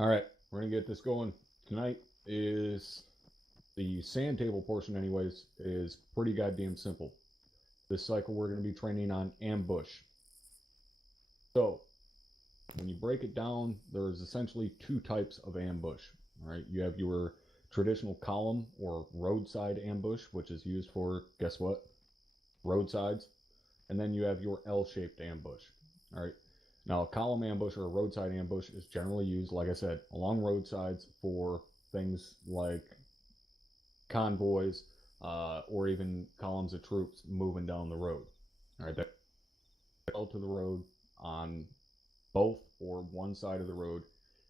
All right, we're gonna get this going. Tonight is the sand table portion anyways, is pretty goddamn simple. This cycle we're gonna be training on ambush. So when you break it down, there's essentially two types of ambush. All right, you have your traditional column or roadside ambush, which is used for, guess what? Roadsides. And then you have your L-shaped ambush. All right. Now, a column ambush or a roadside ambush is generally used, like I said, along roadsides for things like convoys or even columns of troops moving down the road. All right, that fell to the road on both or one side of the road,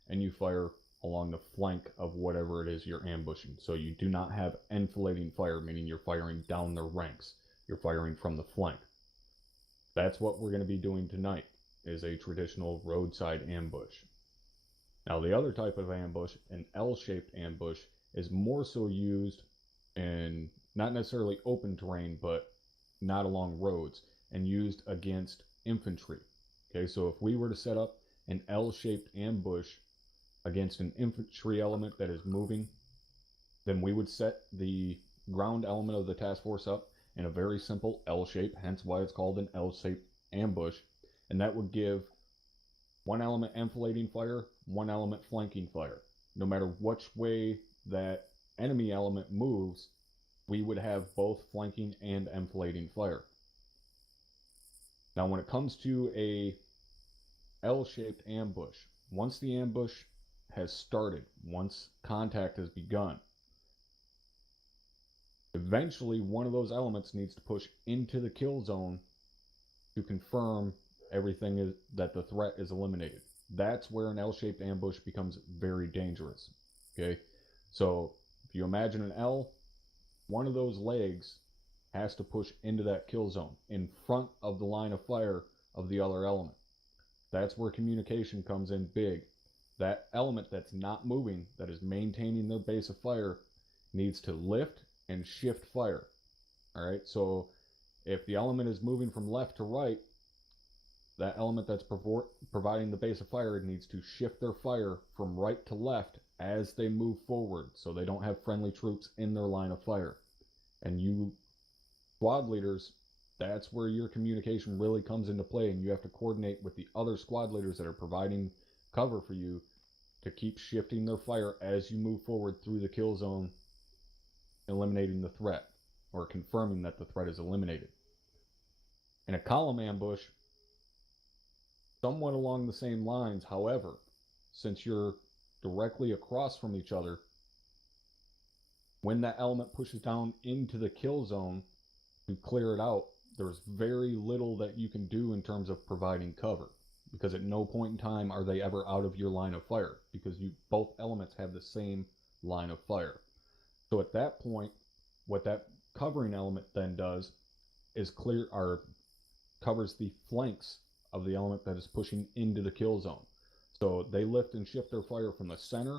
and you fire along the flank of whatever it is you're ambushing. So you do not have enfilading fire, meaning you're firing down the ranks. You're firing from the flank. That's what we're going to be doing tonight, is a traditional roadside ambush. Now the other type of ambush, an L-shaped ambush, is more so used in not necessarily open terrain, but not along roads, and used against infantry. Okay, so if we were to set up an L-shaped ambush against an infantry element that is moving, then we would set the ground element of the task force up in a very simple L shape, hence why it's called an L-shaped ambush, and that would give one element enfilading fire, one element flanking fire. No matter which way that enemy element moves, we would have both flanking and enfilading fire. Now when it comes to a L-shaped ambush, once the ambush has started, once contact has begun, eventually one of those elements needs to push into the kill zone to confirm everything is that the threat is eliminated. That's where an L-shaped ambush becomes very dangerous. Okay, so if you imagine an L, one of those legs has to push into that kill zone in front of the line of fire of the other element. That's where communication comes in big. That element that's not moving, that is maintaining their base of fire, needs to lift and shift fire. All right, so if the element is moving from left to right, that element that's providing the base of fire needs to shift their fire from right to left as they move forward, so they don't have friendly troops in their line of fire. And you squad leaders, that's where your communication really comes into play, and you have to coordinate with the other squad leaders that are providing cover for you to keep shifting their fire as you move forward through the kill zone, eliminating the threat, or confirming that the threat is eliminated. In a column ambush, somewhat along the same lines, however, since you're directly across from each other, when that element pushes down into the kill zone to clear it out, there's very little that you can do in terms of providing cover, because at no point in time are they ever out of your line of fire, because both elements have the same line of fire. So at that point, what that covering element then does is covers the flanks of the element that is pushing into the kill zone. So they lift and shift their fire from the center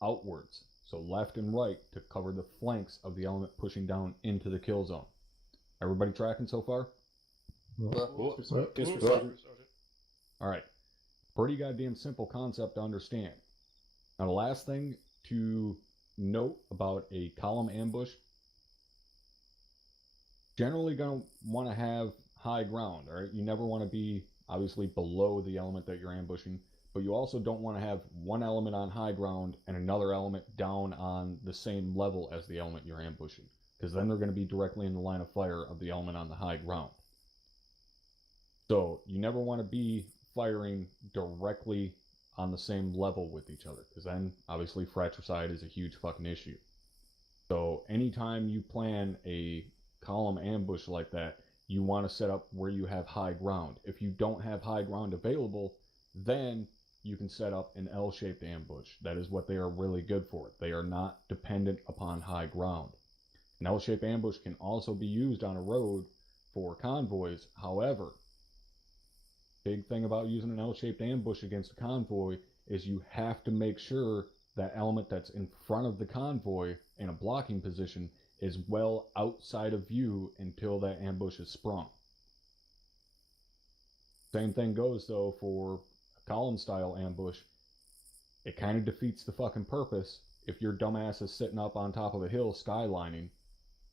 outwards, so left and right, to cover the flanks of the element pushing down into the kill zone. Everybody tracking so far? All right. Pretty goddamn simple concept to understand. Now the last thing to note about a column ambush, generally going to want to have high ground. All right, you never want to be obviously below the element that you're ambushing, but you also don't want to have one element on high ground and another element down on the same level as the element you're ambushing, because then they're going to be directly in the line of fire of the element on the high ground. So you never want to be firing directly on the same level with each other, because then obviously fratricide is a huge fucking issue. So anytime you plan a column ambush like that, you want to set up where you have high ground. If you don't have high ground available, then you can set up an L-shaped ambush. That is what they are really good for. They are not dependent upon high ground. An L-shaped ambush can also be used on a road for convoys. However, big thing about using an L-shaped ambush against a convoy is you have to make sure that element that's in front of the convoy in a blocking position is well outside of view until that ambush is sprung. Same thing goes though for a column style ambush. It kind of defeats the fucking purpose if your dumbass is sitting up on top of a hill skylining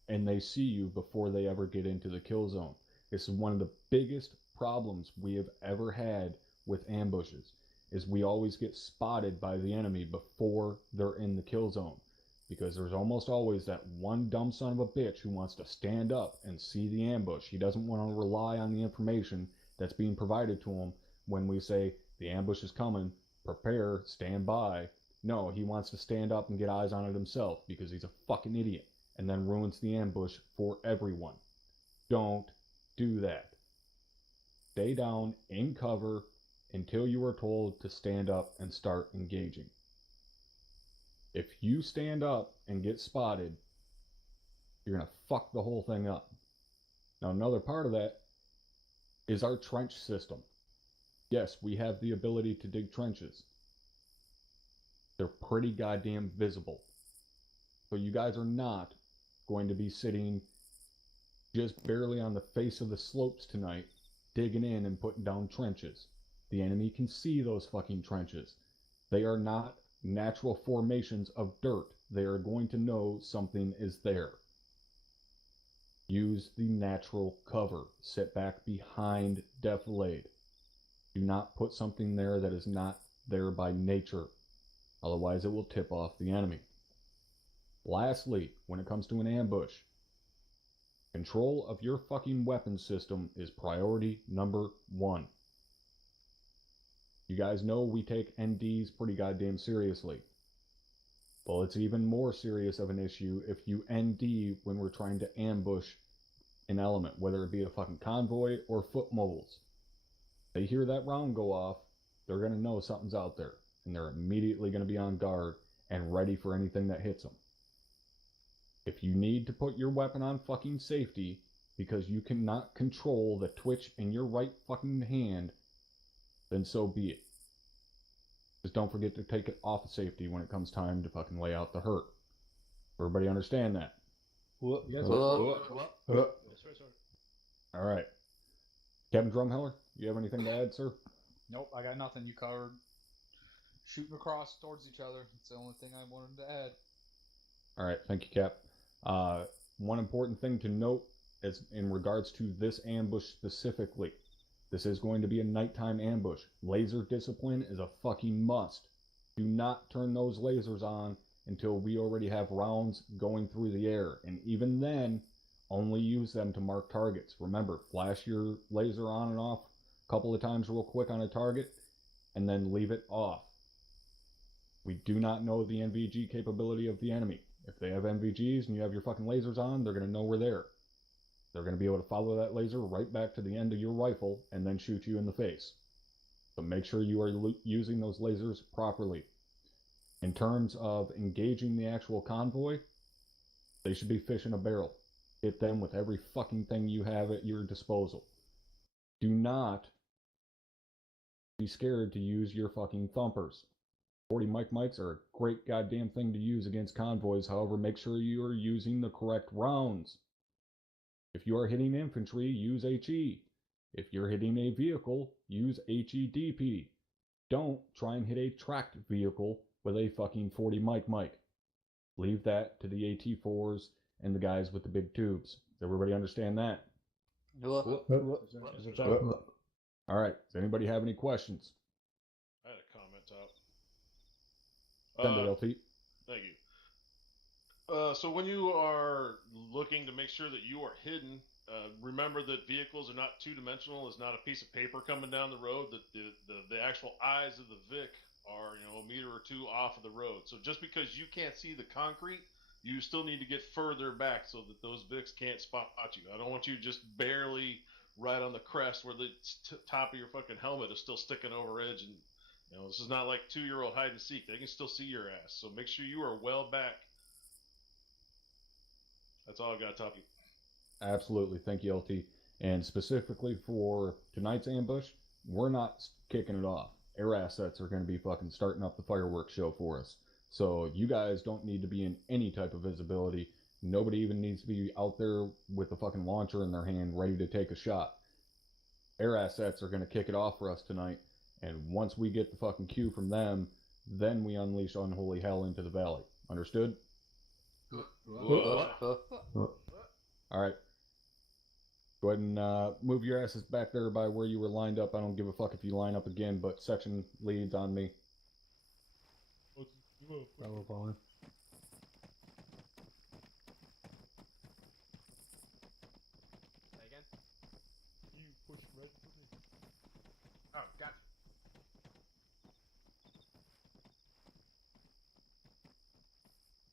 and they see you before they ever get into the kill zone. This is one of the biggest problems we have ever had with ambushes, is we always get spotted by the enemy before they're in the kill zone. Because there's almost always that one dumb son of a bitch who wants to stand up and see the ambush. He doesn't want to rely on the information that's being provided to him when we say the ambush is coming, prepare, stand by. No, he wants to stand up and get eyes on it himself because he's a fucking idiot, and then ruins the ambush for everyone. Don't do that. Stay down in cover until you are told to stand up and start engaging. If you stand up and get spotted, you're going to fuck the whole thing up. Now, another part of that is our trench system. Yes, we have the ability to dig trenches. They're pretty goddamn visible. So you guys are not going to be sitting just barely on the face of the slopes tonight, digging in and putting down trenches. The enemy can see those fucking trenches. They are not natural formations of dirt. They are going to know something is there. Use the natural cover. Sit back behind defilade. Do not put something there that is not there by nature. Otherwise it will tip off the enemy. Lastly, when it comes to an ambush, control of your fucking weapon system is priority number 1. You guys know we take NDs pretty goddamn seriously. Well, it's even more serious of an issue if you ND when we're trying to ambush an element, whether it be a fucking convoy or foot mobiles. They hear that round go off, they're going to know something's out there, and they're immediately going to be on guard and ready for anything that hits them. If you need to put your weapon on fucking safety because you cannot control the twitch in your right fucking hand, then so be it. Just don't forget to take it off of safety when it comes time to fucking lay out the hurt. Everybody understand that? Yes, Alright. Captain Drumheller, you have anything to add, sir? Nope, I got nothing. You covered shooting across towards each other. It's the only thing I wanted to add. Alright, thank you, Cap. One important thing to note is in regards to this ambush specifically. This is going to be a nighttime ambush. Laser discipline is a fucking must. Do not turn those lasers on until we already have rounds going through the air. And even then, only use them to mark targets. Remember, flash your laser on and off a couple of times real quick on a target, and then leave it off. We do not know the NVG capability of the enemy. If they have NVGs and you have your fucking lasers on, they're going to know we're there. They're going to be able to follow that laser right back to the end of your rifle and then shoot you in the face. So make sure you are using those lasers properly. In terms of engaging the actual convoy, they should be fish in a barrel. Hit them with every fucking thing you have at your disposal. Do not be scared to use your fucking thumpers. 40 mics are a great goddamn thing to use against convoys. However, make sure you are using the correct rounds. If you are hitting infantry, use HE. If you're hitting a vehicle, use HEDP. Don't try and hit a tracked vehicle with a fucking 40 mic. Leave that to the AT4s and the guys with the big tubes. Does everybody understand that? Alright, does anybody have any questions? I had a comment out. Send it, LT. Thank you. So when you are looking to make sure that you are hidden, remember that vehicles are not two-dimensional. It's not a piece of paper coming down the road. That the actual eyes of the Vic are, a meter or two off of the road. So just because you can't see the concrete, you still need to get further back so that those Vics can't spot you. I don't want you just barely right on the crest where the top of your fucking helmet is still sticking over edge. And this is not like 2-year-old hide and seek. They can still see your ass. So make sure you are well back. That's all I've got to tell you. Absolutely. Thank you, LT. And specifically for tonight's ambush, we're not kicking it off. Air assets are going to be fucking starting up the fireworks show for us. So you guys don't need to be in any type of visibility. Nobody even needs to be out there with a fucking launcher in their hand ready to take a shot. Air assets are going to kick it off for us tonight. And once we get the fucking cue from them, Then we unleash unholy hell into the valley. Understood? Alright. Go ahead and move your asses back there by where you were lined up. I don't give a fuck if you line up again, but section leads on me. Bravo falling. Say again? You push red for me. Oh, gotcha.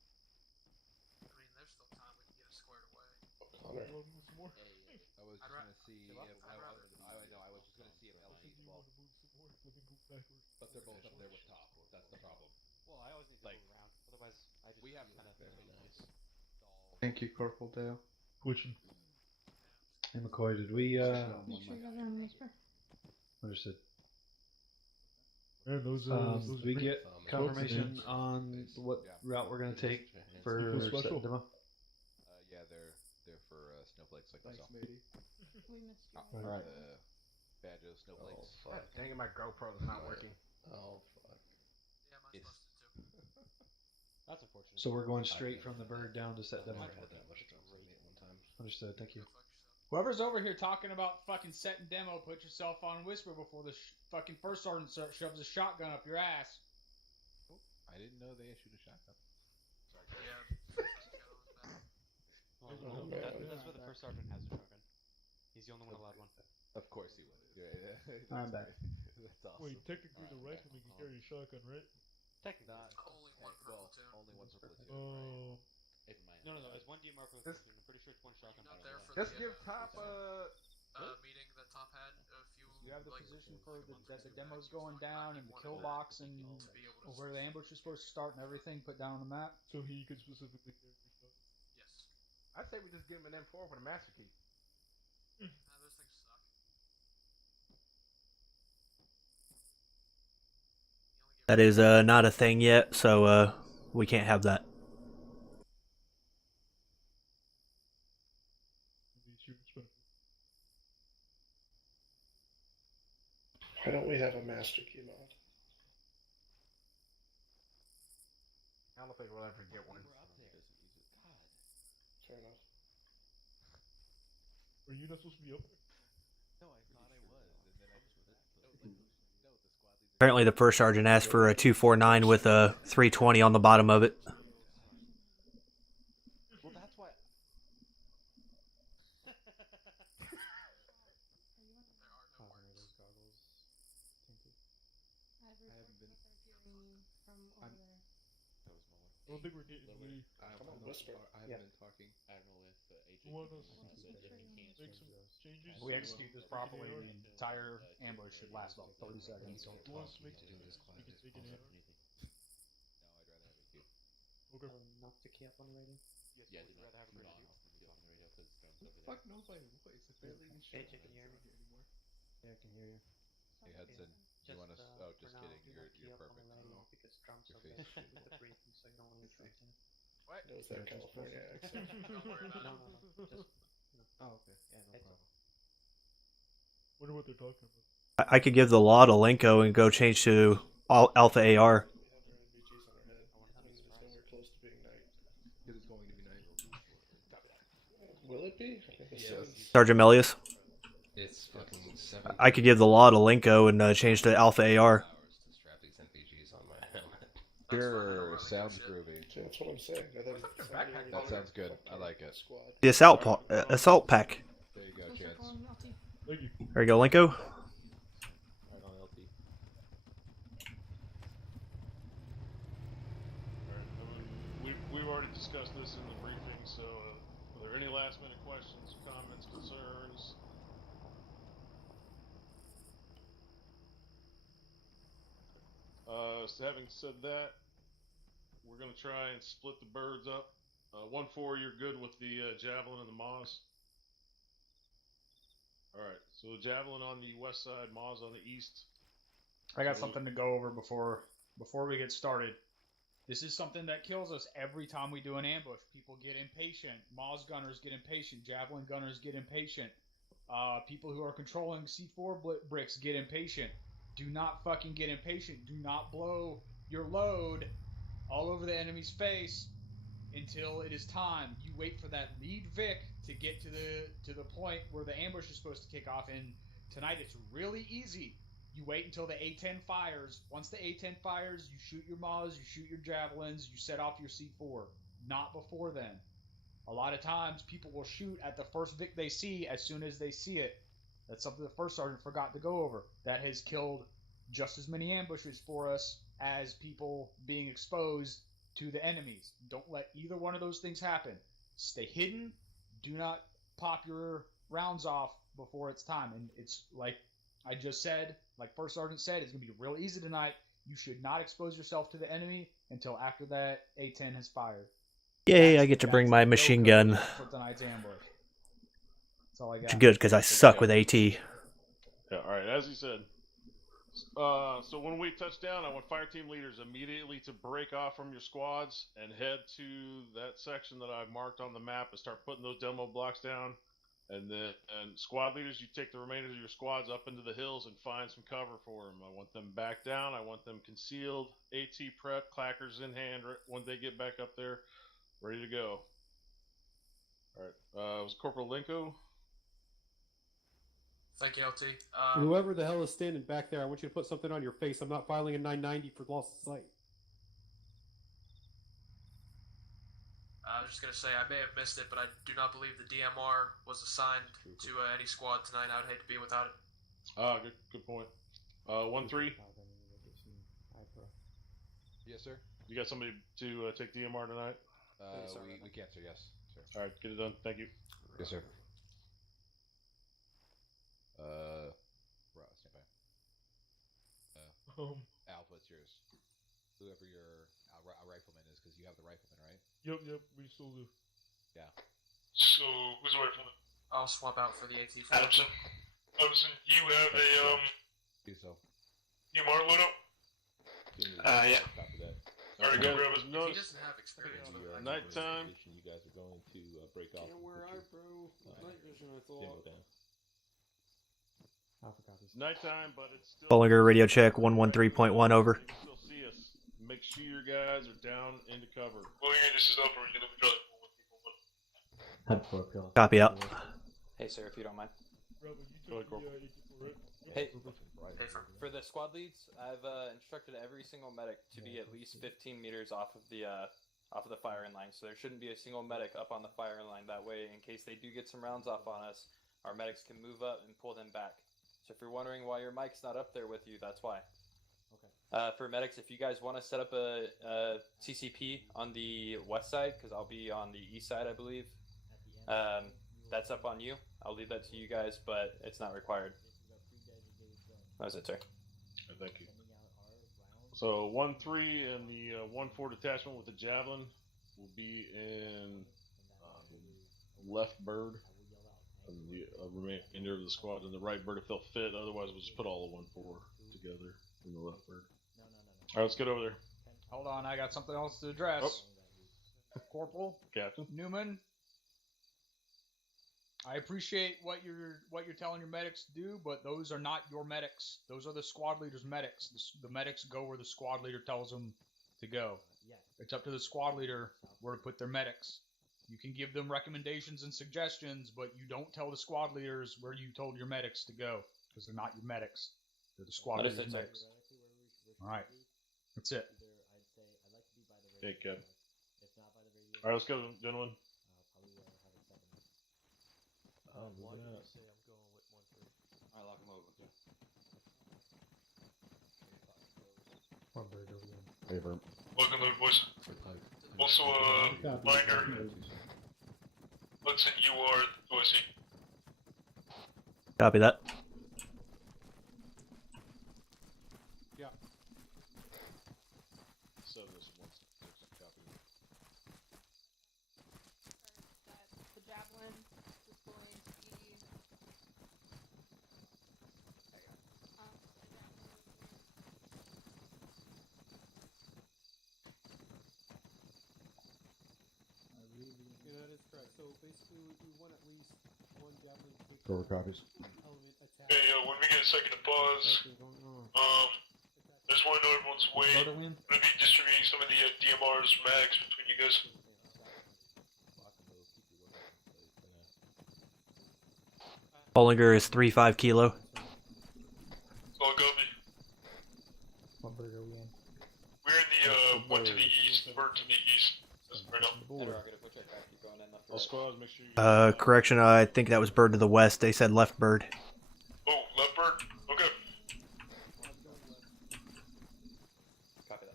I mean, there's still time we can get it squared away. You want to move some more? I was just gonna see if I was just gonna see if I said LG's you well, want to move some more. Let me move backwards. but they're both up there with top. That's the problem. Well, I always need to Like, move around. Otherwise, I just We have kind of very nice. Thank you, Corporal Dale. Twitching. Hey, McCoy, did we, Make sure you guys are on whisper. understood. Man, those Did we get Thumbs. confirmation Whoops. on what Yeah. route we're gonna take for Equal set special. demo? Yeah, they're for snowflakes like myself. We missed you. Alright. Badger snowflakes. God dang it, my GoPro's not working. Oh fuck. Yeah, mine's It's- busted too. That's unfortunate. So we're going straight from the bird down to set demo. I've had that much trouble with it one time. Understood, thank you. Go fuck yourself. Whoever's over here talking about fucking set and demo, put yourself on whisper before the fucking first sergeant shoves a shotgun up your ass. I didn't know they issued a shotgun. Yeah. Well, that's where the first sergeant has a shotgun. He's the only one allowed one. Of course he would. Yeah. I'm back. That's awesome. Wait, technically the rifleman can carry a shotgun, right? Technically. Not Only one per well, platoon. only one per platoon. Oh. It might. No, it's one DMR per This- platoon. I'm pretty sure it's one shotgun. Not there for Just the give top meeting that Top had a few. You have the like, position for few months that the ago. demo's He was going talking about down he and the wanted kill that box and to be able to where the ambush is supposed to start and everything put down on the map. So he could specifically carry a shotgun. Yes. I'd say we just give him an M4 with a master key. Nah, those things suck. That is not a thing yet, so we can't have that. These shooting special. Why don't we have a master key mod? I don't think we'll ever get one. Fair enough. Are you not supposed to be up there? No, I thought I was, and then I just no, the squad leader. Apparently, the first sergeant asked for a 249 with a 320 on the bottom of it. Well, that's why. There are no words. I haven't been from over there. That was Muller. I don't think we're getting the. Come on, whisper. I haven't been talking. Admiral with You want us to make some changes? If we execute this properly, the entire ambush should last about 30 seconds. You want us to make we can take an AR? No, I'd rather have a queue. Okay. Knock the key up on the radio. Yes, Yeah, we'd do not rather have a do radio. not be on the radio because drones over there. Fuck knows my voice. I barely even Hey, shut can you hear me? anymore. Yeah, I can hear you. Hey Hudson, you want us? Oh, just kidding. You're perfect. Because Trump's Your so face bad is with the briefing, so you don't want to interrupt him. What? Knows that California accent. Don't worry about No, it. just no. Oh, okay. Yeah, no Heads problem. Wonder what they're talking about. I could give the law to Linko and go change to Alpha AR. We have our NVGs on our head. That means it's nowhere close to being night. It is going to be nice. Will it be? I think it's 7. Sergeant Melius. It's fucking 7 I could give the law to Linko and change to Alpha AR. hours to strap these NVGs on my helmet. That's fine, I don't Sure, wanna sounds do shit. groovy. See, that's what I'm saying. I thought backpack That sounds good. I like it. Squad. The assault pack. There you go, Go Chance. circle and LT. Thank you. There you go, Linko. Right on LT. We've already discussed this in the briefing, so are there any last minute questions, comments, concerns? So having said that, we're going to try and split the birds up. 1-4, you're good with the Javelin and the Moz? Alright, so Javelin on the west side, Moz on the east. I got something to go over before we get started. This is something that kills us every time we do an ambush. People get impatient. Moz gunners get impatient. Javelin gunners get impatient. People who are controlling C4 bricks get impatient. Do not fucking get impatient. Do not blow your load all over the enemy's face until it is time. You wait for that lead Vic to get to the point where the ambush is supposed to kick off. And tonight it's really easy. You wait until the A10 fires. Once the A10 fires, you shoot your Maws, you shoot your Javelins, you set off your C4. Not before then. A lot of times people will shoot at the first Vic they see as soon as they see it. That's something the first sergeant forgot to go over. That has killed just as many ambushes for us as people being exposed to the enemies. Don't let either one of those things happen. Stay hidden. Do not pop your rounds off before it's time. And it's like I just said, like First Sergeant said, it's going to be real easy tonight. You should not expose yourself to the enemy until after that A10 has fired. Yay, I get to bring my machine gun. For tonight's ambush. That's all I got. Which is good, because I suck with AT. Yeah, alright, as he said. So when we touch down, I want fire team leaders immediately to break off from your squads and head to that section that I've marked on the map and start putting those demo blocks down. And squad leaders, you take the remainder of your squads up into the hills and find some cover for them. I want them back down. I want them concealed, AT prep, clackers in hand when they get back up there, ready to go. Alright, it was Corporal Linko. Thank you, LT. Whoever the hell is standing back there, I want you to put something on your face. I'm not filing a 990 for loss of sight. I was just going to say, I may have missed it, but I do not believe the DMR was assigned to any squad tonight. I would hate to be without it. Good point. 1-3. Yes, sir. You got somebody to take DMR tonight? We can't, sir. Yes, sir. All right, get it done. Thank you. Yes, sir. Bro, stand by. Alpha, it's yours. Whoever your rifleman is, because you have the rifleman, right? Yep, we still do. Yeah. So, who's the rifleman? I'll swap out for the AT. Adamson. Adamson, you have a, Do so. DMR loadout? Yeah. Alright, go grab it. He doesn't have experience with it. Nighttime. You guys are going to break off. Yeah, where are, bro? Night vision, I thought. Nighttime, but it's still. Bollinger radio check 113.1 over. You can still see us. Make sure your guys are down into cover. Well, yeah, this is Alpha. You're gonna be trying. Copy out. Hey, sir, if you don't mind. Robin, you Go took ahead, the 84, right? Hey, Hey, for the squad leads, I've instructed every single medic to be at least 15 meters off of the firing line. So there shouldn't be a single medic up on the firing line. That way, in case they do get some rounds off on us, our medics can move up and pull them back. So if you're wondering why your mic's not up there with you, that's why. Okay. For medics, if you guys want to set up a CCP on the west side, because I'll be on the east side, I believe, that's up on you. I'll leave that to you guys, but it's not required. That was it, sir. Thank you. So 1-3 and the 1-4 detachment with the javelin will be in left bird. And the remainder of the squad in the right bird if they'll fit. Otherwise, we'll just put all the 1-4 together in the left bird. All right, let's get over there. Hold on, I got something else to address. Corporal Captain Newman, I appreciate what you're telling your medics to do, but those are not your medics. Those are the squad leader's medics. The medics go where the squad leader tells them to go. It's up to the squad leader where to put their medics. You can give them recommendations and suggestions, but you don't tell the squad leaders where you told your medics to go, because they're not your medics. They're the squad leader's medics. All right, that's it. Take care. All right, let's go, gentlemen. Alright, lock him over. Hey, Verm. Welcome to the boys. Also, reminder. Hudson, you are the OSC. Copy that. Yeah. So this one's copy. The javelin is going to be. Yeah, that is correct. So basically, we want at least one javelin take Over copies. element attack. Hey, when we get a second to pause, just want to know everyone's weight. I'm going to be distributing some of the DMR's mags between you guys. Bollinger is 3.5 kilo. So go me. What bird are we in? We're in the one to the east, bird to the east. That's right now. All squads, make sure you. Correction, I think that was bird to the west. They said left bird. Oh, left bird? Okay. Copy that.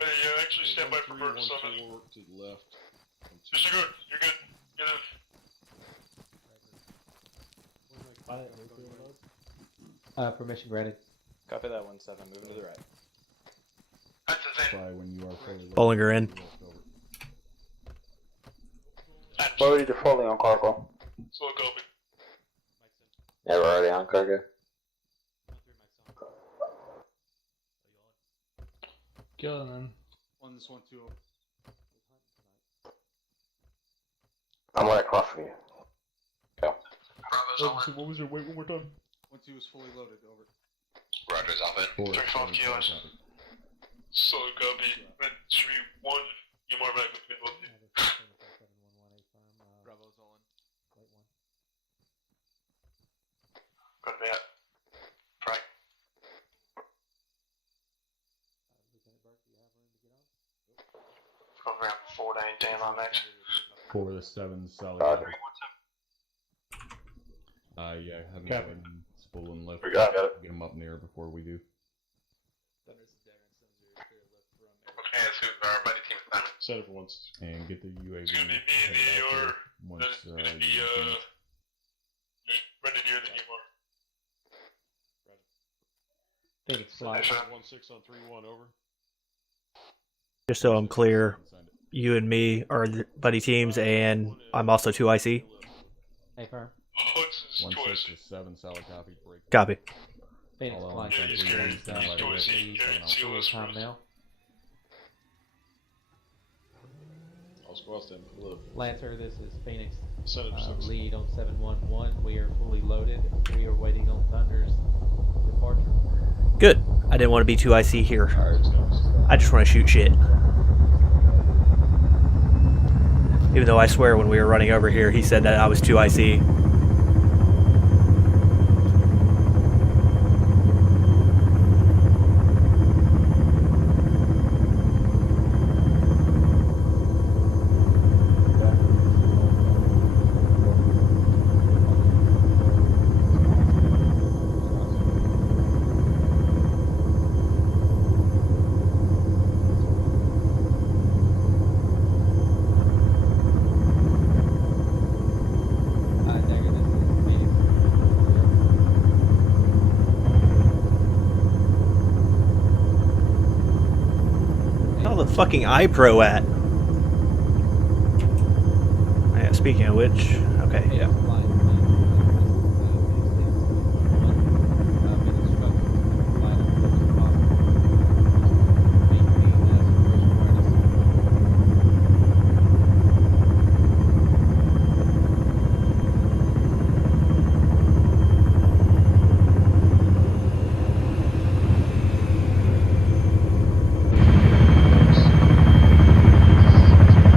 Hey, yeah, actually stand by for bird to summon. To the left. Yes, you're good. You're good. Get in. Permission granted. Copy that 1-7. Moving to the right. That's the thing. Try when you are fully loaded. Bollinger in. Already defaulting on cargo. Slow copy. Yeah, we're already on cargo. Kill man. 1-2. I'm right across from you. Go. Bravo's So what was your weight one more time? 1-2 is fully loaded. Over. Roger's off it. 35 kilos. Slow copy. Then should be one DMR mag with me. Bravo's on. Good man. Frank. Program 419 on next. 4-7 solid. Yeah, have him spool and lift. We got it. Get him up near before we do. Okay, so our buddy team assignment. Set it for once. And get the UAV. It's gonna be me and the AR. Once, Then it's gonna be you Grenadier and the DMR. I think it's flight. 1-6 on 3-1, over. Just so I'm clear, you and me are the buddy teams, and I'm also 2IC. Hey, firm. Hudson's 1-6-7 solid copy. Break. Copy. Phoenix All on flight. Yeah, just carry Time now. All squads stand for load. Lancer, this is Phoenix. Set it for 6. Lead on 711. We are fully loaded. We are waiting on Thunder's departure. Good. I didn't want to be 2IC here. I just want to shoot shit. Even though I swear when we were running over here, he said that I was 2IC. Fucking iPro at? Yeah, speaking of which, okay, yeah.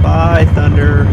Bye, Thunder.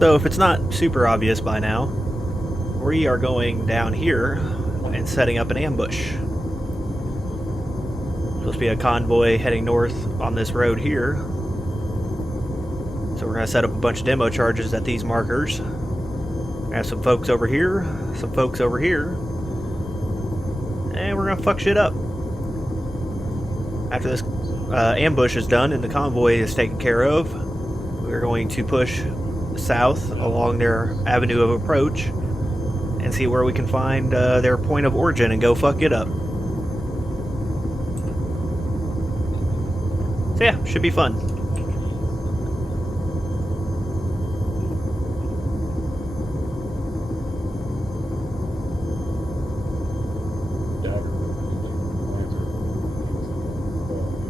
So if it's not super obvious by now, we are going down here and setting up an ambush. Supposed to be a convoy heading north on this road here. So we're going to set up a bunch of demo charges at these markers. We have some folks over here, some folks over here. And we're going to fuck shit up. After this ambush is done and the convoy is taken care of, we're going to push south along their avenue of approach and see where we can find their point of origin and go fuck it up. So yeah, should be fun.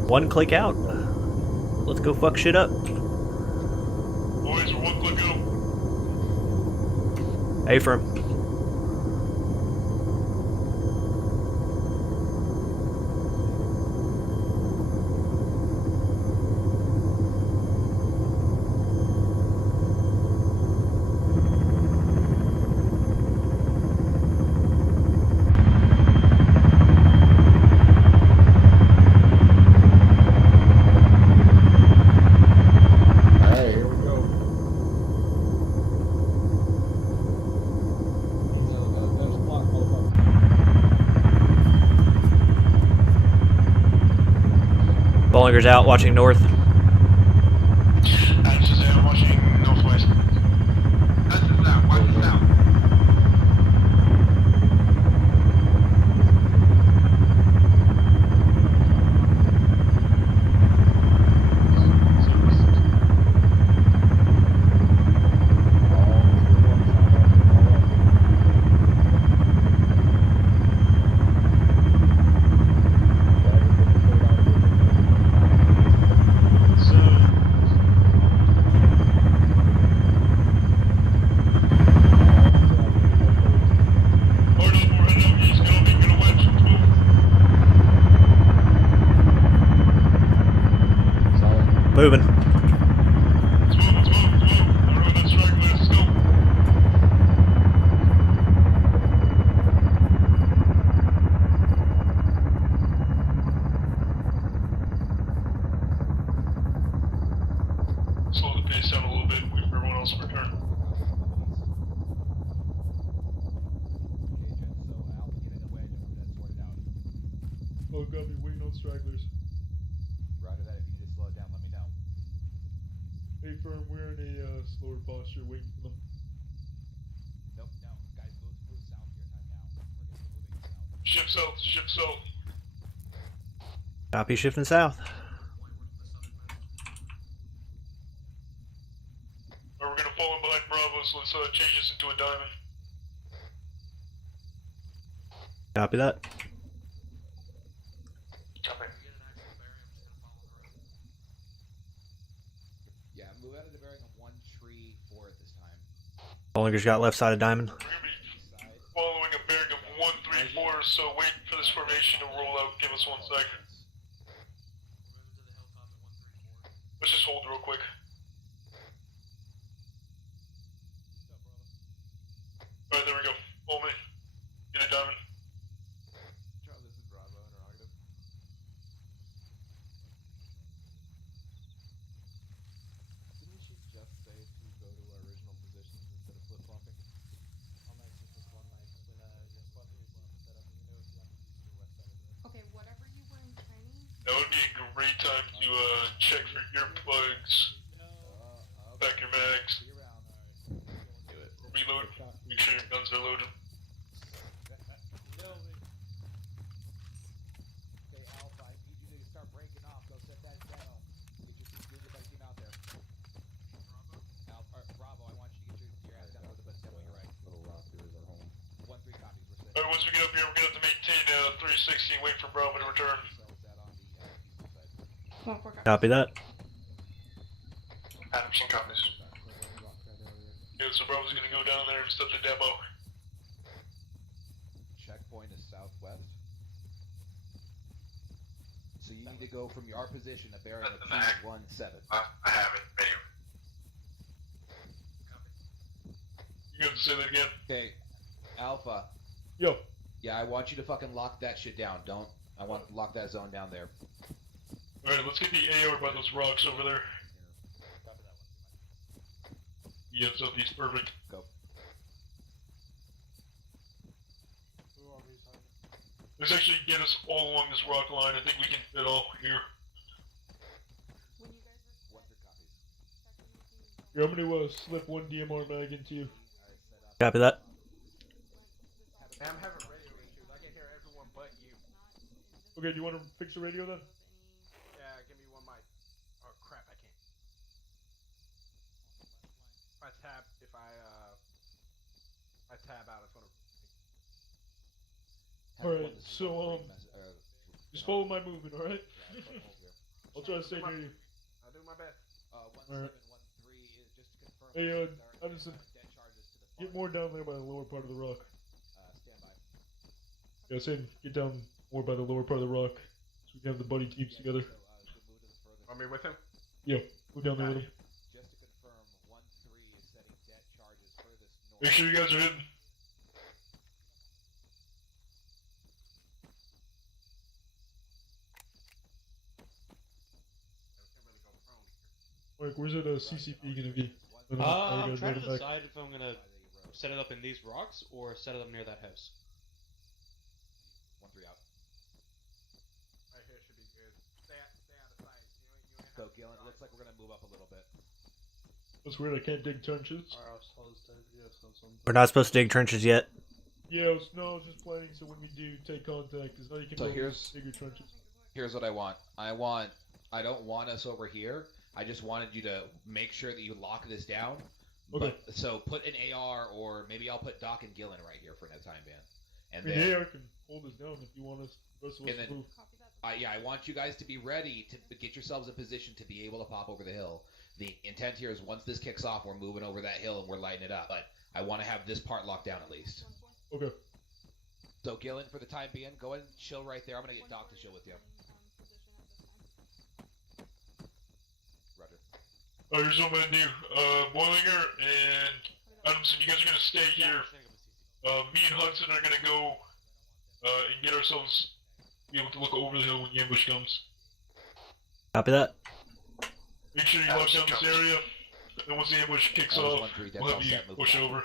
One click out. Let's go fuck shit up. Boys, we're one click out. Hey, firm. Bollinger's out watching north. I'm watching northwest. That's the south. Watch the south. Moving. Slow the pace down a little bit. Wait for everyone else to return. Oh, got me waiting on stragglers. Roger that. If you need to slow it down, let me know. Hey, firm, we're in a slower posture waiting for them. Nope, no. Guys, move south your time now. We're going to be moving south. Shift south, shift south. Copy, shifting south. Alright, we're gonna fall in behind Bravo, so let's change this into a diamond. Copy that. Copy. Yeah, move out of the bearing of 134 at this time. Bollinger's got left side of diamond. We're gonna be following a bearing of 134, so wait for this formation to roll out. Give us 1 second. Let's just hold real quick. Alright, there we go. Hold me. Get a diamond. Charles, this is Bravo, interrogative. Didn't she just say to go to our original positions instead of flip-flopping? Okay, whatever you were in training. That would be a great time to check for earplugs. Back your mags. Reload. Make sure your guns are loaded. Okay, Alpha, I need you to start breaking off. Go set that demo. Get your team out there. Bravo, I want you to get your ass down to the bus demo. You're right. Little rosters at home. 1-3 copies. We're set. Alright, once we get up here, we're gonna have to maintain 360 and wait for Bravo to return. Copy that. Adamson copies. Yeah, so Bravo's gonna go down there and set the demo. Checkpoint is southwest. So you need to go from your position, a bearing of 217. I have it. Anyway. You have to say that again. Okay, Alpha. Yo. Yeah, I want you to fucking lock that shit down. I want to lock that zone down there. Alright, let's get the AR by those rocks over there. Yeah, southeast, perfect. Go. Let's actually get us all along this rock line. I think we can fit all here. Here, I'm gonna slip one DMR mag into you. Copy that. I'm having radio issues. I can hear everyone but you. Okay, do you want to fix the radio then? Yeah, give me one mic. Oh crap, I can't. If I tab out, it's gonna. Alright, so just follow my movement, alright? I'll try to stay near you. I'll do my best. Alright. Hey, Adamson, get more down there by the lower part of the rock. Yeah, same. Get down more by the lower part of the rock, so we can have the buddy keeps together. Want me with him? Yeah, go down there with him. Make sure you guys are hidden. Mike, where's that CCP gonna be? I'm trying to decide if I'm gonna set it up in these rocks or set it up near that house. 1-3 out. Right here should be good. Stay out of sight. So, Gillen, it looks like we're gonna move up a little bit. That's weird, I can't dig trenches. We're not supposed to dig trenches yet. Yeah, I was just planning so when we do take contact, is now you can dig your trenches. Here's what I want. I don't want us over here. I just wanted you to make sure that you lock this down. Okay. So put an AR, or maybe I'll put Doc and Gillen right here for the time being. And I mean, then the AR can hold us down if you want us. Rest of us to move. Yeah, I want you guys to be ready to get yourselves in position to be able to pop over the hill. The intent here is once this kicks off, we're moving over that hill and we're lighting it up. But I want to have this part locked down at least. Okay. So Gillen, for the time being, go ahead and chill right there. I'm gonna get Doc to chill with you. Alright, here's what I'm gonna do. Boilinger and Adamson, you guys are gonna stay here. Me and Hudson are gonna go and get ourselves be able to look over the hill when the ambush comes. Copy that. Make sure you lock down this area, and once the ambush kicks off, we'll have you push over.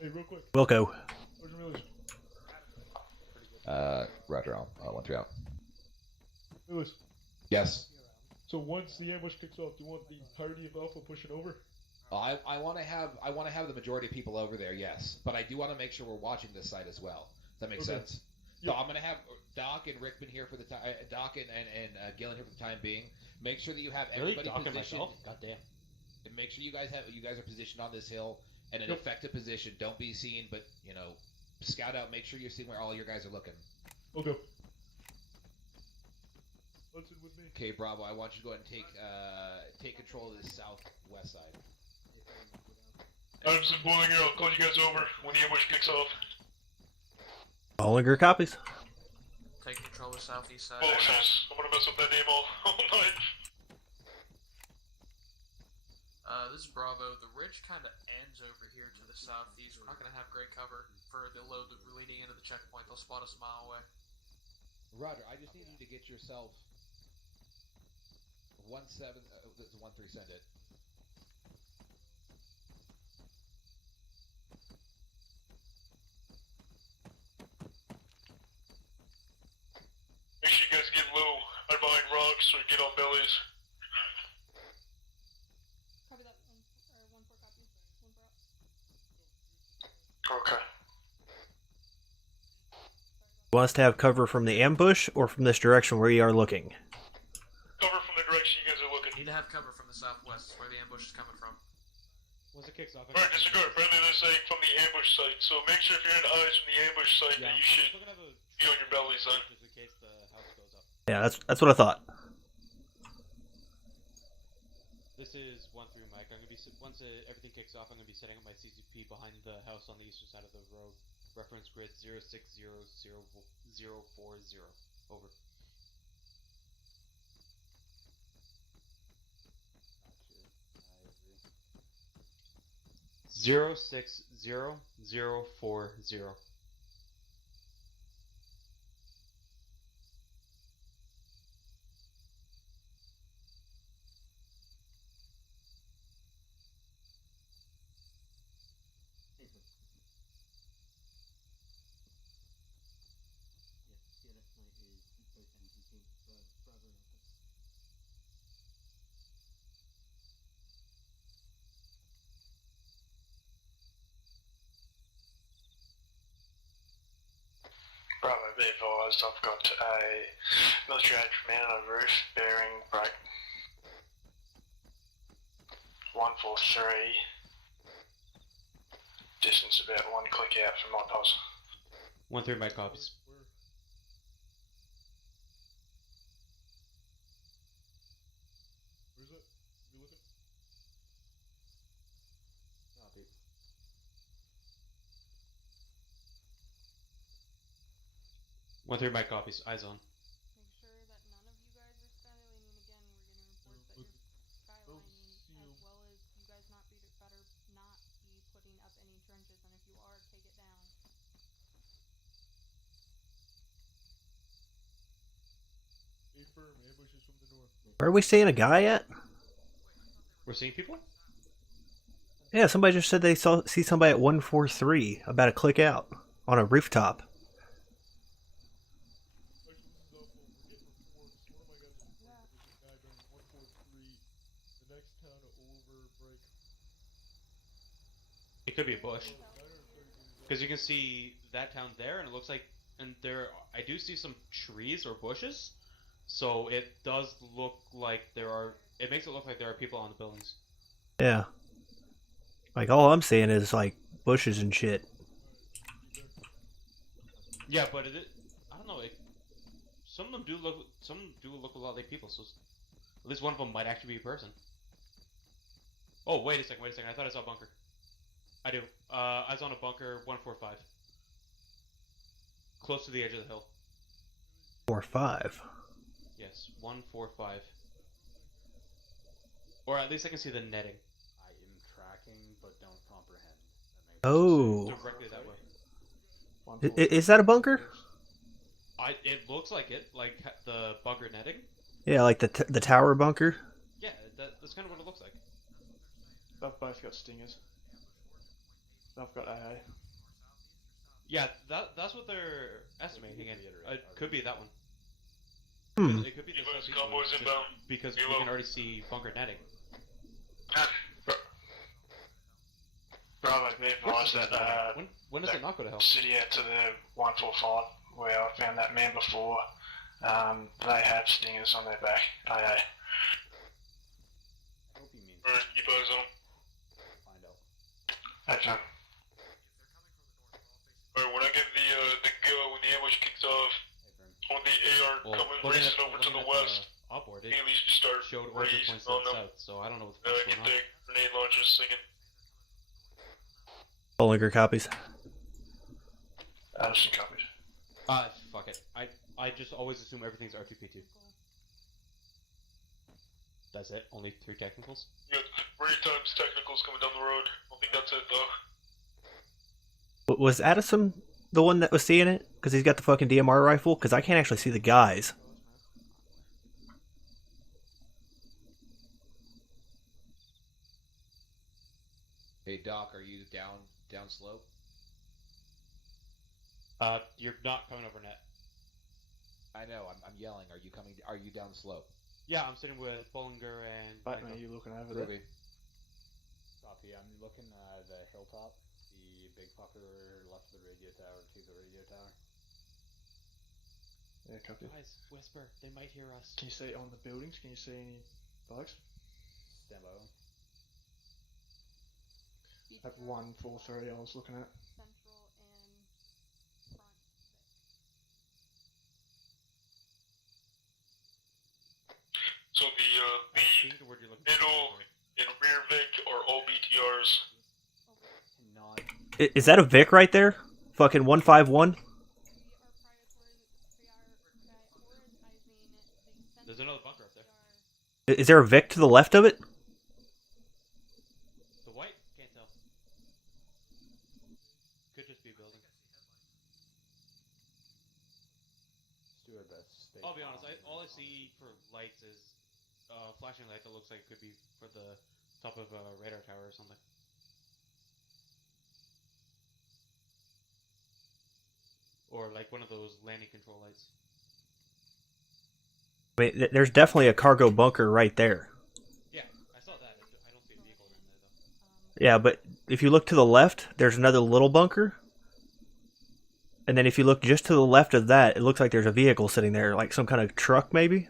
Hey, real quick. Wilco. Where's Millers? Roger, 1-3 out. Lewis. Yes. So once the ambush kicks off, do you want the entirety of Alpha pushing over? I want to have the majority of people over there, yes, but I do want to make sure we're watching this side as well. Does that make sense? So I'm gonna have Doc and Rickman here for the time. Doc and Gillen here for the time being. Make sure that you have everybody positioned. Goddamn. And make sure you guys are positioned on this hill in an effective position. Don't be seen, but scout out. Make sure you're seeing where all your guys are looking. Okay. Hudson with me. Okay, Bravo. I want you to go ahead and take control of this southwest side. Adamson, Boilinger, I'll call you guys over when the ambush kicks off. Bollinger copies. Take control of southeast side. Oh, yes. I'm gonna mess up that name all night. This is Bravo. The ridge kind of ends over here to the southeast. We're not going to have great cover for the load leading into the checkpoint. They'll spot us a mile away. Roger, I just need you to get yourself 1-7, 1-3, send it. Make sure you guys get low, right behind rocks, or get on bellies. Copy that. 1-4 copy. 1-4 out. Okay. Want us to have cover from the ambush or from this direction where you are looking? Cover from the direction you guys are looking. Need to have cover from the southwest, where the ambush is coming from. Once it kicks off. Alright, disregard. Friendly, they're saying from the ambush site. So make sure if you're in eyes from the ambush site that you should be on your bellies then. Yeah, that's what I thought. This is 1-3 Mike. I'm gonna be once everything kicks off. I'm gonna be setting up my CCP behind the house on the eastern side of the road. Reference grid 060040. Over. Gotcha. 060040. Be advised, I've got a military age man on a roof bearing break 143. Distance about 1 click out from my pulse. 1-3 my copies. Where's it? You looking? Copy. 1-3 my copies. Eyes on. Make sure that none of you guys are skylining again. We're getting reports that you're skylining, as well as you guys better not be putting up any trenches, and if you are, take it down. A firm, ambushes from the north. Where are we seeing a guy at? We're seeing people? Yeah, somebody just said they see somebody at 143 about to click out on a rooftop. It could be a bush. Because you can see that town there, and it looks like, and there, I do see some trees or bushes, so it does look like it makes it look like there are people on the buildings. Yeah. Like, all I'm seeing is, like, bushes and shit. Yeah, but I don't know, some of them do look a lot like people, so at least one of them might actually be a person. Oh, wait a second, I thought I saw a bunker. I do. I was on a bunker 145. Close to the edge of the hill. 4-5. Yes, 145. Or at least I can see the netting. I am tracking, but don't comprehend. Oh. Directly that way. Is that a bunker? It looks like it, like the bunker netting. Yeah, like the tower bunker. Yeah, that's kind of what it looks like. They've both got stingers. I've got AA. Yeah, that's what they're estimating. It could be that one. Hmm. It could be the southeast one, because we can already see bunker netting. Bravo, be advised that when does it not go to hell? City out to the 145 where I found that man before. They have stingers on their back. AA. Alright, keep eyes on. Find out. Action. Alright, when I get the go, when the ambush kicks off, on the AR coming racing over to the west, Upward, it Haley's just start showed order raising points to on the them. south, so I don't know what's Then I going can on. take grenade launchers singing. Bollinger copies. Adamson copies. Fuck it. I just always assume everything's RTP2. That's it? Only 3 technicals? You got 3 times technicals coming down the road. I don't think that's it though. Was Addison the one that was seeing it? Because he's got the fucking DMR rifle? Because I can't actually see the guys. Hey Doc, are you down slope? You're not coming over net. I know. I'm yelling. Are you coming? Are you down slope? Yeah, I'm sitting with Bollinger and. Batman, are you looking over there? Ruby. Copy. I'm looking at the hilltop, the big fucker left of the radio tower to the radio tower. Yeah, copy. Guys, whisper. They might hear us. Can you see on the buildings? Can you see any bugs? Stand by. At 143 I was looking at. Central and front. So the lead, middle, and rear Vic are all BTRs. Is that a Vic right there? Fucking 151? There's another bunker up there. Is there a Vic to the left of it? The white? Can't tell. Could just be a building. I'll be honest, all I see for lights is a flashing light that looks like it could be for the top of a radar tower or something. Or like one of those landing control lights. I mean, there's definitely a cargo bunker right there. Yeah, I saw that. I don't see a vehicle in there though. Yeah, but if you look to the left, there's another little bunker. And then if you look just to the left of that, it looks like there's a vehicle sitting there, like some kind of truck maybe.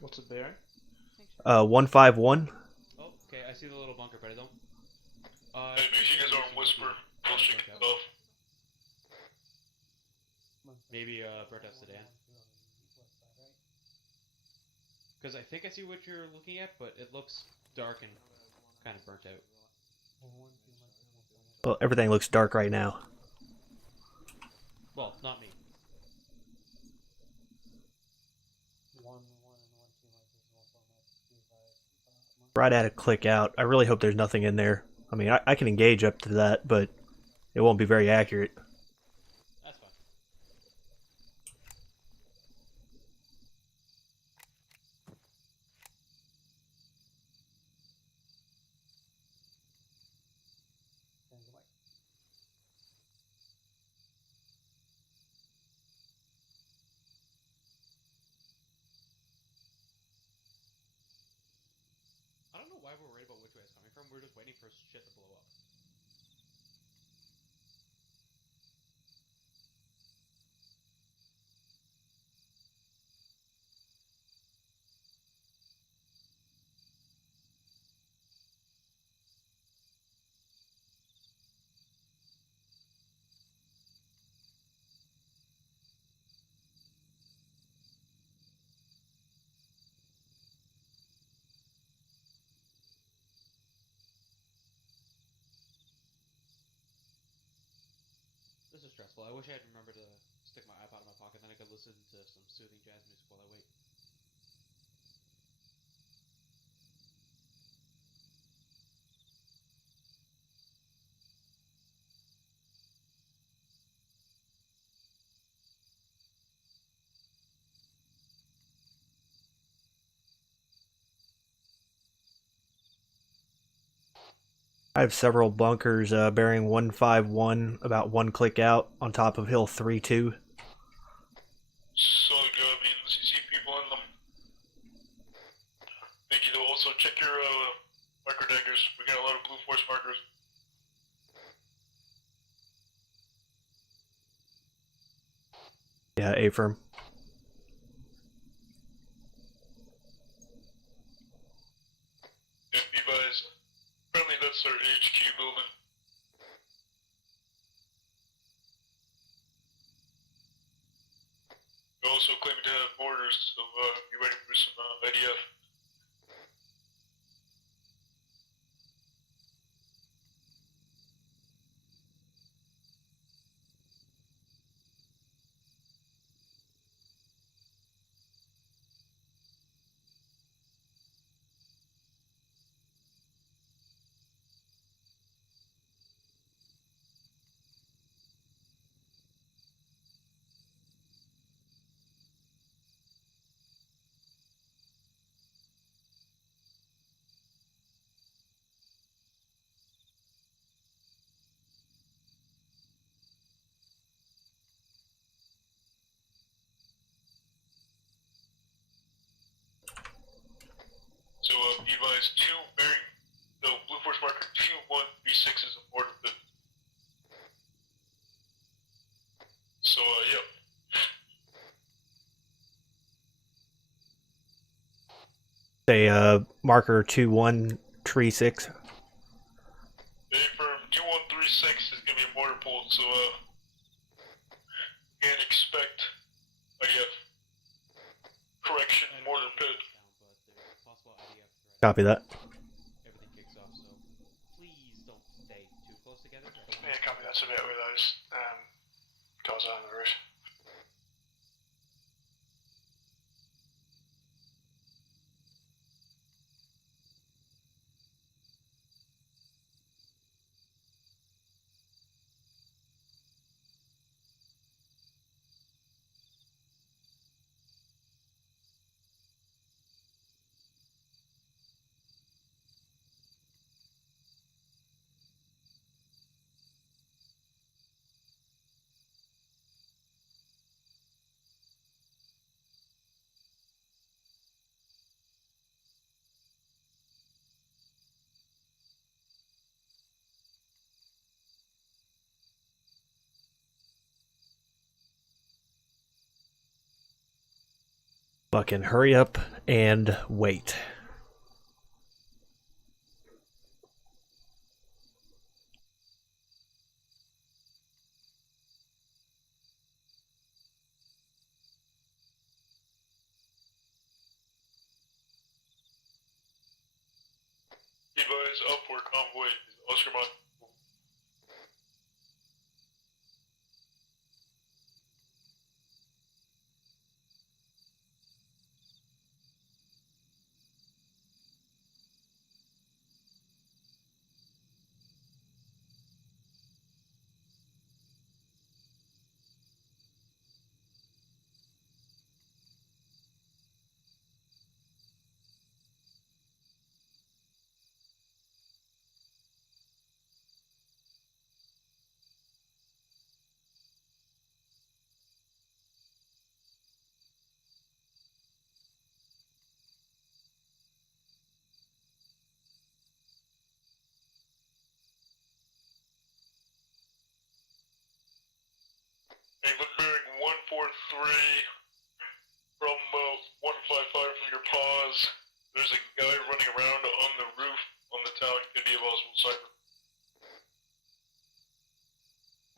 What's it bearing? 151. Oh, okay, I see the little bunker, but I don't. Hey, make sure you guys aren't whisper bullshit stuff. Maybe burnt out sedan. Because I think I see what you're looking at, but it looks dark and kind of burnt out. Well, everything looks dark right now. Well, not me. Right at a click out. I really hope there's nothing in there. I mean, I can engage up to that, but it won't be very accurate. That's fine. I don't know why we're worried about which way it's coming from. We're just waiting for shit to blow up. This is stressful. I wish I had remembered to stick my iPod in my pocket, then I could listen to some soothing jazz music while I wait. I have several bunkers bearing 151, about 1 click out on top of hill 3-2. Solid job, man. Let's see people in them. Thank you. Also, check your marker daggers. We got a lot of blue force markers. Yeah, A-firm. Yeah, B-Buys. Apparently that's our HQ building. We're also claiming to have borders, so be ready for some IDF. So, B-Buys 2 bearing, no, blue force marker 2136 is a border pit. So, yep. Say marker 2136. Firm 2136 is gonna be a border pool, so can't expect IDF. Correction, mortar pit. Copy that. Everything kicks off, so please don't stay too close together. Yeah, copy that. So that way those goes on the roof. fucking hurry up and wait. Advise upward convoy, Oscar Mont. England bearing 143 from 155 from your pause. There's a guy running around on the roof on the tower. Could be a possible cipher.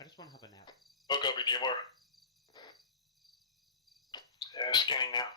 I just want to have a nap. Oh, copy, DMR. Yeah, scanning now.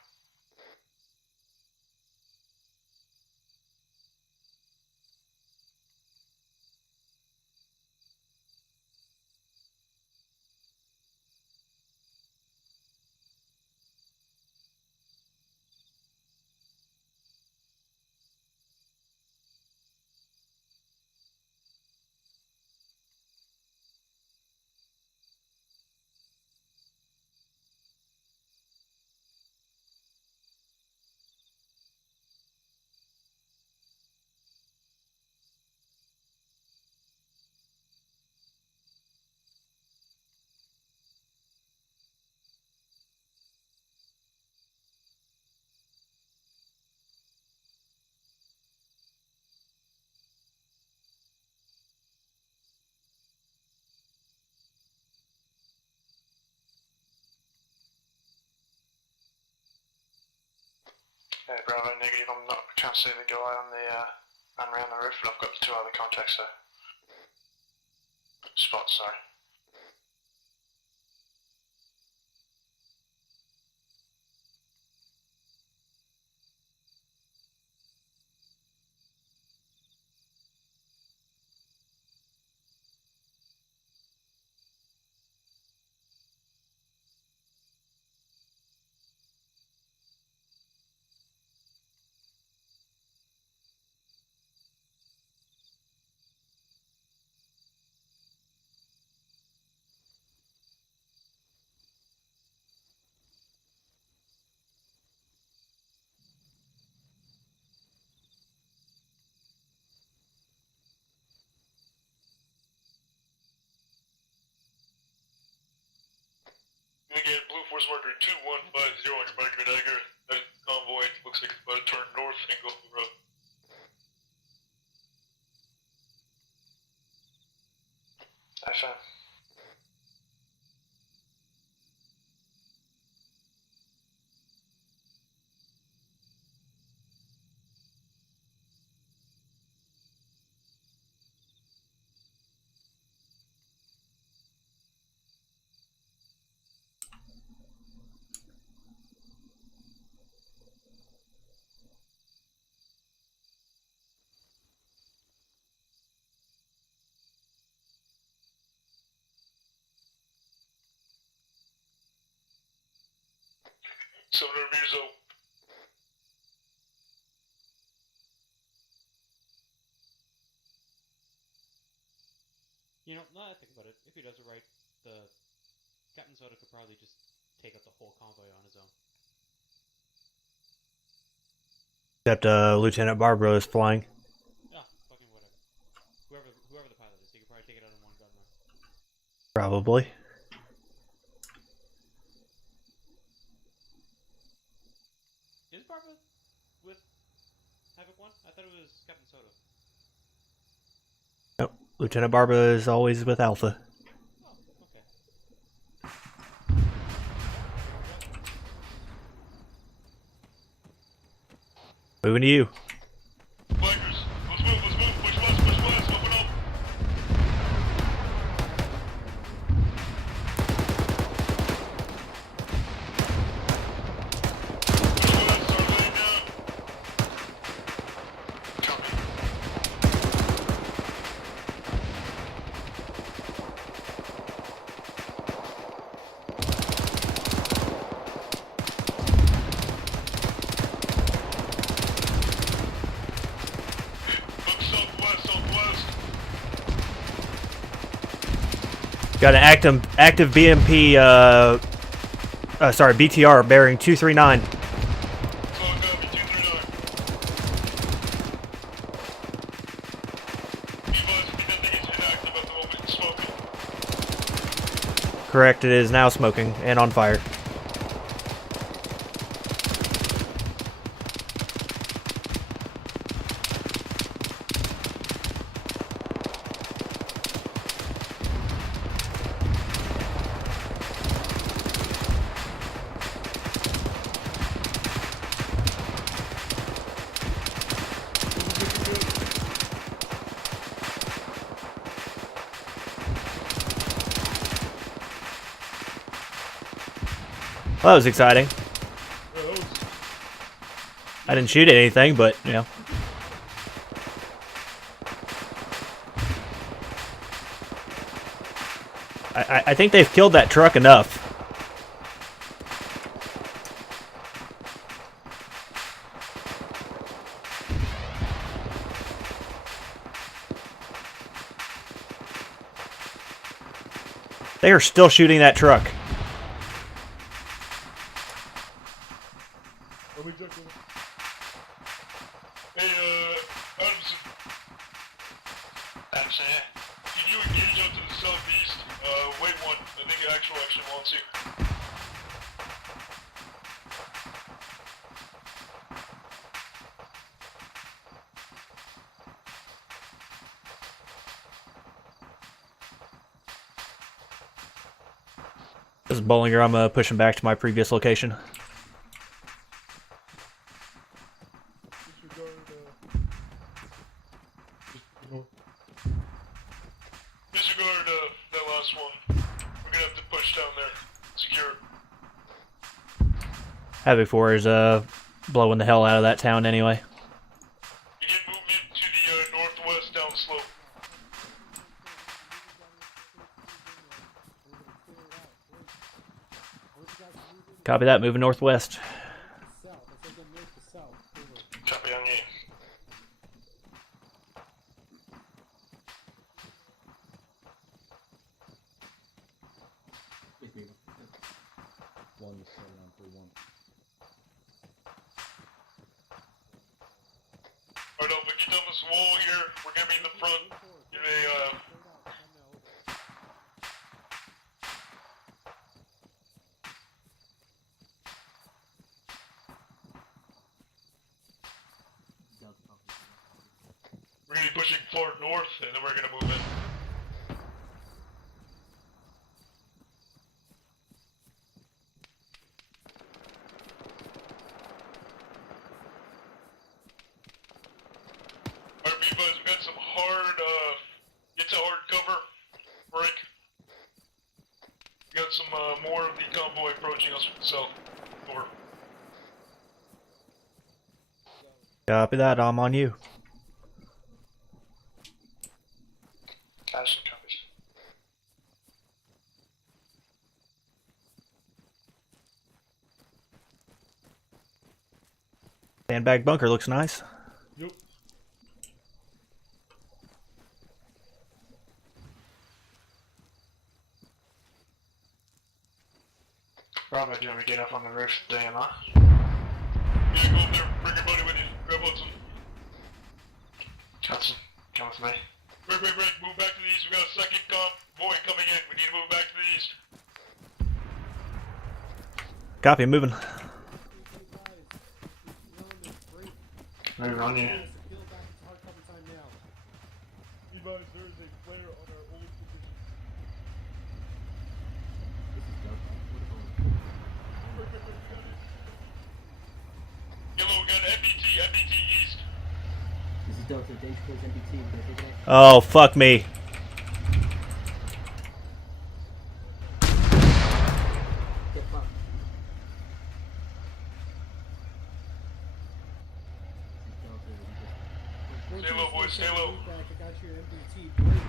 Hey, Bravo, negative. I'm not can't see the guy on the man around the roof, but I've got two other contacts there. Spots, sorry. Again, Blue Force Marker 2150 on your mark Grenadier. That convoy looks like it's about to turn north and go up the road. FM. $700 meters out. You know, now that I think about it, if he does it right, the Captain Soda could probably just take out the whole convoy on his own. Except Lieutenant Barbara is flying. Ah, fucking whatever. Whoever the pilot is, he could probably take it out in one gun run. Probably. Is Barbara with Havoc 1? I thought it was Captain Soda. Nope. Lieutenant Barbara is always with Alpha. Oh, okay. Moving to you. Bikers, let's move, push west, open up. Got an active BMP, sorry, BTR bearing 239. Correct, it is now smoking and on fire. Well, that was exciting. I didn't shoot anything, but, you know. I think they've killed that truck enough. They are still shooting that truck. Hey, Adamson. Adamson, yeah. Can you engage out to the southeast? Wait one. I think actually wants you. This is Bollinger. I'm pushing back to my previous location. Disregard that last one. We're gonna have to push down there. Secure. Havoc 4 is blowing the hell out of that town anyway. You get movement to the northwest down slope. Copy that, moving northwest. Copy on you. Alright, Alpha, get down this wall here. We're gonna be in the front. Give me we're gonna be pushing far north, and then we're gonna move in. Alright, B-Buzz, we got some hard, get to hard cover. Break. We got some, more of the convoy approaching us from the south. Over. Copy that, I'm on you. Action copies. Sandbag bunker looks nice. Yep. Bravo, do you want me to get up on the roof of the DMR? Yeah, go up there. Bring your buddy with you. Grab Hudson. Hudson, come with me. Break. Move back to the east. We got a second convoy coming in. We need to move back to the east. Copy, moving. Move on you. Advise, there is a flare on our old position. Yellow, we got MBT Oh, fuck me. Stay low, boys, stay low. I got your MDT break.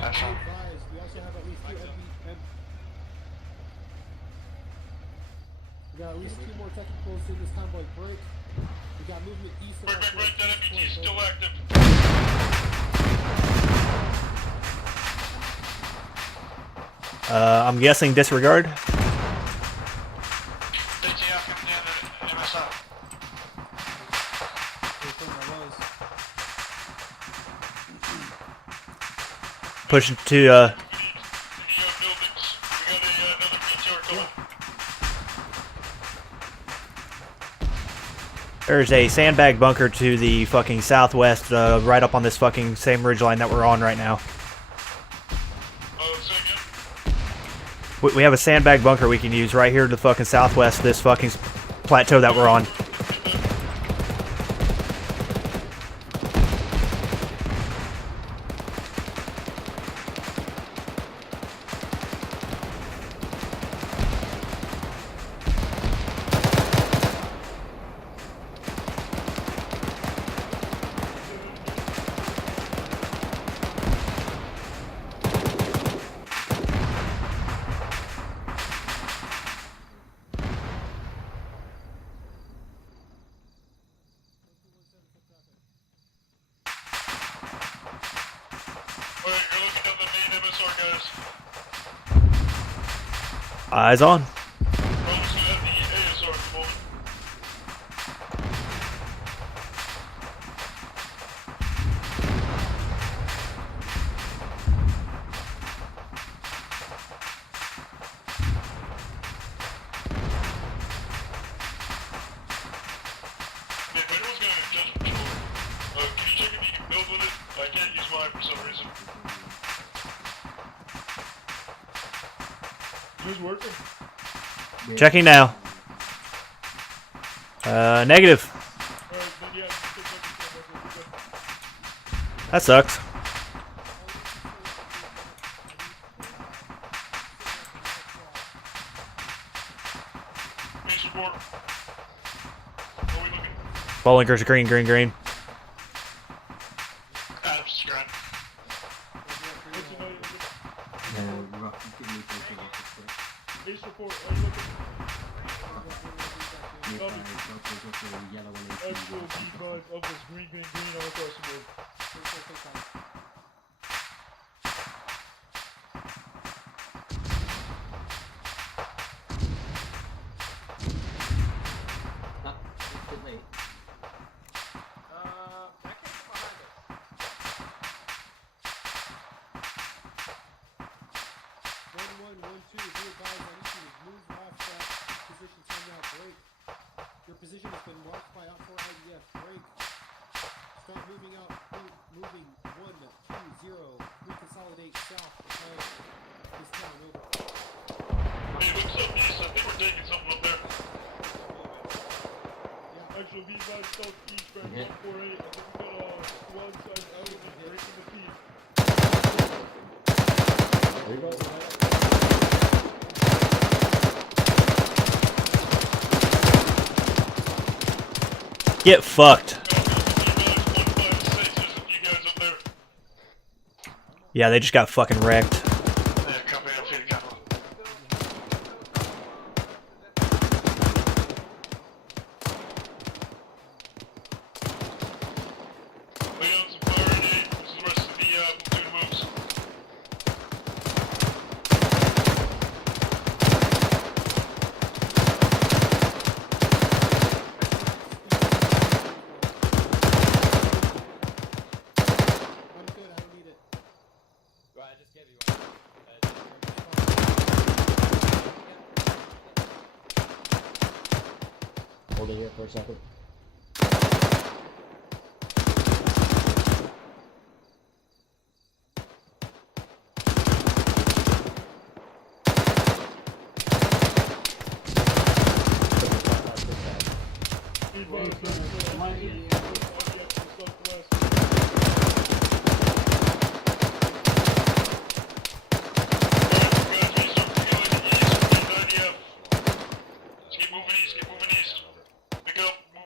That's fine. Advise, we also have at least we got at least 2 more technicals in this convoy break. We got movement east of us. Break, that MDT is still active. I'm guessing disregard. Pushing to there's a sandbag bunker to the fucking southwest, right up on this fucking same ridgeline that we're on right now. We have a sandbag bunker we can use right here to the fucking southwest of this fucking plateau that we're on. Eyes on. Checking now. Negative. That sucks. Ball linkers green, green, green. Get fucked. Yeah, they just got fucking wrecked. Hold it here for a second.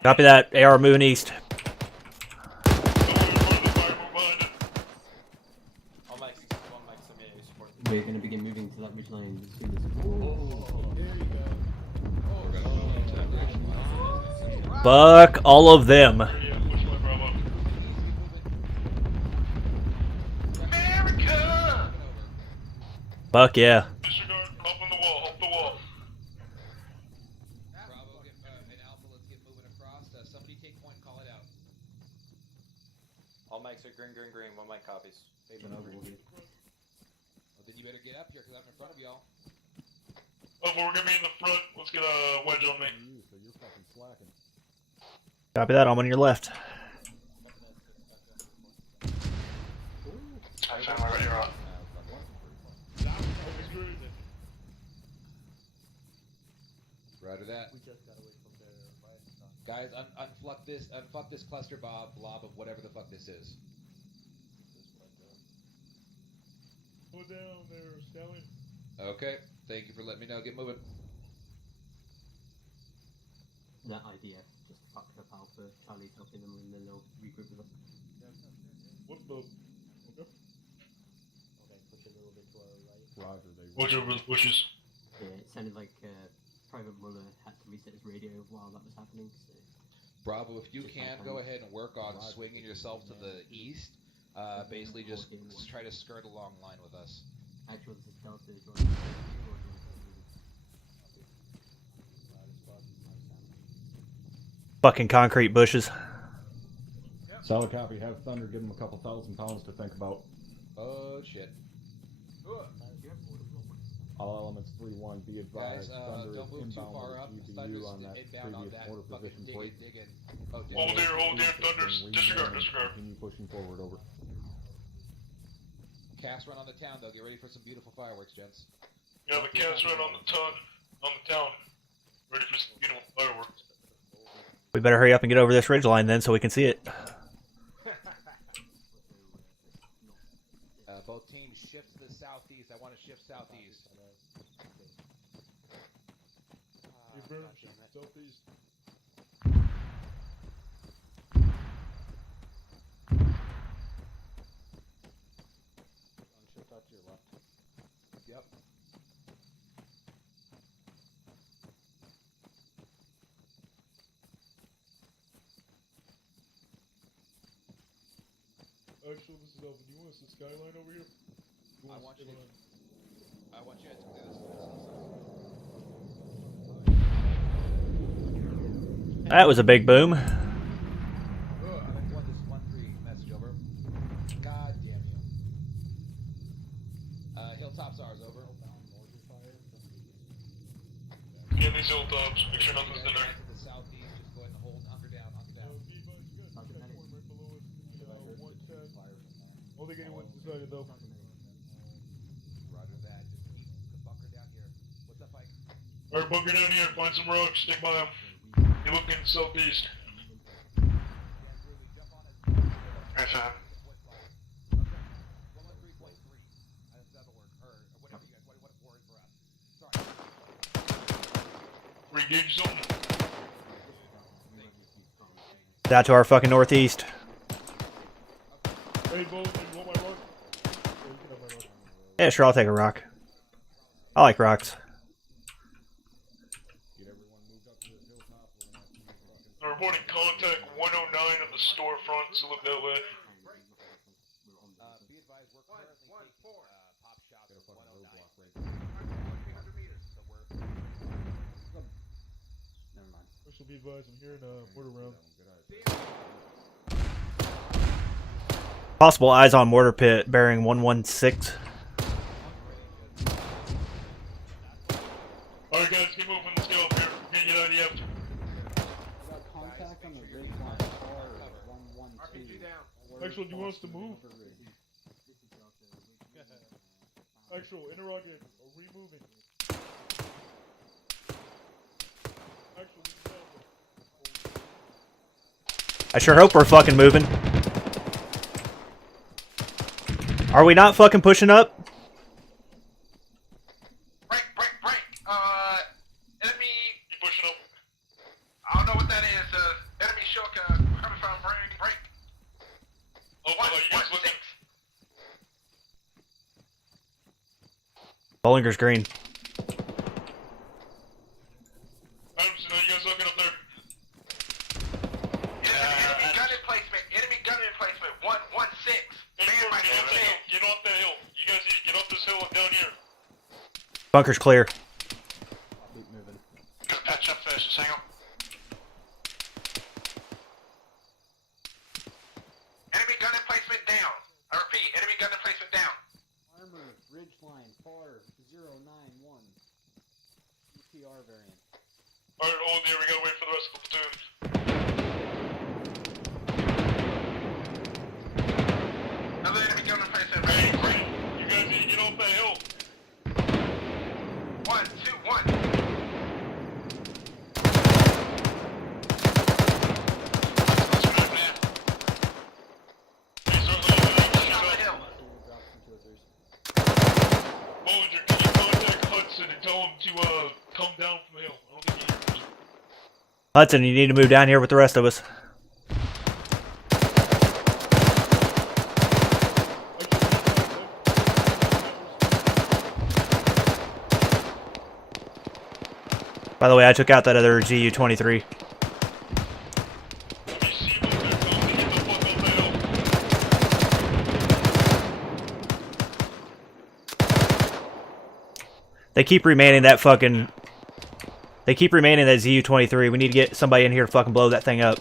Copy that. AR moving east. We're going to begin moving to that ridge line as soon as... Fuck all of them. America! Fuck yeah. Disregard, hop on the wall, hop the wall. Bravo, get and Alpha, let's get moving across. Somebody take point, call it out. All mics are green, green, green. One mic copies. Well, then you better get up here because I'm in front of y'all. Oh, we're gonna be in the front. Let's get a wedge on me. So you're fucking slacking. Copy that. I'm on your left. I found my right here. Roger that. Guys, unfuck this cluster blob of whatever the fuck this is. Go down there, Stallion. Okay, thank you for letting me know. Get moving. That idea just fucked up Alpha. Charlie's helping them and then they'll regroup with us. What's the... Okay. Okay, push a little bit to our right. Roger, they... Watch over the bushes. Yeah, it sounded like Private Muller had to reset his radio while that was happening, so... Bravo, if you can, go ahead and work on swinging yourself to the east. Basically just try to skirt along line with us. Actual, this is Delta. Fucking concrete bushes. Solid copy. Have Thunder give him a couple thousand pounds to think about. Oh shit. All elements 3-1. Be advised. Guys, Thunder don't is move too inbound far with up. EBU Thunder's on that inbound on previous that mortar fucking position plate. digging. Oh, Hold there, Thunders. Disregard, disregard. Continue pushing forward. Over. Cast run on the town, though. Get ready for some beautiful fireworks, gents. Yeah, the cast run on the town. Ready for some beautiful fireworks. We better hurry up and get over this ridge line then so we can see it. Both teams shift to the southeast. I want to shift southeast. You burn southeast. Shift out to your left. Yep. Actually, this is open. You want us to skyline over here? I want you to clear this. That was a big boom. I want this 1-3 message over. God damn you. Hilltop's ours, over. Yeah, these hilltops. Make sure nothing's in there. To the southeast, just go ahead and hold hunker down, hunker down. Only getting one decided though. Roger that. Just keep the bunker down here. What's up, Mike? Alright, bunker down here. Find some rocks. Stick by them. You're looking southeast. Yes, sir. Re-engage zone. That to our fucking northeast. Hey, Bo, you want my rock? Oh, you can have my rock. Yeah, sure, I'll take a rock. I like rocks. They're reporting contact 109 on the storefront, so look that way. Be advised, we're currently taking pop shots at 109. Never mind. I shall be advised, I'm hearing mortar round. Possible eyes on mortar pit bearing 116. Alright guys, keep moving, let's go up here. We're gonna get IDF. Contact on the ridge line or 112. Actual, do you want us to move? Actual, interrogative. Are we moving? Actual, I sure hope we're fucking moving. Are we not fucking pushing up? Break. Enemy. You pushing up? I don't know what that is. Bollinger's green. Adamson, are you guys looking up there? Enemy gun emplacement. Enemy gun emplacement. 116. Get off that hill. You guys need to get off this hill and down here. Bunker's clear. Keep moving. Go patch up first. Just hang on. Enemy gun emplacement down. I repeat, enemy gun emplacement down. Armor, Ridgeline, FAR 091. EPR variant. Alright, hold there. We gotta wait for the rest of the platoon. Another enemy gun emplacement. Hey, Green, you guys need to get off that hill. 1, 2, 1. Bollinger, can you contact Hudson and tell him to come down from the hill? I don't think he hears. Hudson, you need to move down here with the rest of us. By the way, I took out that other GU-23. They keep remaining that fucking... They keep remaining that ZU-23. We need to get somebody in here to fucking blow that thing up.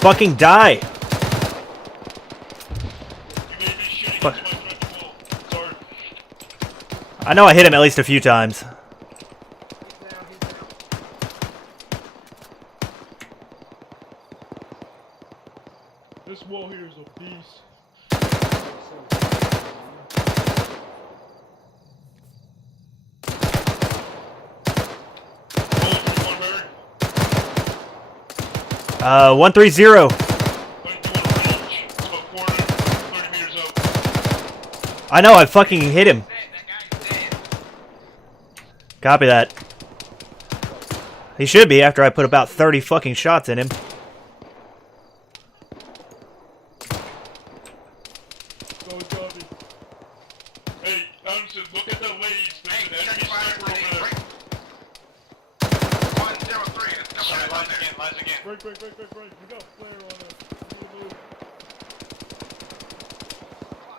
Fucking die! Fuck. I know I hit him at least a few times. This wall here is a beast. Uh, 130. I know, I fucking hit him. Copy that. He should be after I put about 30 fucking shots in him. Hey, Adamson, look at the ladies. There's an enemy sniper over there. 103. Sorry, lies again. Break. We got a flare on us.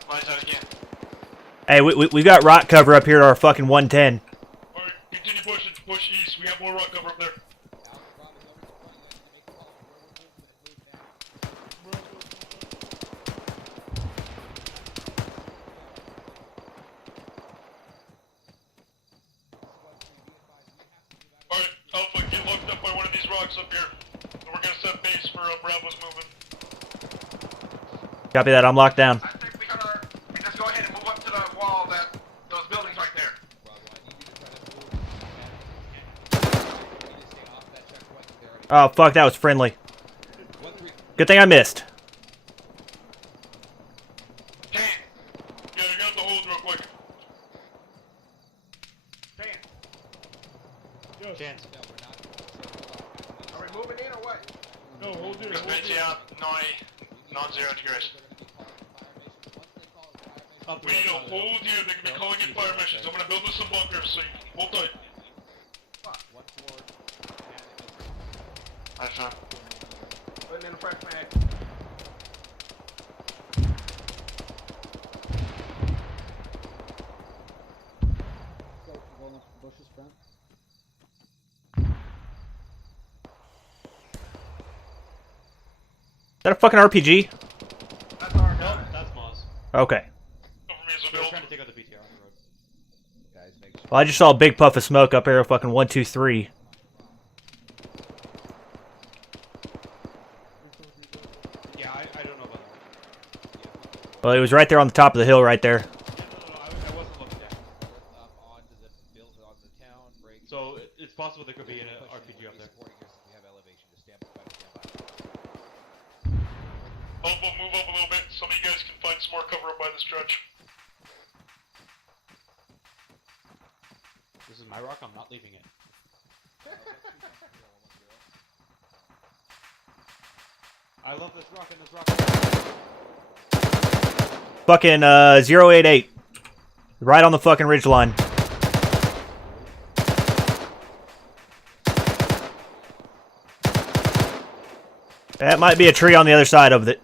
Lies out again. Hey, we got rock cover up here to our fucking 110. Alright, continue pushing. Push east. We have more rock cover up there. Alright, Alpha, get locked up by one of these rocks up here. And we're gonna set base for Bravo's movement. Copy that, I'm locked down. Just go ahead and move up to the wall that those buildings right there. Oh, fuck, that was friendly. Good thing I missed. Yeah, you got the hold real quick. Chance. Are we moving in or what? No, hold here. Visibility out 90 degrees. We need a hold here. They can be calling in fire missions. I'm gonna build us some bunkers, so you hold tight. Nice shot. Putting in the fresh mag. Bush's front. Is that a fucking RPG? That's our No, guy. that's Moz. Okay. We're trying to take out the BTR on the road. Guys, make sure. Well, I just saw a big puff of smoke up here. Fucking 1, 2, 3. Yeah, I don't know about that. Well, it was right there on the top of the hill, right there. No, I wasn't looking at it. Onto the build on the town, break. So it's possible there could be an RPG up there. We have elevation to stand by. We'll move up a little bit. Some of you guys can find some more cover up by the stretch. This is my rock. I'm not leaving it. I love this rock and this rock. Fucking 088. Right on the fucking ridge line. That might be a tree on the other side of it.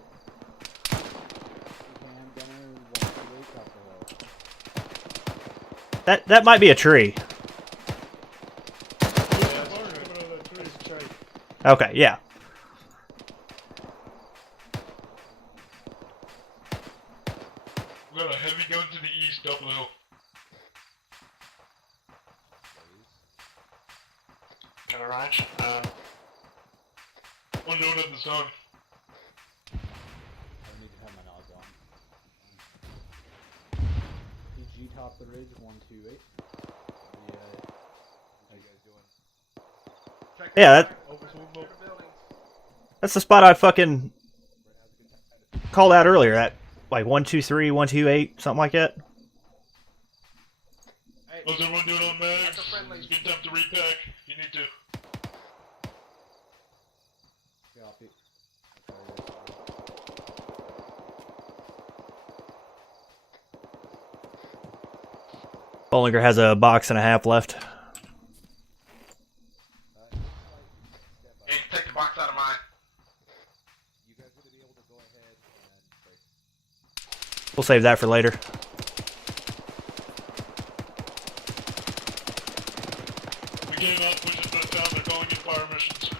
That might be a tree. Okay, yeah. We got a heavy gun to the east, up the hill. Got a range. Unknown at the zone. I need to have my nods on. PG top the ridge, 128. How you guys doing? Yeah, that's the spot I fucking called out earlier. That like 123, 128, something like that. How's everyone doing on mags? It's good time to repack. You need to. Copy. Bollinger has a box and a half left. Hey, take the box out of mine. You guys gonna be able to go ahead and break. We'll save that for later. We gave up, pushing to the town, they're calling in fire missions.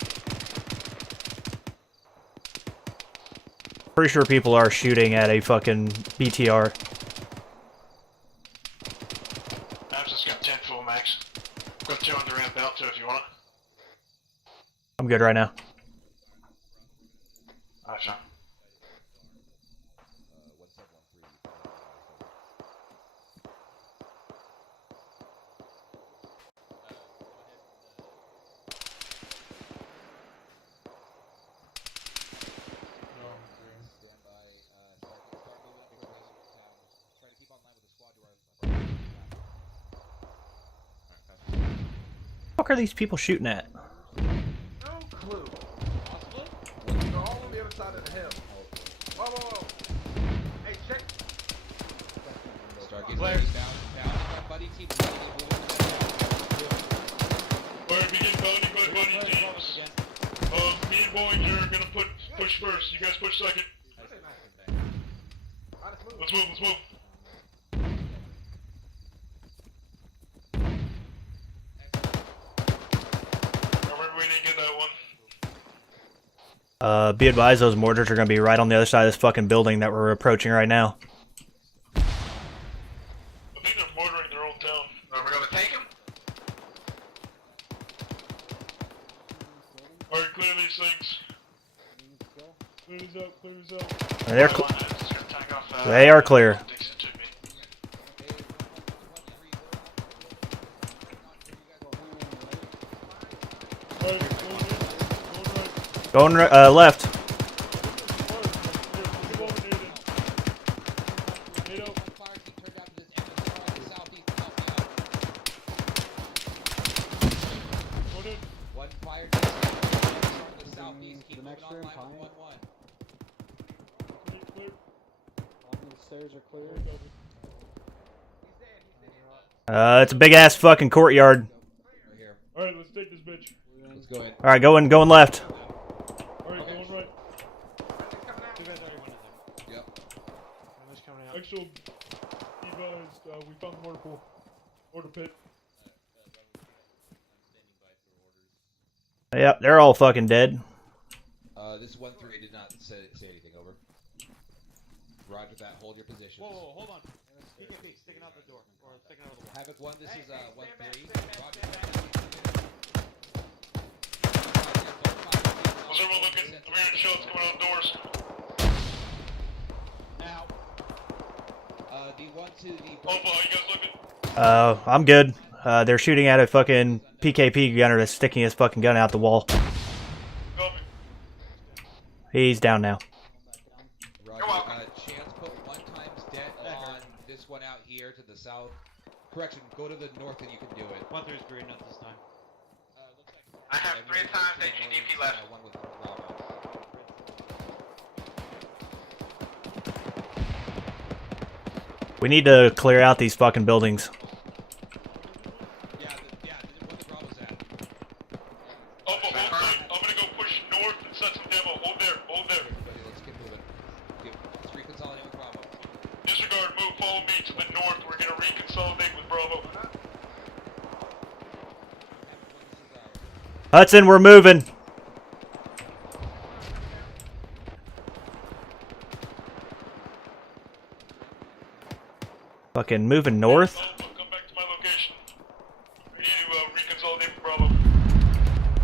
Pretty sure people are shooting at a fucking BTR. I've just got 10 full max. Got 200 round belt too if you want it. I'm good right now. Alright, Sean. What the fuck are these people shooting at? No clue. They're all on the other side of the hill. Whoa, whoa, whoa. Hey, check. Start getting ready. Down, buddy team. Alright, begin bounding by buddy teams. Me and Bollinger are gonna push first. You guys push second. Let's move, let's move. Alright, we didn't get that one. Be advised, those mortars are gonna be right on the other side of this fucking building that we're approaching right now. I think they're mortaring their own town. Are we gonna take him? Alright, clear these things. Clear these out, clear these out. They are clear. Going left. One fire from the southeast. Keep moving on line with 1-1. The stairs are clear. It's a big ass fucking courtyard. Alright, let's take this bitch. Let's go in. All right, going left. Alright, going right. Yep. Actual, we found the mortar pool. Mortar pit. Yep, they're all fucking dead. This 1-3 did not say anything. Over. Roger that. Hold your position. Whoa, hold on. PKP sticking out the door or sticking out of the wall. Havoc 1. This is 1-3. Roger. How's everyone looking? I'm hearing shots coming out doors. Now. The 1-2. The. Alpha, how you guys looking? I'm good. They're shooting at a fucking PKP gunner that's sticking his fucking gun out the wall. He's down now. Roger. Chance put 1 times debt on this one out here to the south. Correction, go to the north and you can do it. 1-3 is green up this time. I have 3 times HDP left. One with Bravo. We need to clear out these fucking buildings. Alpha, hold tight. I'm gonna go push north and set some demo. Hold there, hold there. Everybody, let's get moving. Let's reconsolidate with Bravo. Disregard, move, follow me to the north. We're gonna reconsolidate with Bravo. Hudson, we're moving. Fucking moving north. Alpha, come back to my location. We need to reconsolidate with Bravo.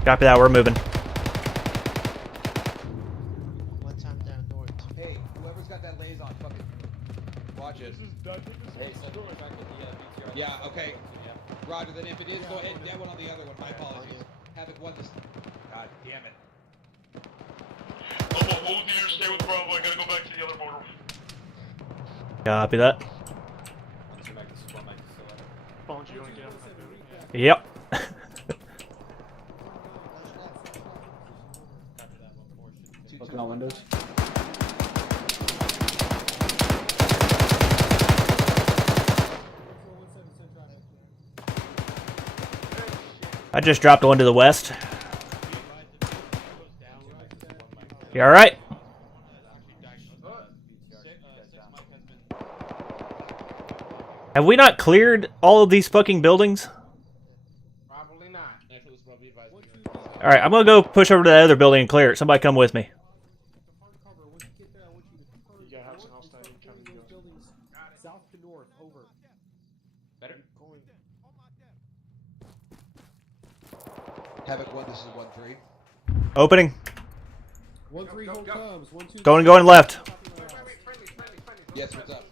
Copy that, we're moving. One time down north. Hey, whoever's got that lays on, fucking watch it. Hey, so we're back with the BTR. Yeah, okay. Roger, then if it is, go ahead and get one on the other one. My apologies. Havoc 1 this. God damn it. Alpha, hold here, stay with Bravo. I gotta go back to the other border. Copy that. Bones, you wanna get him? Yep. Looking out windows. I just dropped one to the west. You alright? Have we not cleared all of these fucking buildings? Probably not. Alright, I'm gonna go push over to the other building and clear it. Somebody come with me. You gotta have some else that you can do. South to north, over. Better. Havoc 1, this is 1-3. Opening. 1-3, hold comes. 1-2. Going left. Yes, what's up?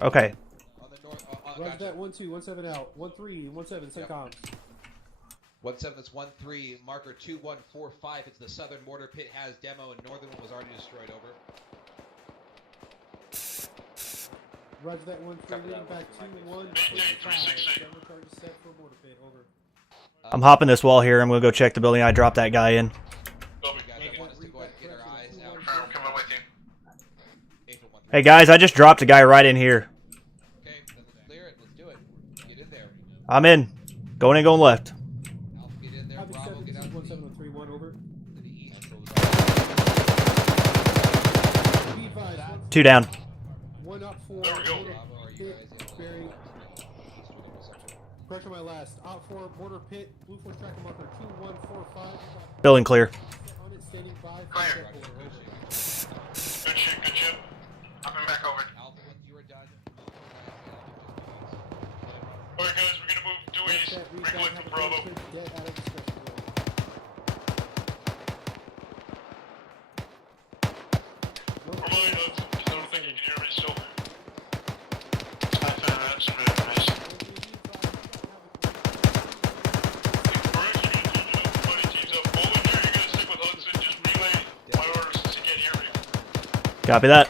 Okay. On the north. Roger that. 1-2, 1-7 out. 1-3, 1-7, send comms. 1-7, that's 1-3. Marker 2145. It's the southern mortar pit has demo, and northern one was already destroyed. Over. Roger that. 1-3, leading back 2-1. Demo charge set for mortar pit. Over. I'm hopping this wall here. I'm gonna go check the building I dropped that guy in. Hey guys, I just dropped a guy right in here. Okay, then let's clear it. Let's do it. Get in there. I'm in. Going in, going left. Alpha, get in there. Bravo, get out. 1-7-3-1, over. 2 down. 1 up 4. There we go. Barry. Correct on my last. Out 4, mortar pit. Blue 4 tracker marker 2145. Building clear. On it, standing by. Clear. Good shit, good shit. I've been back over. Alpha, once you are done. Alright guys, we're gonna move due east. Recollect with Bravo. Remind us, because I don't think you can hear me still. I found some information. We're actually gonna do the buddy teams up. Bowling here, you're gonna stick with Hudson. Just relay my orders since you can't hear me. Copy that.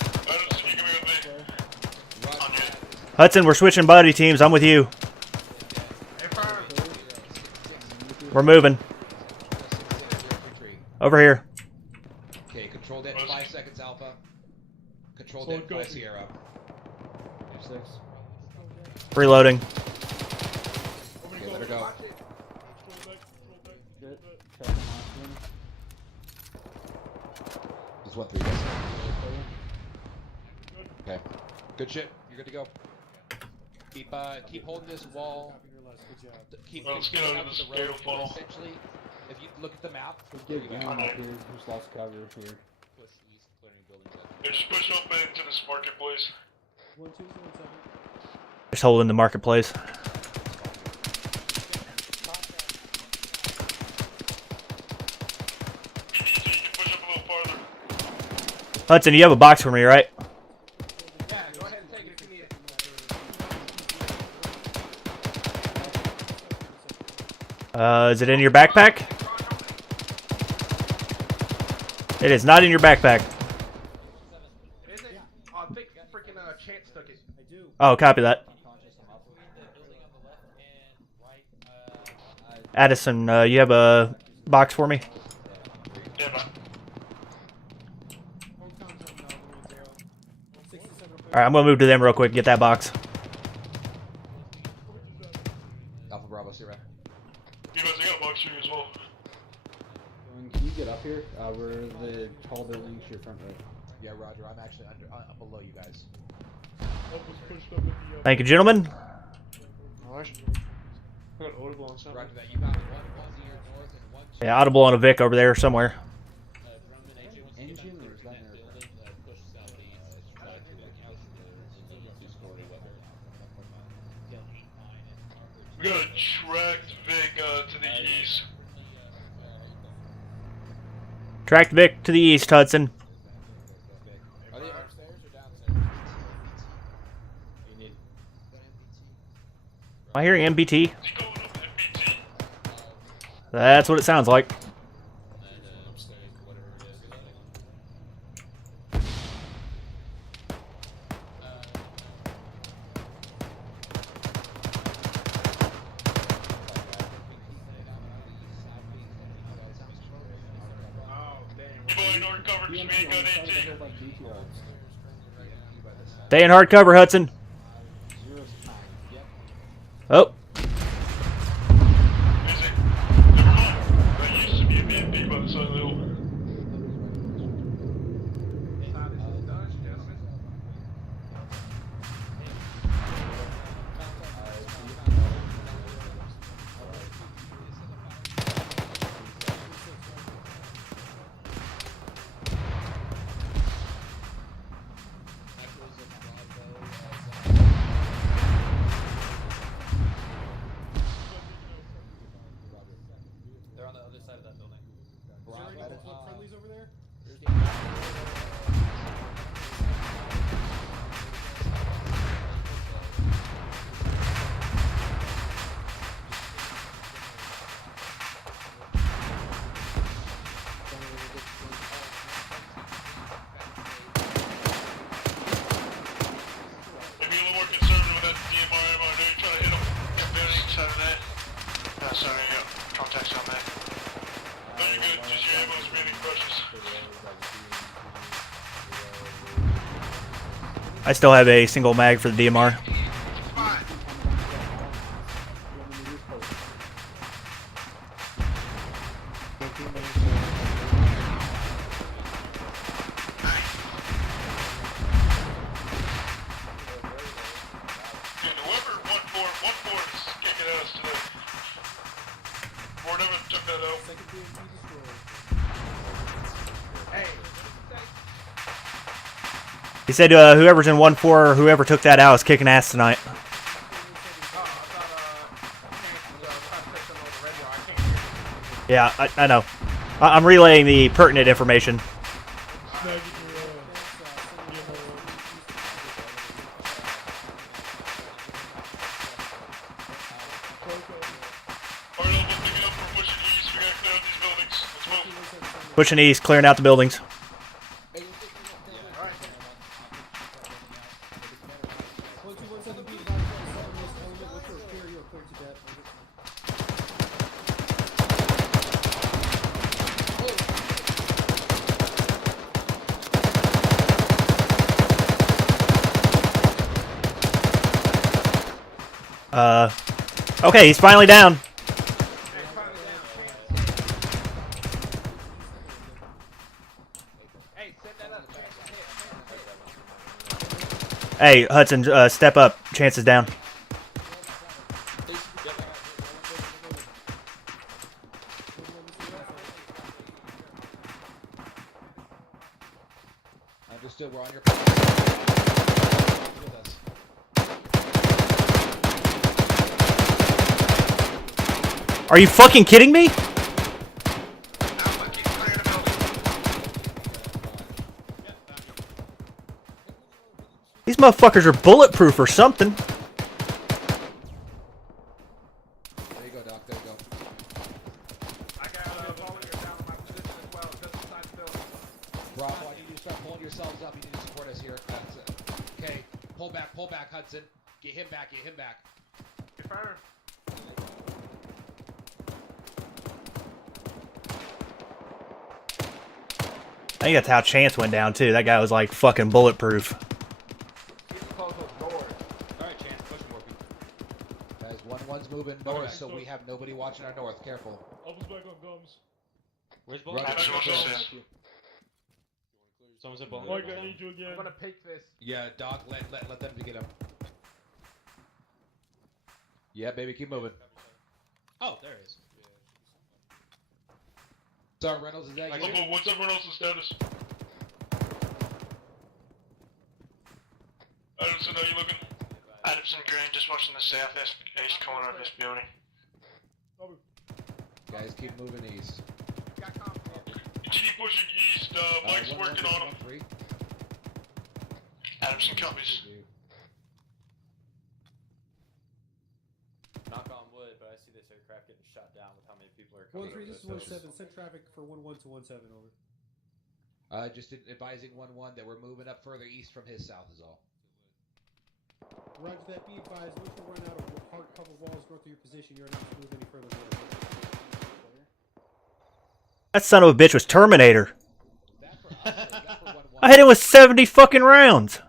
Adamson, you can be with me. On you. Hudson, we're switching buddy teams. I'm with you. We're moving. Over here. Okay, control dead 5 seconds, Alpha. Control dead 5 Sierra. 6. Reloading. Okay, let her go. Good. Check Austin. Just 1-3, guys. Okay. Good shit. You're good to go. Keep holding this wall. Keep Let's get out of this the road. fatal funnel. Essentially, If you look at the map, Get down up here. Just lost cover here. Push east, clearing buildings up. Yeah, just push up into this marketplace. 1207. Just holding the marketplace. Hudson, you have a box for me, right? Yeah, go ahead and take it if you need it. Is it in your backpack? It is not in your backpack. Is it? Oh, I think freaking Chance took it. I do. Oh, copy that. Addison, you have a box for me? Alright, I'm gonna move to them real quick and get that box. Alpha Bravo, see right. You guys, I got a box for you as well. Can you get up here? We're the tall building to your front right. Yeah, Roger. I'm actually I'm below you guys. Thank you, gentlemen. Alright. I got audible on something. Roger that. You got one to your north and one to Yeah, Audible on a Vic over there somewhere. Engine or is that an airplane? We got a tracked Vic to the east. Tracked Vic to the east, Hudson. Are they upstairs or downstairs? Am I hearing MBT? That's what it sounds like. Stay in hard cover, Hudson. Oh. They're on the other side of that building. Friendlies over there? Maybe a little more conservative with that DMR ammo. I know you're trying to hit them. Yeah, building side of that. Sorry, yeah. Contacts on that. No, you're good. Just your ammo's being precious. I still have a single mag for the DMR. He said whoever's in 1-4 or whoever took that out is kicking ass tonight. Yeah, I know. I'm relaying the pertinent information. Pushing east, clearing out the buildings. Okay, he's finally down. Hey, Hudson, step up. Chance is down. Understood. We're on your with us. Are you fucking kidding me? These motherfuckers are bulletproof or something. There you go, Doc. There you go. I got volunteers down on my position as well, just beside the building. Bravo, I need you to start pulling yourselves up. You need to support us here. That's it. Okay, pull back, Hudson. Get him back, get him back. Confirm. I think that's how Chance went down too. That guy was like fucking bulletproof. Alright, Chance, push more people. Guys, 1-1's moving north, so we have nobody watching our north. Careful. Almost back on gums. Where's Run Bowling? it. Someone said Bowling. Mike, I need you again. I'm gonna pick this. Yeah, Doc, let them get him. Yeah, baby, keep moving. Oh, there it is. Sorry, Reynolds, is that you? What's everyone else's status? Adamson, how you looking? Adamson Green, just watching the southeast east corner of this building. Guys, keep moving east. Keep pushing east, Mike's working on him. Adamson copies. Knock on wood, but I see this aircraft getting shot down with how many people are coming. 1-3, this is 1-7. Send traffic for 1-1 to 1-7, over. Just advising 1-1 that we're moving up further east from his south is all. Roger that. Be advised, once you run out of hard-cover walls north of your position, you're not to move any further north. That son of a bitch was Terminator. I hit him with 70 fucking rounds.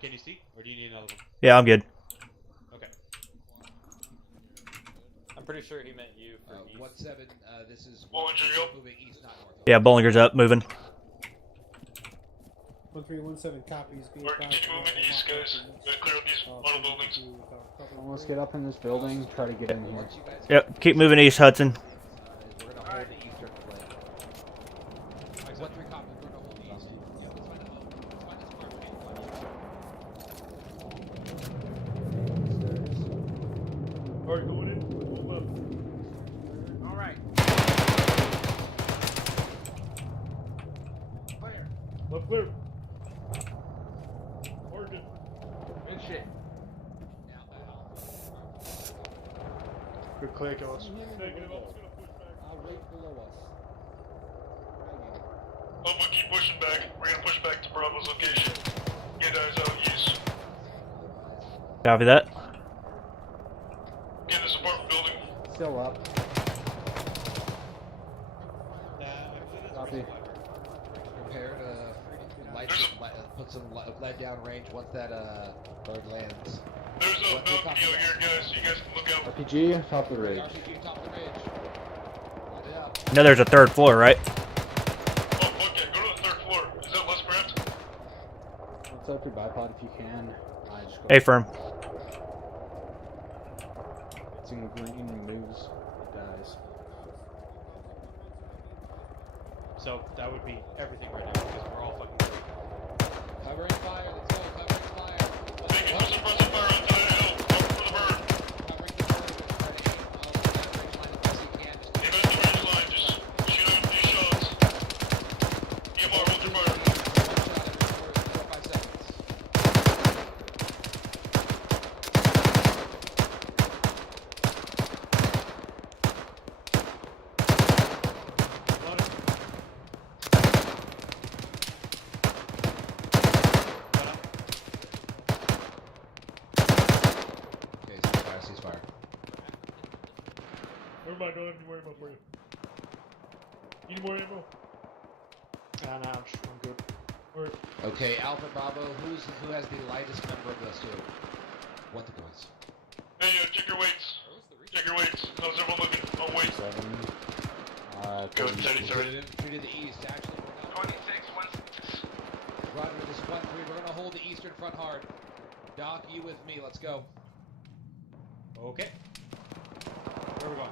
Can you see? Or do you need another one? Yeah, I'm good. Okay. I'm pretty sure he meant you for east. 1-7, this is moving east, not north. Yeah, Bollinger's up, moving. 1-3-1-7 copies. Be Alright, continue moving east, guys. We're gonna clear up these auto buildings. Let's get up in this building. Try to get in here. Yep, keep moving east, Hudson. We're gonna hold the eastern flank. 1-3 copies, we're gonna hold the east. Yeah, let's find Alright, going in. Move up. Alright. Clear. Left clear. Organ. Good shit. Good click, Ellis. Negative, I was gonna push back. Right below us. Oh, we'll keep pushing back. We're gonna push back to Bravo's location. Get eyes out east. Copy that. Get in this apartment building. Still up. Copy. Prepare to put some lead down range once that bird lands. There's a Falcon out here, guys. You guys can look out. RPG, top of the ridge. RPG, top of the ridge. Light it up. I know there's a third floor, right? Oh, fuck yeah. Go to the third floor. Is that less cramped? What's up to bipod if you can? Just go. Hey, firm. It's in green moves, it dies. So that would be everything right now because we're all fucking crazy. Covering fire, let's go, covering fire. Take it, put some fire onto the hill. Up for the bird. Covering the bird, try to aim all the ridge line as best you can. Just Aim at the ridge line. Just shoot out these shots. EMR, hold your fire. one shot every 4 or 5 seconds. Okay, ceasefire. Never mind, don't have to worry about for you. Need more ammo? Nah, I'm good. Alright. Okay, Alpha Bravo, who has the lightest member of us two? What the boys? Hey, check your weights. Check your weights. How's everyone looking? Oh, wait. 7. Go, 30, 30. Infantry to the east, actually. 26, 1. Roger, this is 1-3. We're gonna hold the eastern front hard. Doc, you with me? Let's go. Okay. Where are we going?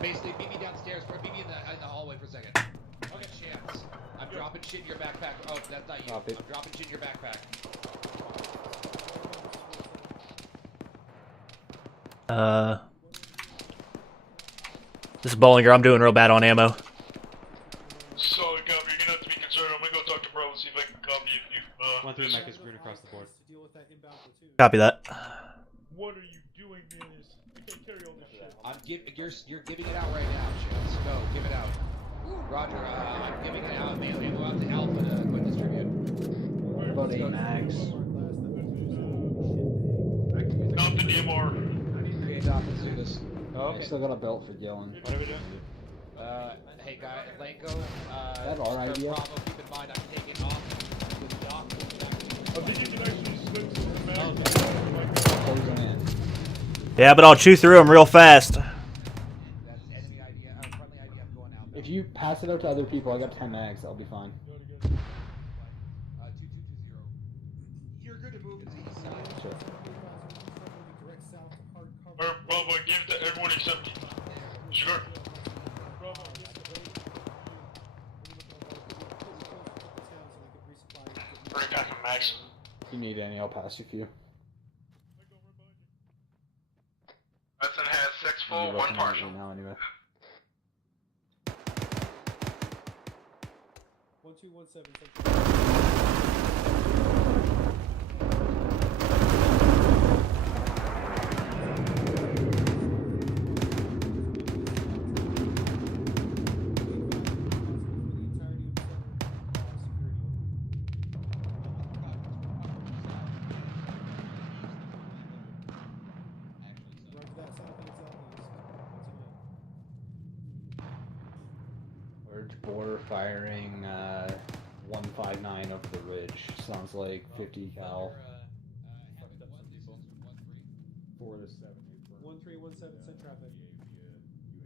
Basically, meet me downstairs. Meet me in the hallway for a second. Okay, chance. I'm dropping shit in your backpack. Oh, that's not you. Drop it. I'm dropping shit in your backpack. This is Bollinger. I'm doing real bad on ammo. Solid copy. You're gonna have to be concerned. I'm gonna go talk to Bro and see if I can copy if you. 1-3 Mike is green across the board. Copy that. What are you doing, Menace? You can't carry all this shit. You're giving it out right now, Shields. Go, give it out. Roger, I'm giving it out, man. We go out to Alpha to quick distribute. About 8 mags. Not the DMR. Okay, Doc, let's do this. I still got a belt for Gillen. What are we doing? Hey, guy, Lanko, that our idea? Bravo, keep in mind I'm taking off the dock. I think you can actually switch to the mag. Close them in. Yeah, but I'll chew through them real fast. If you pass it out to other people, I got 10 mags. I'll be fine. 2220. You're good to move. Sure. Or Bravo, give it to everyone except me. Sure. Bring back a max. If you need any, I'll pass you a few. Hudson has 6 full, 1 partial. Now anyway. 1212. Urge border firing 159 of the ridge. Sounds like 50 cal. 4 to 7. 1317 sent traffic.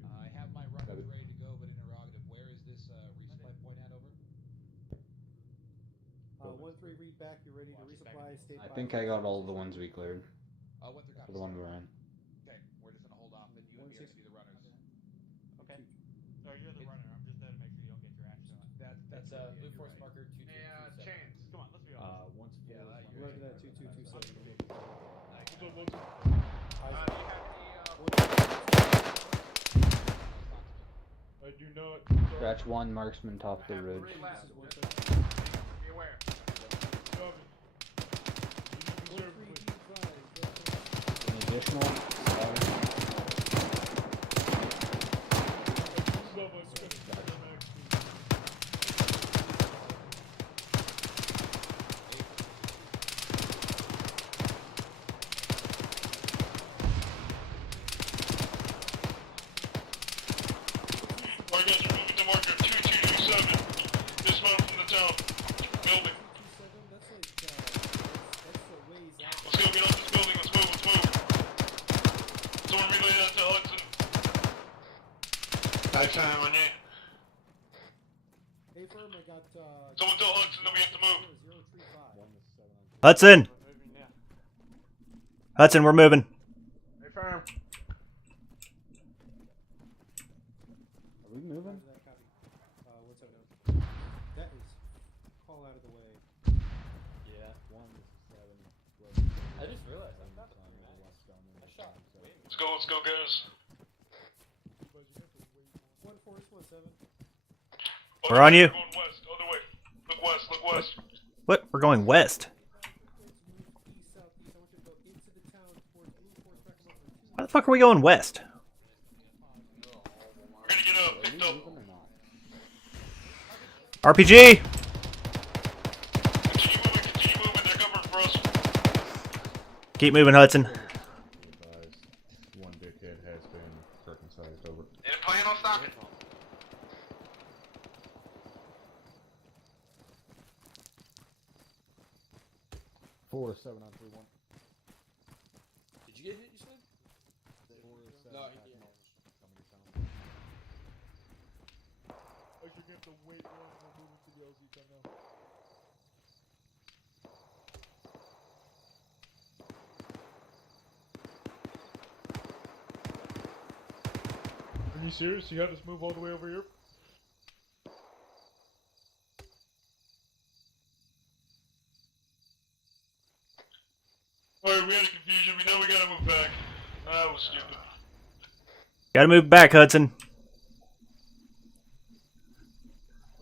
I have my rockets ready to go, but interrogative. Where is this resupply point at over? 1-3 read back. You're ready to resupply. Stay I think I got all the ones we cleared. 1-3 For the one we're in. Okay, we're just gonna hold off. Then you and me are gonna be the runners. Okay. Oh, you're the runner. I'm just there to make sure you don't get your ass shot. That's Blue Force marker 2227. Chance. Come on, let's be honest. Once Roger that 2227. I do not. Scratch 1, marksman top of the ridge. Be aware. Any additional? Alright guys, we're moving to marker 2227. Dismount from the town. Building. Let's go, get off this building, let's move, let's move. Someone relay that to Hudson. High time on you. Hey, firm, I got. Someone tell Hudson that we have to move. Hudson! Hudson, we're moving. Hey, firm. Are we moving? What's up now? That is call out of the way. Yeah, 1 to 7. I just realized I shot way more. Let's go guys. 1417. We're on you. Going west, other way. Look west, look west. What? We're going west. Why the fuck are we going west? We're gonna get picked up. RPG! Continue moving, they're covering for us. Keep moving, Hudson. One dickhead has been circumcised over. Didn't plan on stopping. Four 7-on-3-1. Did you get hit, you said? No, he didn't. I should get the weight room and move it to the LZ time now. Are you serious? You had us move all the way over here? was stupid. Gotta move back, Hudson.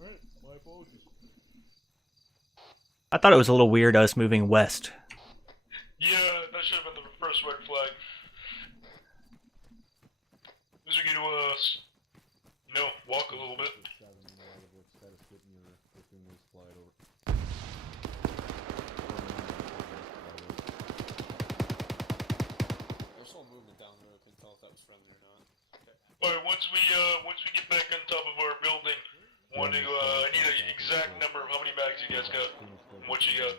Alright, my apologies. I thought it was a little weird us moving west. Yeah, that should have been the first red flag. As we get to, walk a little bit. I saw movement down there. I couldn't tell if that was friendly or not. Alright, once we get back on top of our building, I need an exact number of how many bags you guys got. And what you got.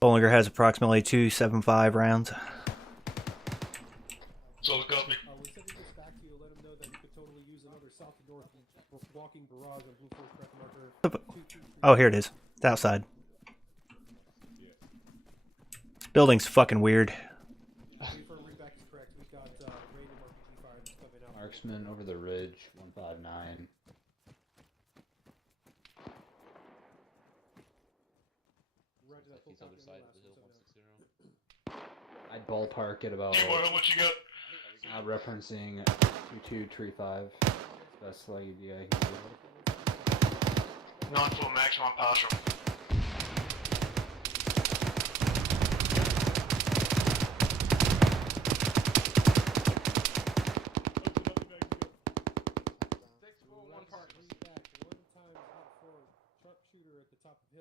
Bollinger has approximately 275 rounds. So copy. When somebody gets back to you, let them know that you could totally use another south and north walking barrage on Blue Force track marker. Oh, here it is. It's outside. Building's fucking weird. Marksman over the ridge, 159. He's other side of the hill, 160. I'd ballpark at about. What you got? Referencing 2235. Best like idea I can do. Non full maximum partial.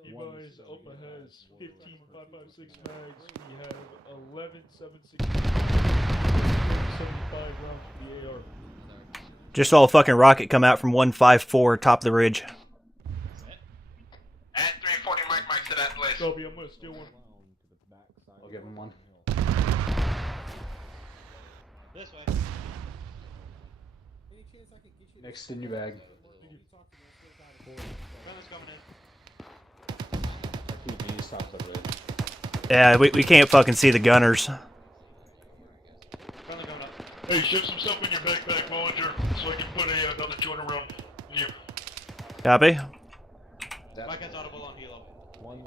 Levi's Opa has 15 5.56 mags. We have 11 7.62. 75 rounds for the AR. Just saw a fucking rocket come out from 154 top of the ridge. Add 340 mic to that place. Toby, I'm gonna steal one. I'll give him one. This way. Next in your bag. Friendly's coming in. Keep these top of the ridge. Yeah, we can't fucking see the gunners. Friendly coming up. Hey, ship some stuff in your backpack, Bollinger, so I can put another 200 round in you. Copy. Mike has audible on helo. One.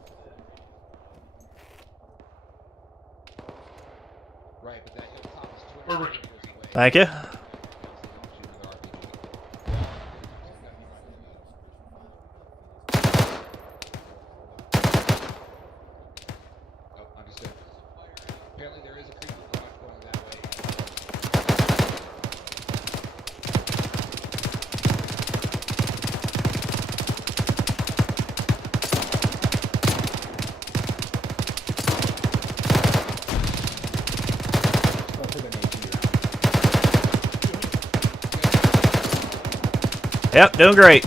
Right, but that hilltop is 200 Perfect. meters away. Thank you. Oh, understood. Apparently there is a creep garage going that way. Yep, doing great.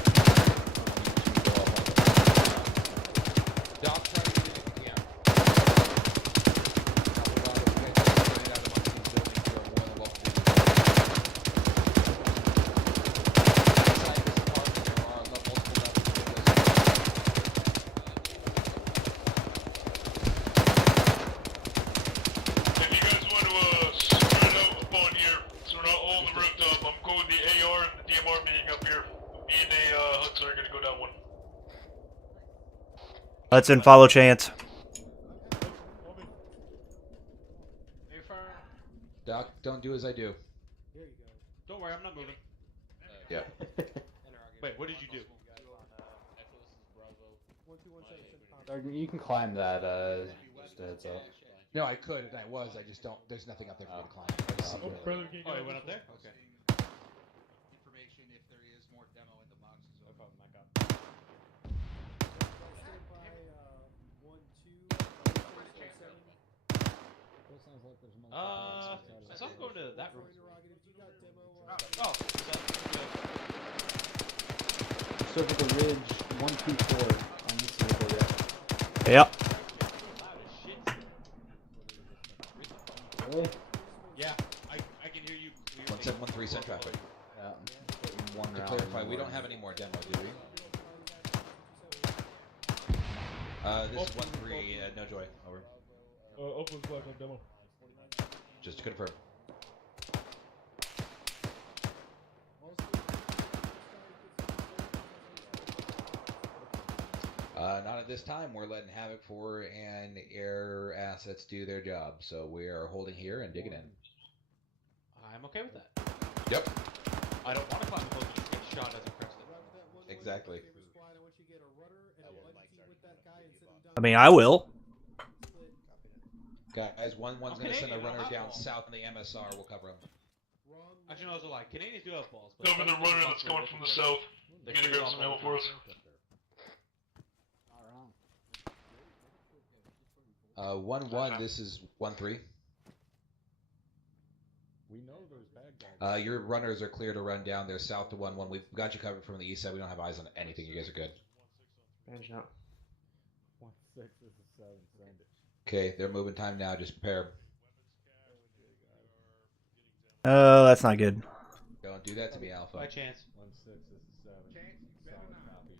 Hudson, follow chance. Doc, don't do as I do. Don't worry, I'm not moving. Yeah. Wait, what did you do? You can climb that, just a heads up. No, I could, and I was. I just don't. There's nothing up there for me to climb. I just- Oh, it went up there? Okay. Information if there is more demo in the boxes. No problem, I got I saw him go to that room. Oh, Circle the ridge, 124 on this circle, yeah. Yep. Really? Yeah, I can hear you. 1713 send traffic. Yeah. One To round. clarify, we don't have any more demo, do we? This is 1-3, no joy. Over. Open's black on demo. Just to confirm. Not at this time. We're letting Havoc 4 and air assets do their job. So we are holding here and digging in. I'm okay with that. Yep. I don't want to climb the post and get shot as a Preston. Exactly. I mean, I will. Guys, one's going to send a runner down south in the MSR. We'll cover him. Actually, no, it's a lie. Canadians do have balls. But Cover the runner that's coming from the south. They're going to grab some ammo for us. 1-1, this is 1-3. We know there's bad guys. Your runners are clear to run down. They're south to 1-1. We've got you covered from the east side. We don't have eyes on anything. You guys are good. Managing out. 1-6 is a 7. Send it. Okay, they're moving time now. Just prepare. Oh, that's not good. Don't do that to me, Alpha. By chance. 1-6 is a 7. Solid copy.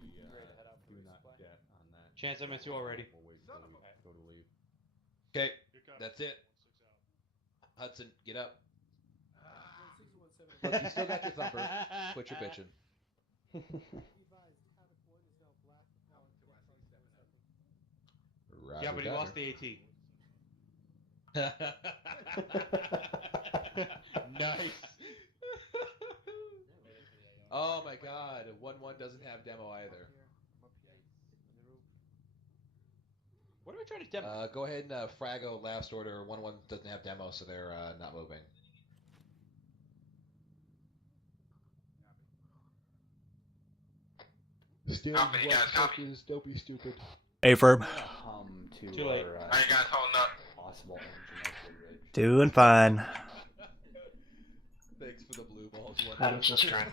Do not get on that. Chance, I missed you already. We'll wait until we go to leave. Okay, that's it. Hudson, get up. Look, you still got your thumper. Quit your bitching. Yeah, but he lost the AT. Nice. Oh my god, 1-1 doesn't have demo either. What are we trying to demo? Go ahead and Frago last order. 1-1 doesn't have demo, so they're not moving. Copy, guys, copy. Is dopey stupid. Affirm. Too late. How you guys holding up? Possible engine of the ridge. Doing fine. Thanks for the blue balls. Adam's just trying.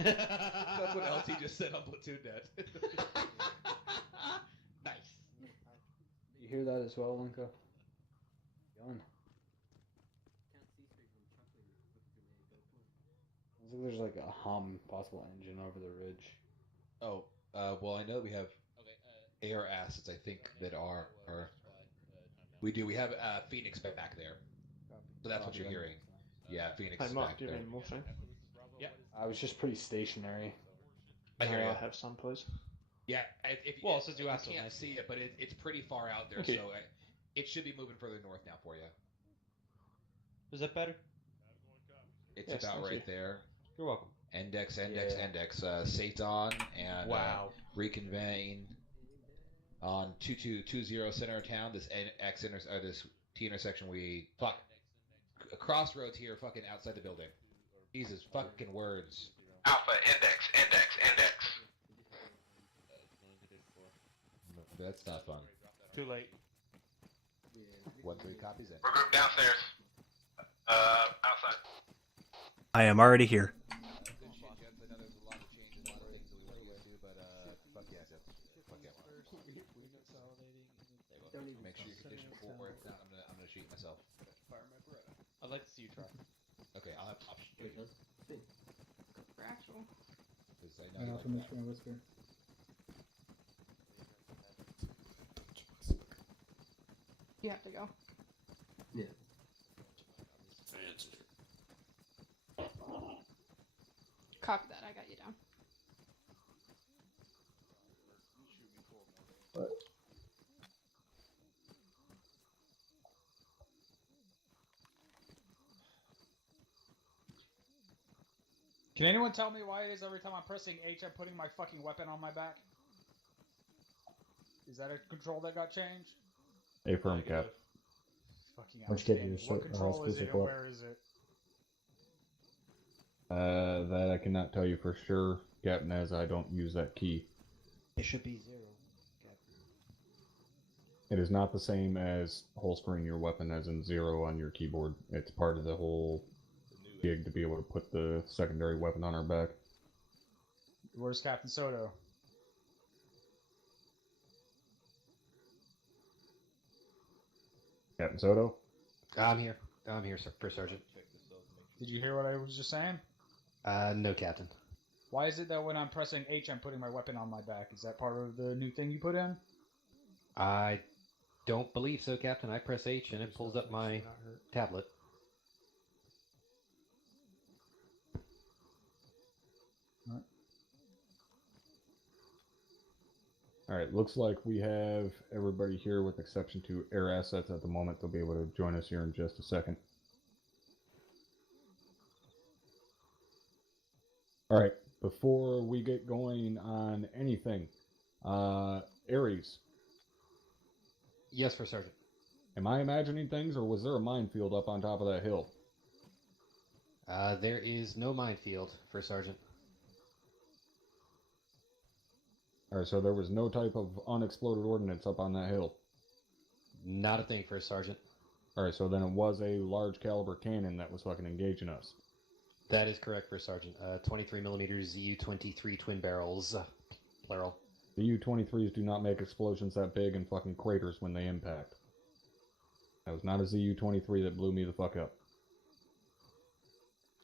That's what LT just said on Platoon Net. Nice. You hear that as well, Linko? Going. There's like a hum, possible engine over the ridge. Oh, well, I know we have air assets, I think, that are we do. We have Phoenix back there. So that's what you're hearing. Yeah, Phoenix is back there. Yeah. I was just pretty stationary. I hear you. Have some, please. Yeah, well, since you asked, I can't see it, but it's pretty far out there, Okay. so it should be moving further north now for you. Is that better? It's Yes, about thank right you. there. You're welcome. Index, Yeah. Satan, and Wow. reconvene on 2220 center of town. This this T intersection. A crossroads here, fucking outside the building. Jesus fucking words. Alpha, index. That's not fun. Too late. 1-3 copies in. We're grouped downstairs. Outside. I am already here. Good shit, gents. I know there's a lot of changes, a lot of things that we want you guys to do, but fuck yeah, Jeff. Fuck yeah. Make sure you condition full, or if not, I'm gonna shoot myself. I'd like to see you try. Okay, I'll have option 2. For actual. Because I know you like that. You have to go. Yeah. Copy that. I got you down. Can anyone tell me why it is every time I'm pressing H, I'm putting my fucking weapon on my back? Is that a control that got changed? Affirm, Cap. Fucking Let's get outstanding. your What control is it and what? where is it? That I cannot tell you for sure, Captain, as I don't use that key. It should be 0. It is not the same as holstering your weapon as in 0 on your keyboard. It's part of the whole gig to be able to put the secondary weapon on our back. Where's Captain Soto? Captain Soto? I'm here, sir, First Sergeant. Did you hear what I was just saying? No, Captain. Why is it that when I'm pressing H, I'm putting my weapon on my back? Is that part of the new thing you put in? I don't believe so, Captain. I press H and it pulls up my tablet. Alright, looks like we have everybody here with exception to air assets at the moment. They'll be able to join us here in just a second. Alright, before we get going on anything, Ares. Yes, First Sergeant. Am I imagining things, or was there a minefield up on top of that hill? There is no minefield, First Sergeant. Alright, so there was no type of unexploded ordnance up on that hill? Not a thing, First Sergeant. Alright, so then it was a large caliber cannon that was fucking engaging us. That is correct, First Sergeant. 23mm ZU-23 twin barrels, plural. The U-23s do not make explosions that big in fucking craters when they impact. That was not a ZU-23 that blew me the fuck up.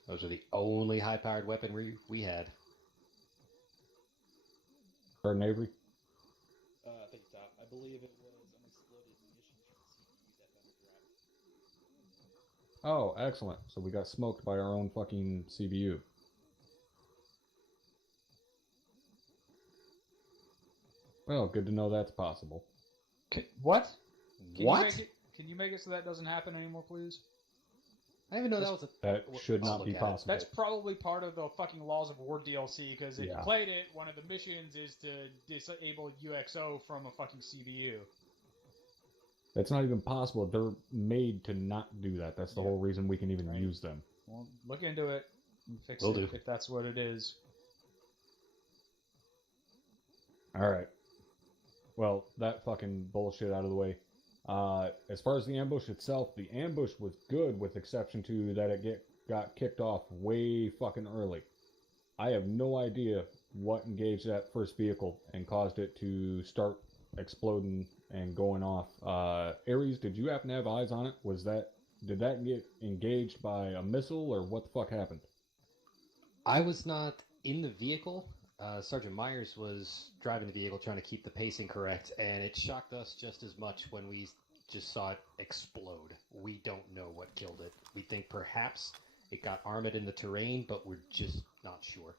Those are the only high-powered weaponry we had. Pardon, Avery? I think top. I believe it was unexploded munitions from the CPU that found the drop. Oh, excellent. So we got smoked by our own fucking CBU. Well, good to know that's possible. What? What? Can you make it so that doesn't happen anymore, please? I didn't even know that was a... That should not be possible. That's probably part of the fucking Laws of War DLC, because if you played it, one of the missions is to disable UXO from a fucking CBU. That's not even possible. They're made to not do that. That's the whole reason we can even use them. Well, look into it and fix Will it do. if that's what it is. Alright. Well, that fucking bullshit out of the way. As far as the ambush itself, the ambush was good with exception to that it got kicked off way fucking early. I have no idea what engaged that first vehicle and caused it to start exploding and going off. Ares, did you happen to have eyes on it? Did that get engaged by a missile, or what the fuck happened? I was not in the vehicle. Sergeant Myers was driving the vehicle trying to keep the pacing correct, and it shocked us just as much when we just saw it explode. We don't know what killed it. We think perhaps it got armored in the terrain, but we're just not sure.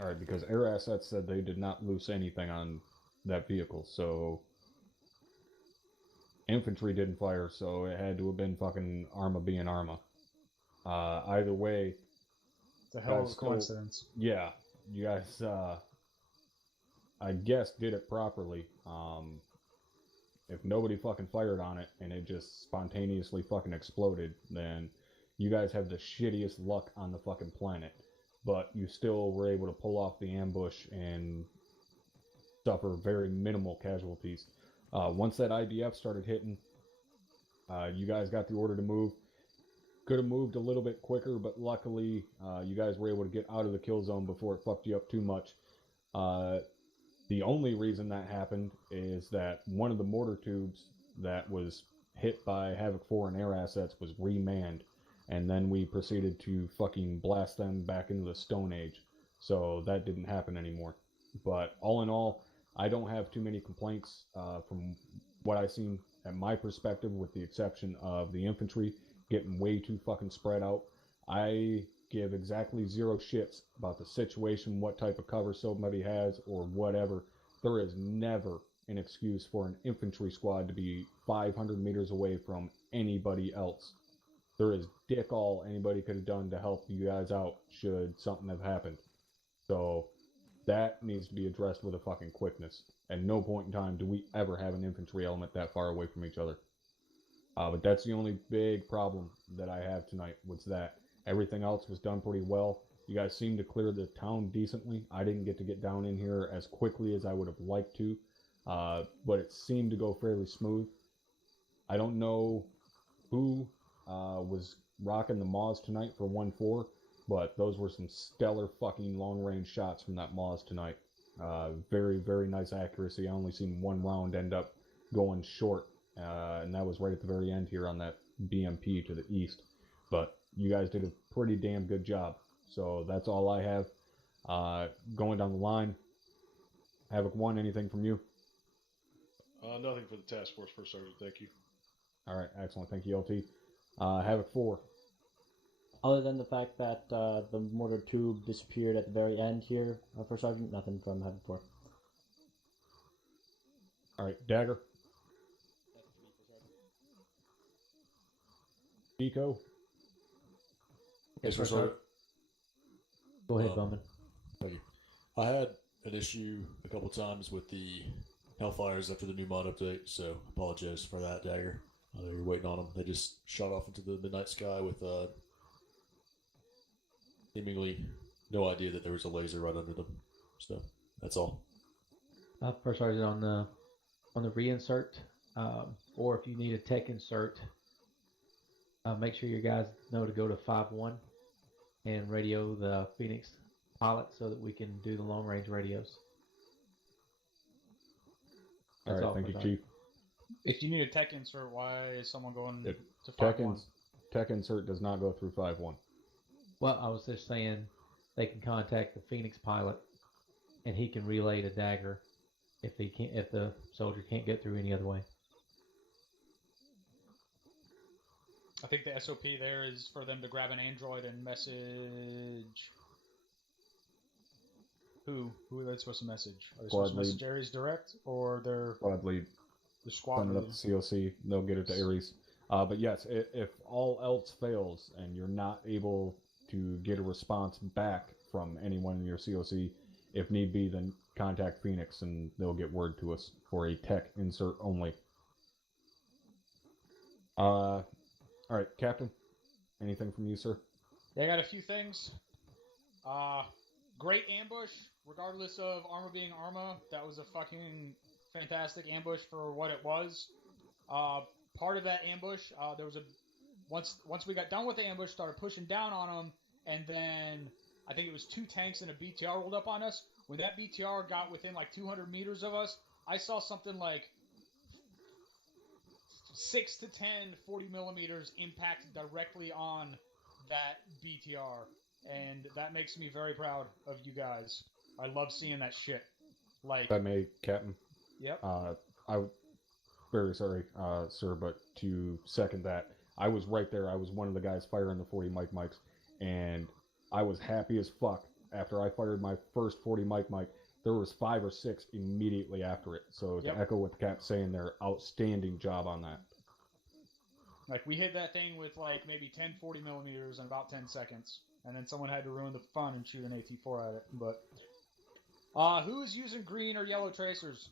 Alright, because air assets said they did not loose anything on that vehicle, so infantry didn't fire, so it had to have been fucking Arma being Arma. Either way, It's a hell of a coincidence. Yeah, you guys, I guess, did it properly. If nobody fucking fired on it and it just spontaneously fucking exploded, then you guys have the shittiest luck on the fucking planet. But you still were able to pull off the ambush and suffer very minimal casualties. Once that IDF started hitting, you guys got the order to move. Could have moved a little bit quicker, but luckily you guys were able to get out of the kill zone before it fucked you up too much. The only reason that happened is that one of the mortar tubes that was hit by Havoc 4 and air assets was remanned, and then we proceeded to fucking blast them back into the Stone Age. So that didn't happen anymore. But all in all, I don't have too many complaints from what I've seen at my perspective, with the exception of the infantry getting way too fucking spread out. I give exactly zero shits about the situation, what type of cover somebody has, or whatever. There is never an excuse for an infantry squad to be 500 meters away from anybody else. There is dick all anybody could have done to help you guys out should something have happened. So that needs to be addressed with a fucking quickness. At no point in time do we ever have an infantry element that far away from each other. But that's the only big problem that I have tonight, was that. Everything else was done pretty well. You guys seemed to clear the town decently. I didn't get to get down in here as quickly as I would have liked to, but it seemed to go fairly smooth. I don't know who was rocking the Maws tonight for 1-4, but those were some stellar fucking long-range shots from that Maws tonight. Very, very nice accuracy. I only seen one round end up going short, and that was right at the very end here on that BMP to the east. But you guys did a pretty damn good job. So that's all I have. Going down the line, Havoc 1, anything from you? Nothing for the task force, First Sergeant. Thank you. All right, excellent. Thank you, LT. Havoc 4. Other than the fact that the mortar tube disappeared at the very end here, First Sergeant, nothing from Havoc 4. Alright, Dagger. Pico. Yes, sir, Sergeant. Go ahead, Bowman. Thank you. I had an issue a couple times with the Hellfires after the new mod update, so apologize for that, Dagger. I know you're waiting on them. They just shot off into the midnight sky with seemingly no idea that there was a laser right under them. So that's all. First Sergeant, on the reinsert, or if you need a tech insert, make sure your guys know to go to 5-1 and radio the Phoenix pilot so that we can do the long range radios. All right, thank you, Chief. If you need a tech insert, why is someone going to Tech, 5-1? tech insert does not go through 5-1. Well, I was just saying they can contact the Phoenix pilot, and he can relay to Dagger if the soldier can't get through any other way. I think the SOP there is for them to grab an Android and message. Who are they supposed to message? Are they supposed to message Ares direct, or their Squad lead? The squad Send it up lead. to COC. They'll get it to Ares. But yes, if all else fails and you're not able to get a response back from anyone in your COC, if need be, then contact Phoenix and they'll get word to us for a tech insert only. All right, Captain. Anything from you, sir? Yeah, I got a few things. Great ambush, regardless of armor being armor. That was a fucking fantastic ambush for what it was. Part of that ambush, there was a once we got done with the ambush, started pushing down on them, and then I think it was 2 tanks and a BTR rolled up on us. When that BTR got within like 200 meters of us, I saw something like 6 to 10 40 millimeters impact directly on that BTR, and that makes me very proud of you guys. I love seeing that shit. Like, If I may, Captain. Yep. I'm very sorry, sir, but to second that, I was right there. I was one of the guys firing the 40 mics, and I was happy as fuck after I fired my first 40 mic. There was 5 or 6 immediately after it. So to echo what the Cap's saying there, outstanding job on that. Like, we hit that thing with like maybe 10 40 millimeters in about 10 seconds, and then someone had to ruin the fun and shoot an AT4 at it. But who is using green or yellow tracers?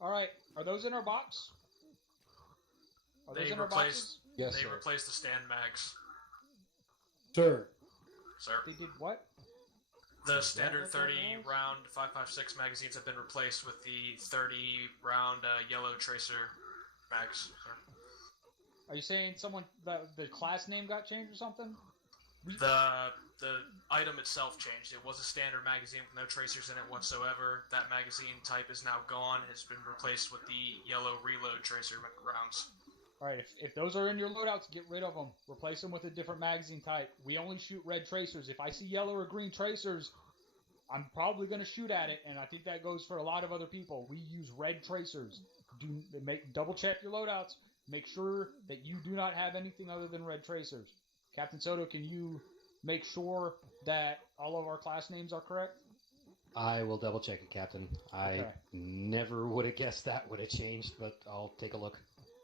All right, are those in our box? Are those They in our boxes? replaced. They replaced the stand mags. Sir. Sir. They did what? The standard 30 round 5.56 magazines have been replaced with the 30 round yellow tracer mags. Sir. Are you saying the class name got changed or something? The item itself changed. It was a standard magazine with no tracers in it whatsoever. That magazine type is now gone. It's been replaced with the yellow reload tracer rounds. Alright, if those are in your loadouts, get rid of them. Replace them with a different magazine type. We only shoot red tracers. If I see yellow or green tracers, I'm probably going to shoot at it, and I think that goes for a lot of other people. We use red tracers. Double check your loadouts. Make sure that you do not have anything other than red tracers. Captain Soto, can you make sure that all of our class names are correct? I will double check it, Captain. I never would have guessed that would have changed, but I'll take a look.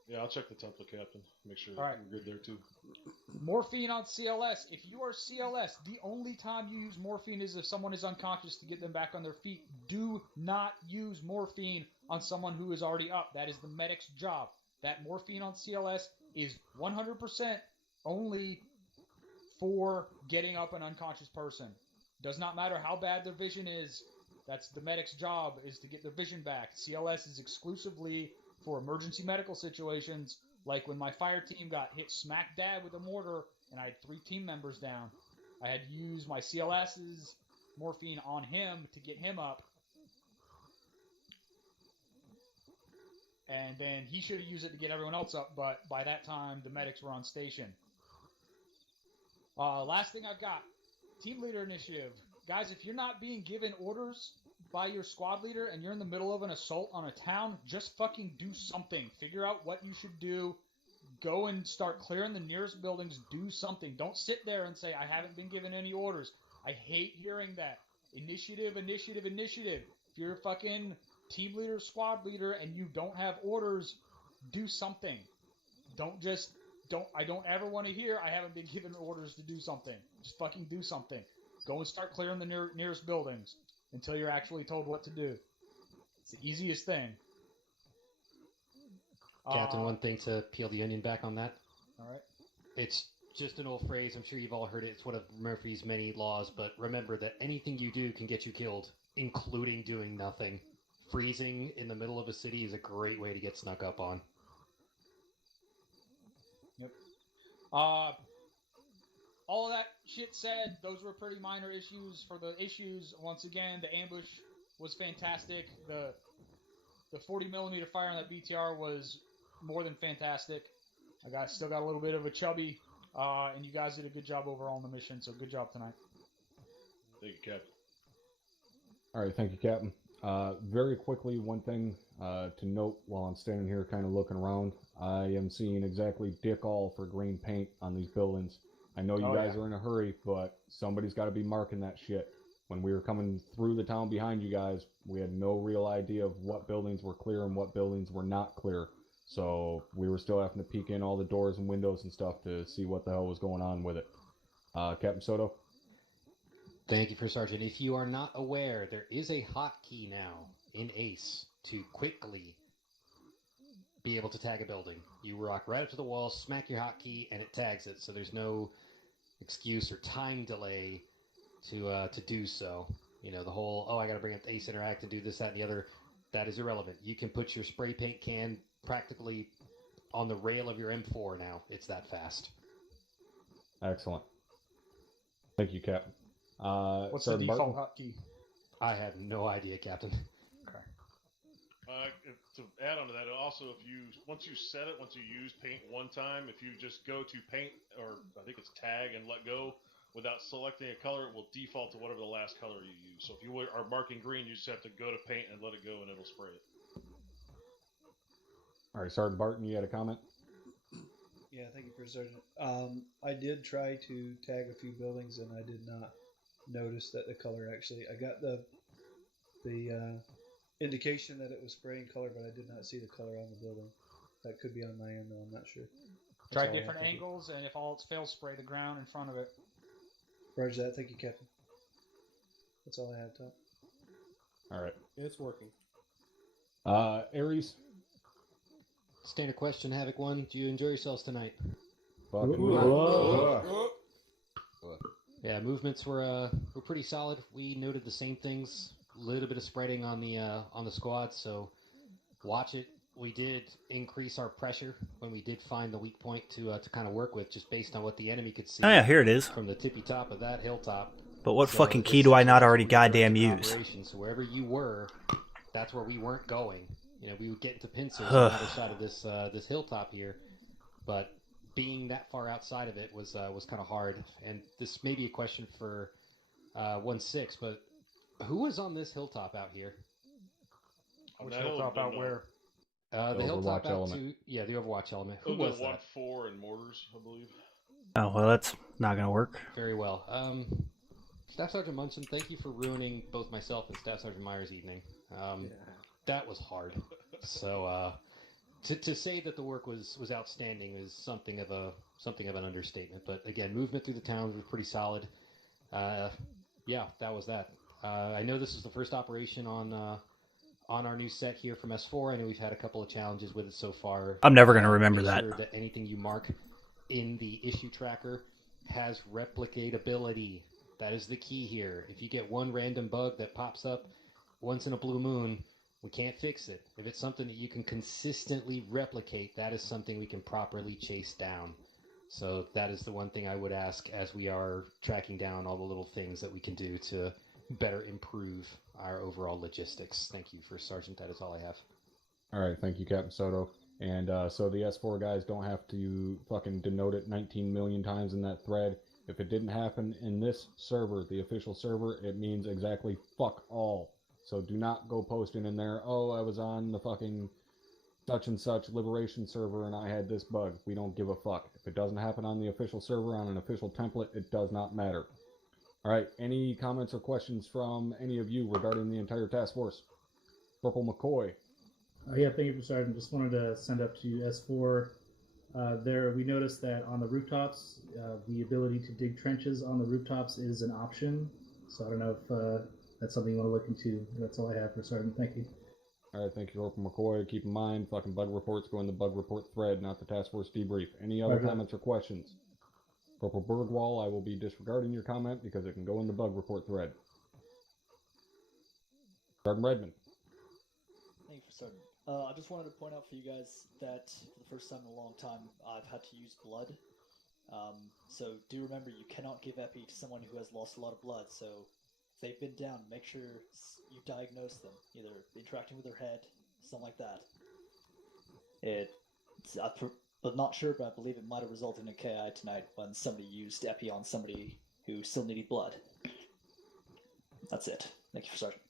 Yeah, I'll check the template, Captain. Make sure All right. we're good there, too. Morphine on CLS. If you are CLS, the only time you use morphine is if someone is unconscious to get them back on their feet. Do not use morphine on someone who is already up. That is the medic's job. That morphine on CLS is 100% only for getting up an unconscious person. Does not matter how bad their vision is. That's the medic's job, is to get their vision back. CLS is exclusively for emergency medical situations, like when my fire team got hit smack dab with a mortar and I had 3 team members down. I had to use my CLS's morphine on him to get him up. And then he should have used it to get everyone else up, but by that time, the medics were on station. Last thing I've got, team leader initiative. Guys, if you're not being given orders by your squad leader and you're in the middle of an assault on a town, just fucking do something. Figure out what you should do. Go and start clearing the nearest buildings. Do something. Don't sit there and say, I haven't been given any orders. I hate hearing that. Initiative. If you're a fucking team leader, squad leader, and you don't have orders, do something. I don't ever want to hear I haven't been given orders to do something. Just fucking do something. Go and start clearing the nearest buildings until you're actually told what to do. It's the easiest thing. Captain, one thing to peel the onion back on that. All right. It's just an old phrase. I'm sure you've all heard it. It's one of Murphy's many laws. But remember that anything you do can get you killed, including doing nothing. Freezing in the middle of a city is a great way to get snuck up on. Yep. All of that shit said, those were pretty minor issues. For the issues, once again, the ambush was fantastic. The 40mm fire on that BTR was more than fantastic. Still got a little bit of a chubby, and you guys did a good job overall on the mission, so good job tonight. Thank you, Captain. All right, thank you, Captain. Very quickly, one thing to note while I'm standing here kind of looking around, I am seeing exactly dick all for green paint on these buildings. I know you guys are in a hurry, but somebody's got to be marking that shit. When we were coming through the town behind you guys, we had no real idea of what buildings were clear and what buildings were not clear. So we were still having to peek in all the doors and windows and stuff to see what the hell was going on with it. Captain Soto? Thank you, First Sergeant. If you are not aware, there is a hotkey now in ACE to quickly be able to tag a building. You rock right up to the wall, smack your hotkey, and it tags it. So there's no excuse or time delay to do so. You know, the whole, I got to bring up the ACE Interact and do this, that, and the other, that is irrelevant. You can put your spray paint can practically on the rail of your M4 now. It's that fast. Excellent. Thank you, Captain. What's the default hotkey? I have no idea, Captain. Okay. To add on to that, also, once you set it, once you use paint one time, if you just go to paint, or I think it's tag and let go, without selecting a color, it will default to whatever the last color you use. So if you are marking green, you just have to go to paint and let it go, and it'll spray it. All right, Sergeant Barton, you had a comment? Yeah, thank you, First Sergeant. I did try to tag a few buildings, and I did not notice that the color actually. I got the indication that it was spraying color, but I did not see the color on the building. That could be on my end, though. I'm not sure. Try different angles, and if all else fails, spray the ground in front of it. Roger that. Thank you, Captain. That's all I have, Tom. All right. It's working. Aries? Standard question, Havoc 1. Do you enjoy yourselves tonight? Yeah, movements were pretty solid. We noted the same things. A little bit of spreading on the squad, so watch it. We did increase our pressure when we did find the weak point to kind of work with, just based on what the enemy could see. Oh yeah, here it is. From the tippy top of that hilltop. But what fucking key do I not already goddamn use? So wherever you were, that's where we weren't going. You know, we would get into pincers on the other side of this hilltop here, but being that far outside of it was kind of hard. And this may be a question for 1-6, but who was on this hilltop out here? Which hilltop out where? The hilltop out to the Overwatch element. Who was that? 1-4 and mortars, I believe. Oh well, that's not gonna work. Very well. Staff Sergeant Munson, thank you for ruining both myself and Staff Sergeant Myers' evening. That was hard. So to say that the work was outstanding is something of an understatement. But again, movement through the town was pretty solid. Yeah, that was that. I know this is the first operation on our new set here from S4. I know we've had a couple of challenges with it so far. I'm never going to remember Make that. sure that anything you mark in the issue tracker has replicatability. That is the key here. If you get one random bug that pops up once in a blue moon, we can't fix it. If it's something that you can consistently replicate, that is something we can properly chase down. So that is the one thing I would ask as we are tracking down all the little things that we can do to better improve our overall logistics. Thank you, First Sergeant. That is all I have. All right, thank you, Captain Soto. And so the S4 guys don't have to fucking denote it 19 million times in that thread. If it didn't happen in this server, the official server, it means exactly fuck all. So do not go posting in there, oh, I was on the fucking such and such liberation server and I had this bug. We don't give a fuck. If it doesn't happen on the official server on an official template, it does not matter. All right. Any comments or questions from any of you regarding the entire task force? Corporal McCoy. Yeah, thank you for starting. Just wanted to send up to S4. There, we noticed that on the rooftops, the ability to dig trenches on the rooftops is an option. So I don't know if that's something you want to look into. That's all I have for Sergeant. Thank you. All right, thank you, Corporal McCoy. Keep in mind, fucking bug reports go in the bug report thread, not the task force debrief. Any other comments or questions? Corporal Bergwall, I will be disregarding your comment because it can go in the bug report thread. Sergeant Redmond. Thank you for starting. I just wanted to point out for you guys that for the first time in a long time, I've had to use blood. So do remember, you cannot give epi to someone who has lost a lot of blood. So if they've been down, make sure you diagnose them, either interacting with their head, something like that. I'm not sure, but I believe it might have resulted in a KI tonight when somebody used epi on somebody who still needed blood. That's it. Thank you for starting.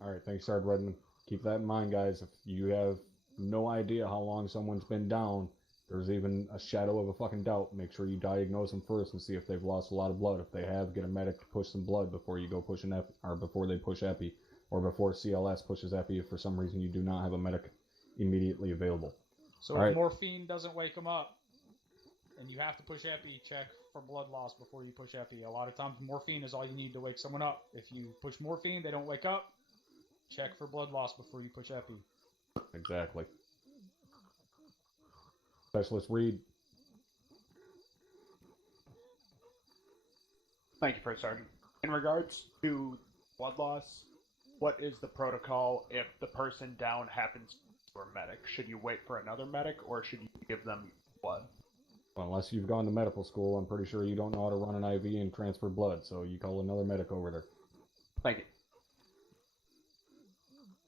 All right, thanks, Sergeant Redmond. Keep that in mind, guys. If you have no idea how long someone's been down, there's even a shadow of a fucking doubt, make sure you diagnose them first and see if they've lost a lot of blood. If they have, get a medic to push some blood before you go pushing epi, or before they push epi, or before CLS pushes epi if for some reason you do not have a medic immediately available. So All if right. morphine doesn't wake them up, and you have to push epi, check for blood loss before you push epi. A lot of times morphine is all you need to wake someone up. If you push morphine, they don't wake up, check for blood loss before you push epi. Exactly. Specialist Reed. Thank you, First Sergeant. In regards to blood loss, what is the protocol if the person down happens to a medic? Should you wait for another medic, or should you give them blood? Well, unless you've gone to medical school, I'm pretty sure you don't know how to run an IV and transfer blood, so you call another medic over there. Thank you.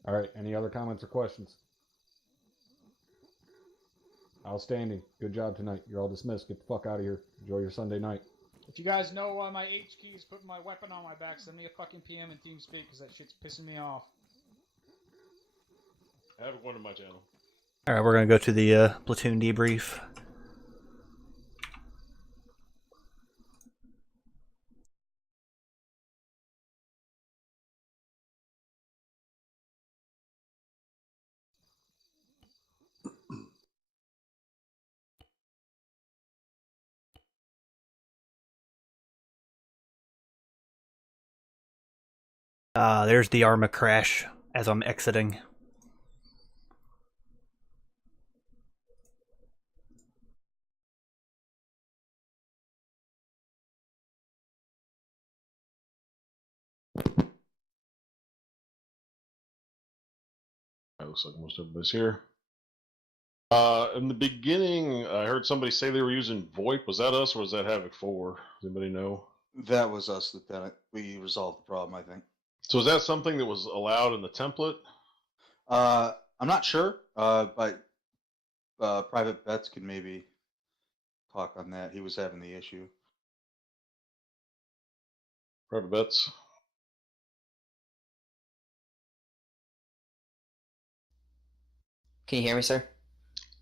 All right, any other comments or questions? Outstanding. Good job tonight. You're all dismissed. Get the fuck out of here. Enjoy your Sunday night. If you guys know my H key is putting my weapon on my back, send me a fucking PM in TeamSpeak, because that shit's pissing me off. I have one in my channel. All right, we're gonna go to the platoon debrief. There's the Arma crash as I'm exiting. Looks like most everybody's here. In the beginning, I heard somebody say they were using VoIP. Was that us, or was that Havoc 4? Does anybody know? That was us, Lieutenant. We resolved the problem, I think. So is that something that was allowed in the template? I'm not sure, but Private Betts could maybe talk on that. He was having the issue. Private Betts? Can you hear me, sir?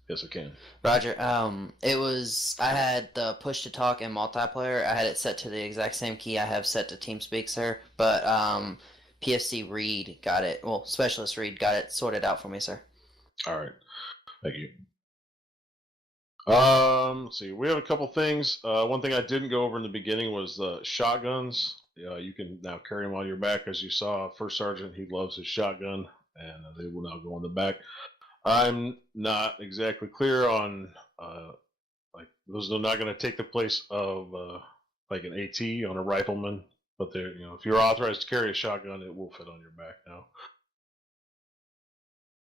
Yes, I can. Roger. I had the push to talk and multiplayer. I had it set to the exact same key I have set to TeamSpeak, sir. But PFC Reed got it. Well, Specialist Reed got it sorted out for me, sir. All right. Thank you. Let's see. We have a couple things. One thing I didn't go over in the beginning was shotguns. You can now carry them on your back, as you saw. First Sergeant, he loves his shotgun, and they will now go on the back. I'm not exactly clear on like those are not going to take the place of like an AT on a rifleman, but they're, you know, if you're authorized to carry a shotgun, it will fit on your back now.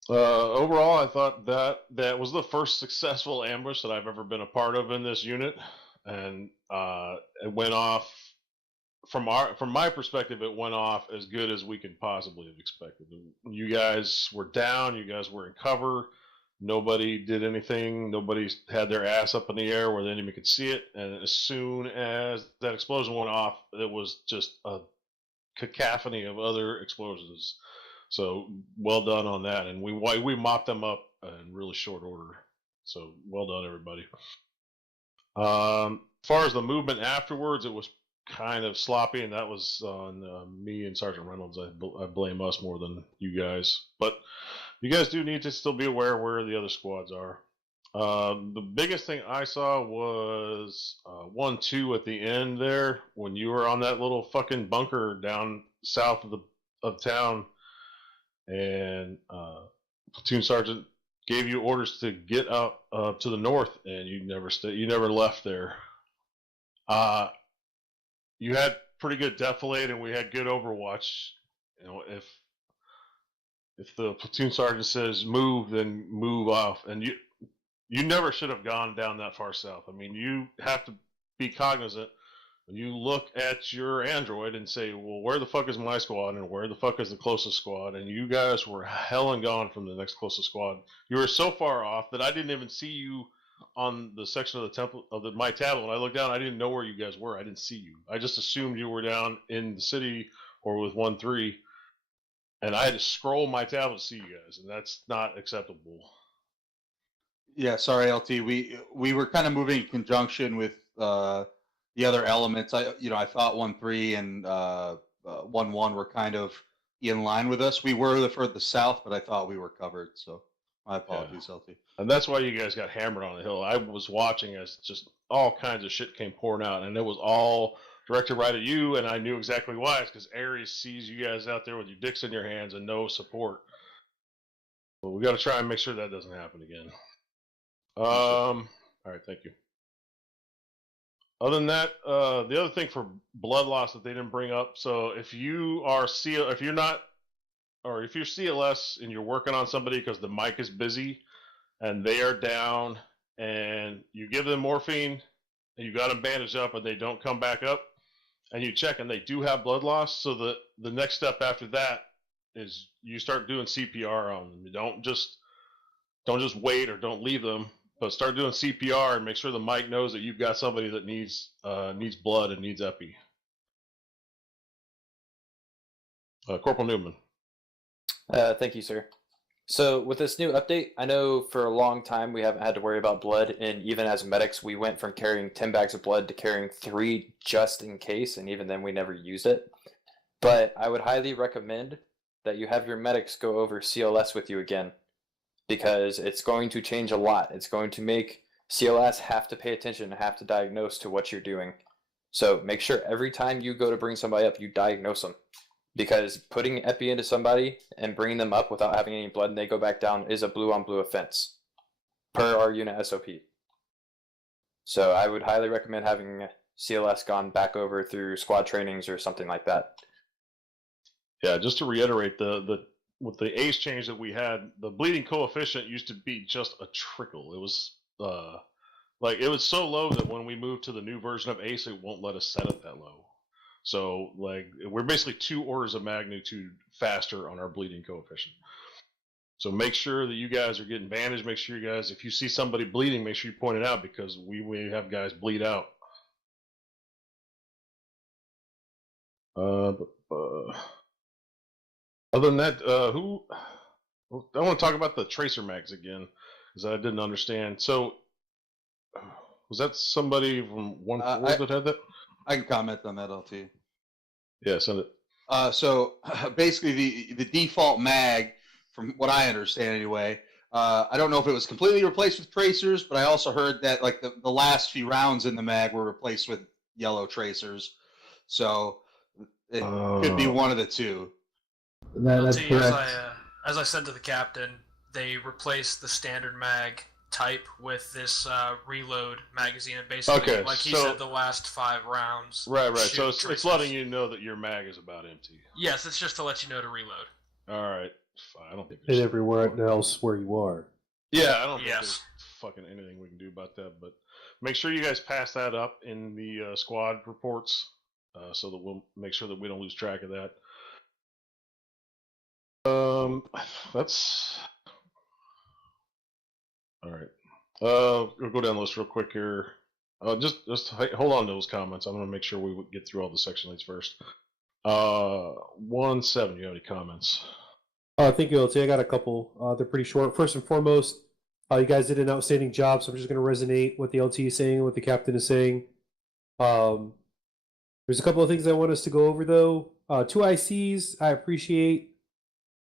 Overall, I thought that was the first successful ambush that I've ever been a part of in this unit, and it went off from my perspective. It went off as good as we could possibly have expected. You guys were down. You guys were in cover. Nobody did anything. Nobody had their ass up in the air where the enemy could see it. And as soon as that explosion went off, it was just a cacophony of other explosions. So well done on that, and we mopped them up in really short order. So well done, everybody. As far as the movement afterwards, it was kind of sloppy, and that was on me and Sergeant Reynolds. I blame us more than you guys. But you guys do need to still be aware where the other squads are. The biggest thing I saw was 1-2 at the end there when you were on that little fucking bunker down south of town, and platoon sergeant gave you orders to get up to the north, and you never left there. You had pretty good defilade, and we had good overwatch. You know, if the platoon sergeant says move, then move off, and you never should have gone down that far south. I mean, you have to be cognizant when you look at your Android and say, well, where the fuck is my squad and where the fuck is the closest squad? And you guys were hell and gone from the next closest squad. You were so far off that I didn't even see you on the section of the temple of my tablet. When I looked down, I didn't know where you guys were. I didn't see you. I just assumed you were down in the city or with 1-3, and I had to scroll my tablet to see you guys, and that's not acceptable. Yeah, sorry, LT. We were kind of moving in conjunction with the other elements. I thought 1-3 and 1-1 were kind of in line with us. We were further south, but I thought we were covered. So my apologies, LT. And that's why you guys got hammered on the hill. I was watching as just all kinds of shit came pouring out, and it was all directed right at you, and I knew exactly why. It's because Ares sees you guys out there with your dicks in your hands and no support. But we got to try and make sure that doesn't happen again. All right, thank you. Other than that, the other thing for blood loss that they didn't bring up. So if you're CLS and you're working on somebody because the mic is busy and they are down, and you give them morphine and you got them bandaged up and they don't come back up, and you check and they do have blood loss, so the next step after that is you start doing CPR on them. You don't just wait or don't leave them, but start doing CPR and make sure the mic knows that you've got somebody that needs blood and needs epi. Corporal Newman. Thank you, sir. So with this new update, I know for a long time we haven't had to worry about blood, and even as medics, we went from carrying 10 bags of blood to carrying 3 just in case, and even then we never used it. But I would highly recommend that you have your medics go over CLS with you again, because it's going to change a lot. It's going to make CLS have to pay attention and have to diagnose to what you're doing. So make sure every time you go to bring somebody up, you diagnose them. Because putting epi into somebody and bringing them up without having any blood and they go back down is a blue-on-blue offense, per our unit SOP. So I would highly recommend having CLS gone back over through squad trainings or something like that. Yeah, just to reiterate, with the ACE change that we had, the bleeding coefficient used to be just a trickle. It was it was so low that when we moved to the new version of ACE, it won't let us set it that low. So we're basically 2 orders of magnitude faster on our bleeding coefficient. So make sure that you guys are getting bandaged. Make sure you guys, if you see somebody bleeding, make sure you point it out, because we have guys bleed out. Other than that, I want to talk about the tracer mags again, because I didn't understand. So, was that somebody from 1-4 that had that? I can comment on that, LT. Yeah, send it. So basically, the default mag, from what I understand anyway, I don't know if it was completely replaced with tracers, but I also heard that the last few rounds in the mag were replaced with yellow tracers. So it could be one of the two. That's correct. As I said to the captain, they replaced the standard mag type with this reload magazine, and basically, like he said, the last 5 rounds. Right. So it's letting you know that your mag is about empty. Yes, it's just to let you know to reload. All right, fine. I don't think. And everywhere else where you are. Yeah, I don't think there's fucking anything we can do about that. But make sure you guys pass that up in the squad reports, so that we'll make sure that we don't lose track of that. That's all right. We'll go down the list real quick here. Just hold on to those comments. I'm going to make sure we get through all the section leads first. 1-7, you have any comments? Thank you, LT. I got a couple. They're pretty short. First and foremost, you guys did an outstanding job, so I'm just going to resonate what the LT is saying, what the captain is saying. There's a couple of things I want us to go over, though. 2 ICs, I appreciate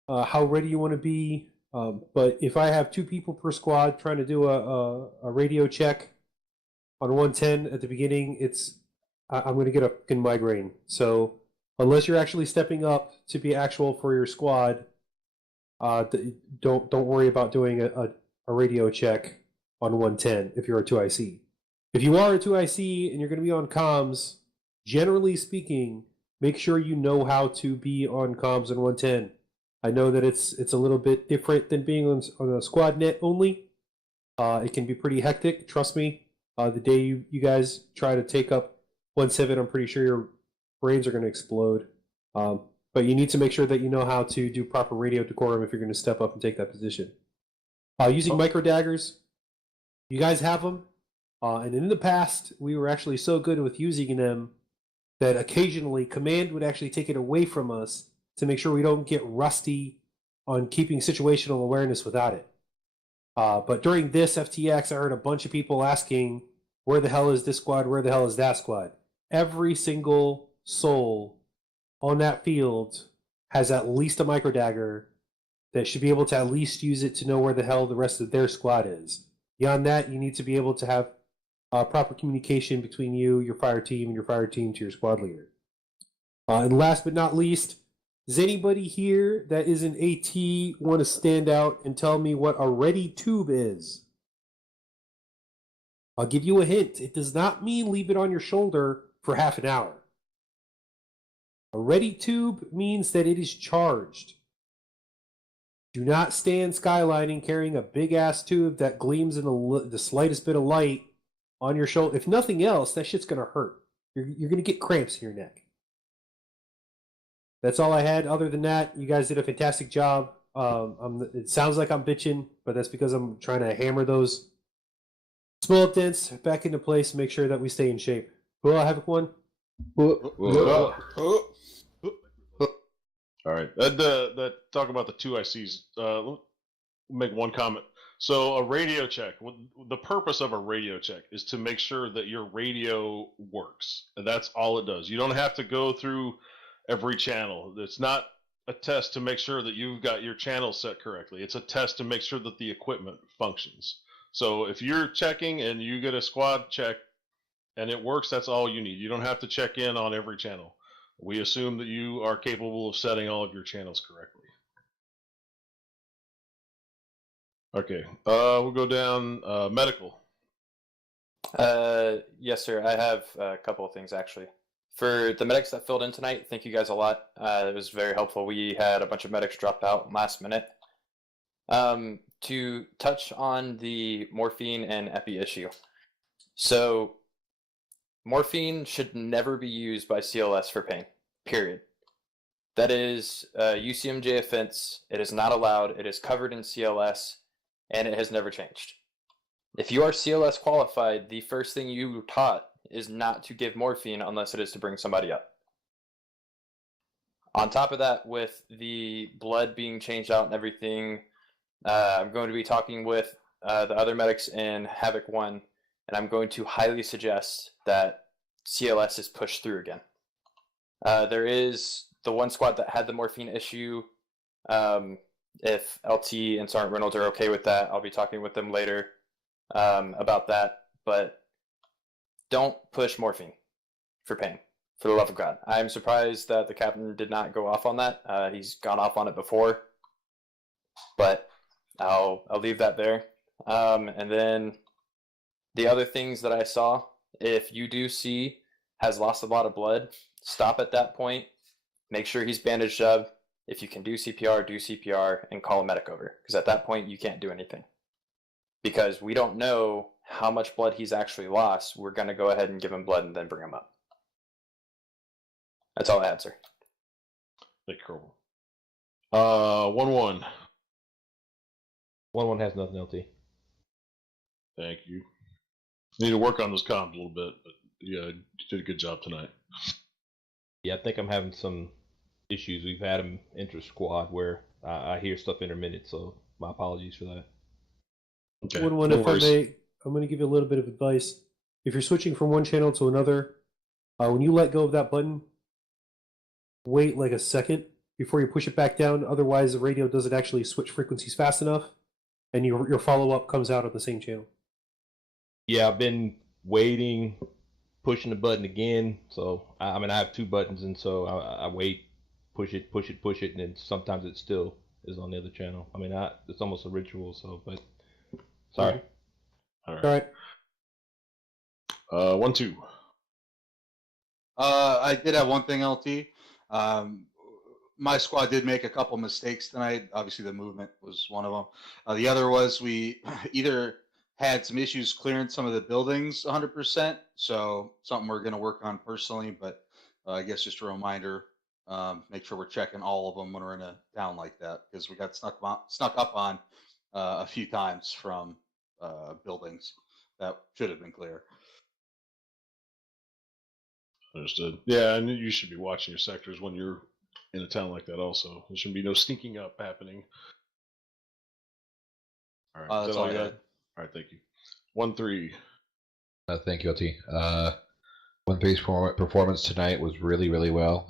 how ready you want to be. But if I have 2 people per squad trying to do a radio check on 110 at the beginning, I'm going to get a fucking migraine. So unless you're actually stepping up to be actual for your squad, don't worry about doing a radio check on 110 if you're a 2 IC. If you are a 2 IC and you're going to be on comms, generally speaking, make sure you know how to be on comms on 110. I know that it's a little bit different than being on a squad net only. It can be pretty hectic, trust me. The day you guys try to take up 1.7, I'm pretty sure your brains are going to explode. But you need to make sure that you know how to do proper radio decorum if you're going to step up and take that position. Using micro daggers, you guys have them. And in the past, we were actually so good with using them that occasionally command would actually take it away from us to make sure we don't get rusty on keeping situational awareness without it. But during this FTX, I heard a bunch of people asking, where the hell is this squad? Where the hell is that squad? Every single soul on that field has at least a micro dagger that should be able to at least use it to know where the hell the rest of their squad is. Beyond that, you need to be able to have proper communication between you, your fire team, and your fire team to your squad leader. And last but not least, does anybody here that is an AT want to stand out and tell me what a ready tube is? I'll give you a hint. It does not mean leave it on your shoulder for half an hour. A ready tube means that it is charged. Do not stand skylining carrying a big-ass tube that gleams in the slightest bit of light on your shoulder. If nothing else, that shit's going to hurt. You're going to get cramps in your neck. That's all I had. Other than that, you guys did a fantastic job. It sounds like I'm bitching, but that's because I'm trying to hammer those small dents back into place and make sure that we stay in shape. Will I have one? All right. Talk about the 2 ICs. Let me make one comment. So a radio check. The purpose of a radio check is to make sure that your radio works. And that's all it does. You don't have to go through every channel. It's not a test to make sure that you've got your channel set correctly. It's a test to make sure that the equipment functions. So if you're checking and you get a squad check and it works, that's all you need. You don't have to check in on every channel. We assume that you are capable of setting all of your channels correctly. Okay, we'll go down medical. Yes, sir. I have a couple of things, actually. For the medics that filled in tonight, thank you guys a lot. It was very helpful. We had a bunch of medics drop out last minute. To touch on the morphine and epi issue. So, morphine should never be used by CLS for pain, period. That is UCMJ offense. It is not allowed. It is covered in CLS, and it has never changed. If you are CLS qualified, the first thing you taught is not to give morphine unless it is to bring somebody up. On top of that, with the blood being changed out and everything, I'm going to be talking with the other medics in Havoc 1, and I'm going to highly suggest that CLS is pushed through again. There is the one squad that had the morphine issue. If LT and Sergeant Reynolds are okay with that, I'll be talking with them later about that. But don't push morphine for pain, for the love of God. I'm surprised that the captain did not go off on that. He's gone off on it before, but I'll leave that there. And then the other things that I saw, if you do see has lost a lot of blood, stop at that point. Make sure he's bandaged up. If you can do CPR, and call a medic over. Because at that point, you can't do anything. Because we don't know how much blood he's actually lost. We're going to go ahead and give him blood and then bring him up. That's all I had, sir. Thank you, Corporal. 1-1. 1-1 has nothing, LT. Thank you. Need to work on those comms a little bit, but yeah, you did a good job tonight. Yeah, I think I'm having some issues. We've had them inter-squad where I hear stuff intermittent, so my apologies for that. Okay. If I may, I'm going to give you a little bit of advice. If you're switching from one channel to another, When you let go of that button, wait like a second before you push it back down. Otherwise, the radio doesn't actually switch frequencies fast enough, and your follow-up comes out on the same channel. Yeah, I've been waiting, pushing the button again. So I mean, I have 2 buttons, and so I wait, push it, and then sometimes it still is on the other channel. I mean, it's almost a ritual. So, but sorry. All right. All right. 1, 2. I did have one thing, LT. My squad did make a couple mistakes tonight. Obviously, the movement was one of them. The other was we either had some issues clearing some of the buildings 100%, so something we're going to work on personally, but I guess just a reminder, make sure we're checking all of them when we're in a down like that, because we got snuck up on a few times from buildings that should have been clear. Understood. Yeah, and you should be watching your sectors when you're in a town like that also. There shouldn't be no sneaking up happening. All right. That's all I had. All right, thank you. 1, 3. Thank you, LT. 1-3's performance tonight was really, really well.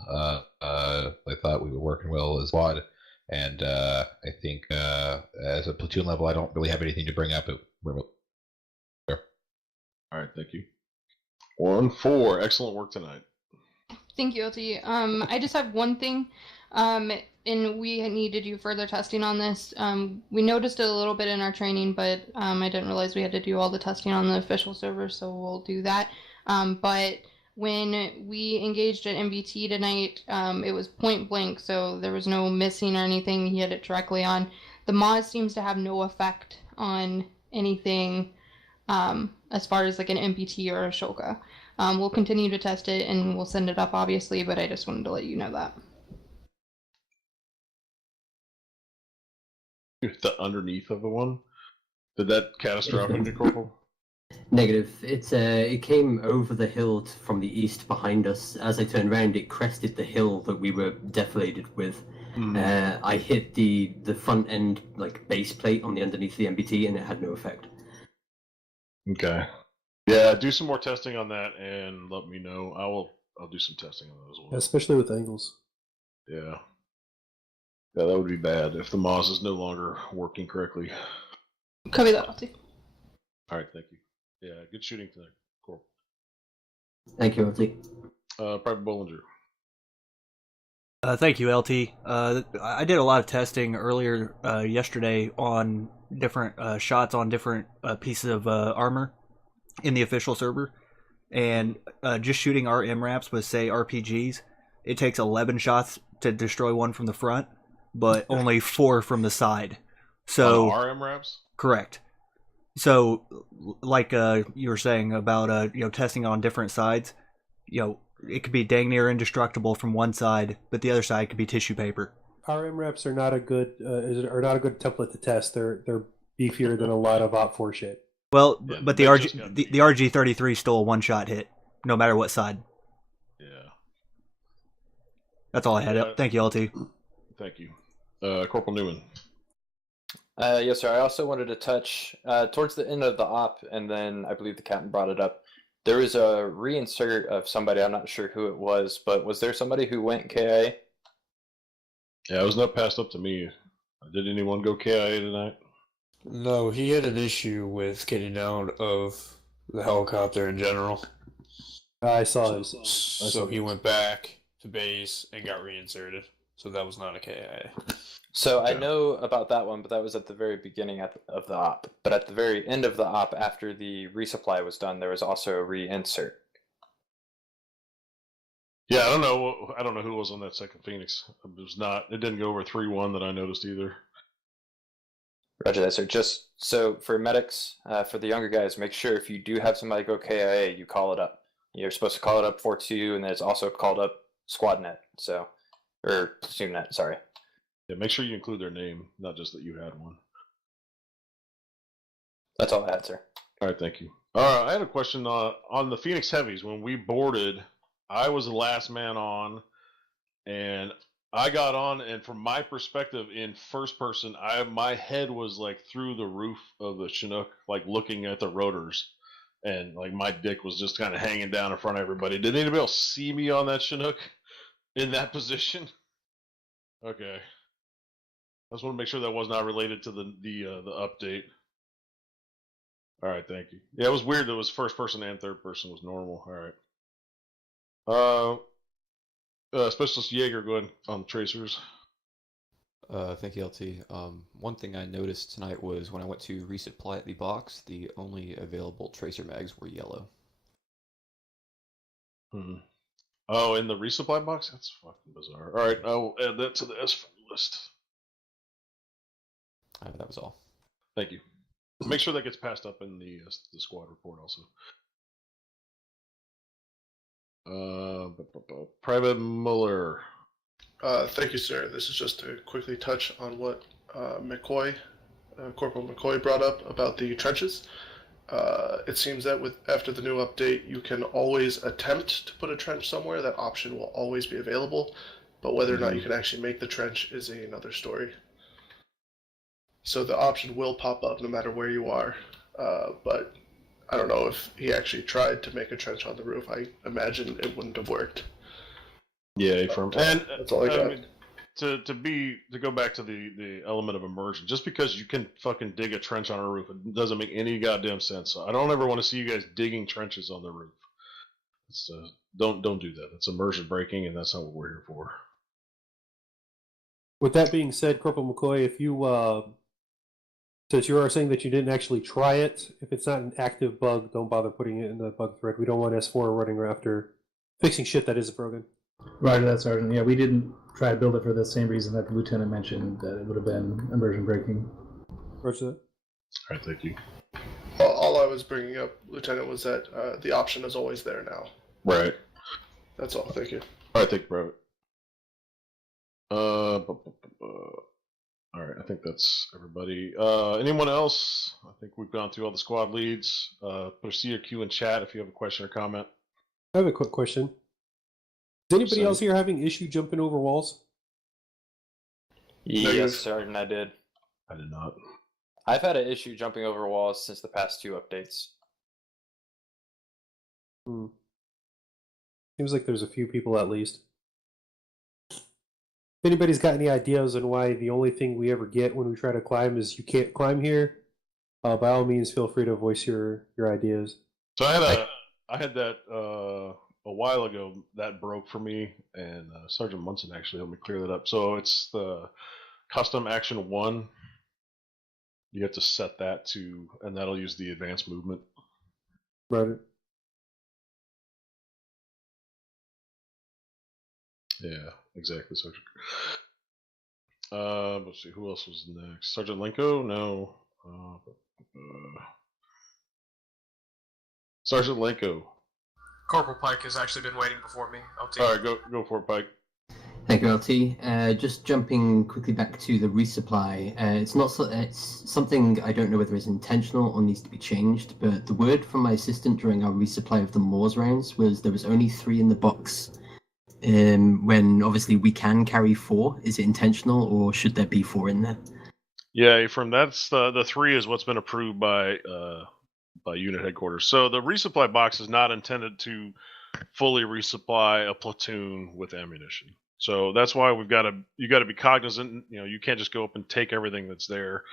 I thought we were working well as a squad, and I think as a platoon level, I don't really have anything to bring up. All right, thank you. 1, 4. Excellent work tonight. Thank you, LT. I just have one thing, and we need to do further testing on this. We noticed it a little bit in our training, but I didn't realize we had to do all the testing on the official server, so we'll do that. But when we engaged at MBT tonight, it was point blank, so there was no missing or anything. He had it directly on. The Moz seems to have no effect on anything as far as like an MPT or a Shulka. We'll continue to test it and we'll send it up, obviously, but I just wanted to let you know that. The underneath of the one? Did that catastrophic, Corporal? Negative. It came over the hill from the east behind us. As I turned around, it crested the hill that we were deflated with. I hit the front end like base plate on the underneath the MBT, and it had no effect. Okay. Yeah, do some more testing on that and let me know. I'll do some testing on that as well. Especially with angles. Yeah. Yeah, that would be bad if the Moz is no longer working correctly. Copy that, LT. All right, thank you. Yeah, good shooting tonight, Corporal. Thank you, LT. Private Bollinger. Thank you, LT. I did a lot of testing earlier yesterday on different shots on different pieces of armor in the official server, and just shooting our MRAPs with, say, RPGs, it takes 11 shots to destroy one from the front, but only 4 from the side. So on our MRAPs? Correct. So, like you were saying about testing on different sides, it could be dang near indestructible from one side, but the other side could be tissue paper. Our MRAPs are not a good template to test. They're beefier than a lot of OP4 shit. Well, yeah, but the RG33 still a one-shot hit, no matter what side. Yeah. That's all I had. Thank you, LT. Thank you. Corporal Newman. Yes, sir. I also wanted to touch towards the end of the op, and then I believe the captain brought it up. There was a reinsert of somebody. I'm not sure who it was, but was there somebody who went KIA? Yeah, it was not passed up to me. Did anyone go KIA tonight? No, he had an issue with getting out of the helicopter in general. I saw it. So he went back to base and got reinserted. So that was not a KIA. So I know about that one, but that was at the very beginning of the op. But at the very end of the op, after the resupply was done, there was also a reinsert. Yeah, I don't know who was on that second Phoenix. It didn't go over 3-1 that I noticed either. Roger that, sir. Just so for medics, for the younger guys, make sure if you do have somebody go KIA, you call it up. You're supposed to call it up 4-2, and then it's also called up squad net, or platoon net, sorry. Yeah, make sure you include their name, not just that you had one. That's all I had, sir. All right, thank you. I had a question on the Phoenix Heavies. When we boarded, I was the last man on, and I got on, and from my perspective in first person, my head was like through the roof of the Chinook, like looking at the rotors. and like my dick was just kind of hanging down in front of everybody. Did anybody else see me on that Chinook in that position? Okay. I just want to make sure that was not related to the update. All right, thank you. Yeah, it was weird that it was first person and third person was normal. All right. Specialist Jaeger, go ahead on the tracers. Thank you, LT. One thing I noticed tonight was when I went to resupply at the box, the only available tracer mags were yellow. Oh, in the resupply box? That's fucking bizarre. All right, I will add that to the S4 list. That was all. Thank you. Make sure that gets passed up in the squad report also. Private Muller. Thank you, sir. This is just to quickly touch on what Corporal McCoy brought up about the trenches. It seems that after the new update, you can always attempt to put a trench somewhere. That option will always be available, but whether or not you can actually make the trench is another story. So the option will pop up no matter where you are, but I don't know if he actually tried to make a trench on the roof. I imagine it wouldn't have worked. Yeah, and that's all I got. mean, to go back to the element of immersion, just because you can fucking dig a trench on a roof, it doesn't make any goddamn sense. So I don't ever want to see you guys digging trenches on the roof. It's, don't do that. It's immersion breaking, and that's not what we're here for. With that being said, Corporal McCoy, if you since you are saying that you didn't actually try it, if it's not an active bug, don't bother putting it in the bug thread. We don't want S4 running after fixing shit that is broken. Roger that, Sergeant. Yeah, we didn't try to build it for the same reason that the Lieutenant mentioned, that it would have been immersion breaking. Roger that. All right, thank you. All I was bringing up, Lieutenant, was that the option is always there now. Right. That's all. Thank you. All right, thank you, Private. All right, I think that's everybody. Anyone else? I think we've gone through all the squad leads. Put a C or Q in chat if you have a question or comment. I have a quick question. Is anybody else here having issue jumping over walls? Yes, Sergeant, I did. I did not. I've had an issue jumping over walls since the past 2 updates. Seems like there's a few people at least. If anybody's got any ideas on why the only thing we ever get when we try to climb is you can't climb here, by all means feel free to voice your ideas. So I had that a while ago that broke for me, and Sergeant Munson actually helped me clear that up. So it's the custom action 1. You have to set that to, and that'll use the advanced movement. Right. Yeah, exactly, Sergeant. Let's see, who else was next? Sergeant Lenko? No. Sergeant Lenko. Corporal Pike has actually been waiting before me. LT. All right, go for it, Pike. Thank you, LT. Just jumping quickly back to the resupply. It's something I don't know whether it's intentional or needs to be changed, but the word from my assistant during our resupply of the Moors rounds was there was only 3 in the box. When obviously we can carry 4. Is it intentional, or should there be 4 in there? Yeah, from that's the 3 is what's been approved by unit headquarters. So the resupply box is not intended to fully resupply a platoon with ammunition. So that's why you got to be cognizant. You can't just go up and take everything that's there.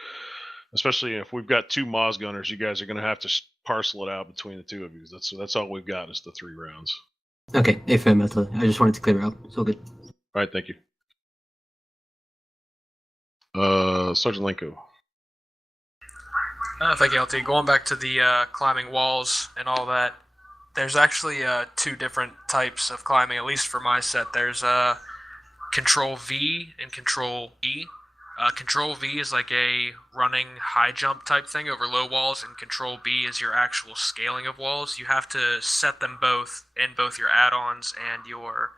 Especially if we've got 2 Moz gunners, you guys are going to have to parcel it out between the 2 of you. That's all we've got is the 3 rounds. Okay, affirmative. I just wanted to clear it up. It's all good. All right, thank you. Sergeant Lenko. Thank you, LT. Going back to the climbing walls and all that, there's actually 2 different types of climbing, at least for my set. There's Control V and Control E. Control V is like a running high jump type thing over low walls, and Control B is your actual scaling of walls. You have to set them both in both your add-ons and your,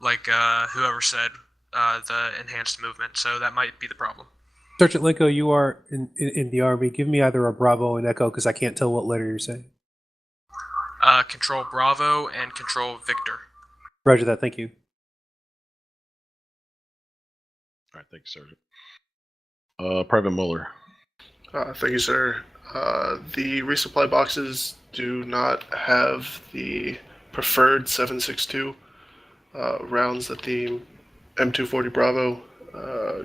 whoever said, the enhanced movement. So that might be the problem. Sergeant Lenko, you are in the Army. Give me either a Bravo and Echo, because I can't tell what letter you're saying. Control Bravo and Control Victor. Roger that, thank you. All right, thank you, Sergeant. Private Muller. Thank you, sir. The resupply boxes do not have the preferred 7.62 rounds that the M240 Bravo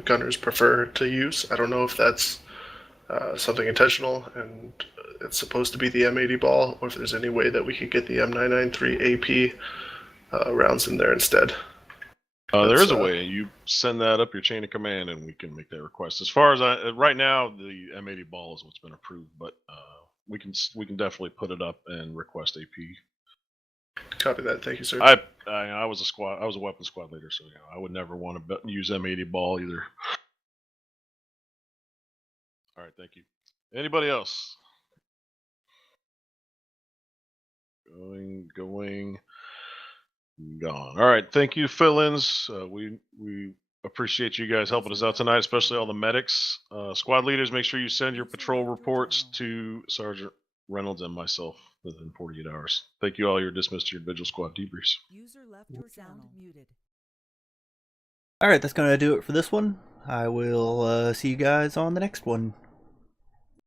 gunners prefer to use. I don't know if that's something intentional and it's supposed to be the M80 ball, or if there's any way that we could get the M993 AP rounds in there instead. There is a way. You send that up your chain of command, and we can make that request. As far as right now, the M80 ball is what's been approved, but we can definitely put it up and request AP. Copy that. Thank you, sir. I was a weapons squad leader, so I would never want to use M80 ball either. All right, thank you. Anybody else? Going. Gone. All right, thank you, fill-ins. We appreciate you guys helping us out tonight, especially all the medics. Squad leaders, make sure you send your patrol reports to Sergeant Reynolds and myself within 48 hours. Thank you all. You're dismissed to your Vigil Squad debriefs. User left your sound muted. All right, that's going to do it for this one. I will see you guys on the next one.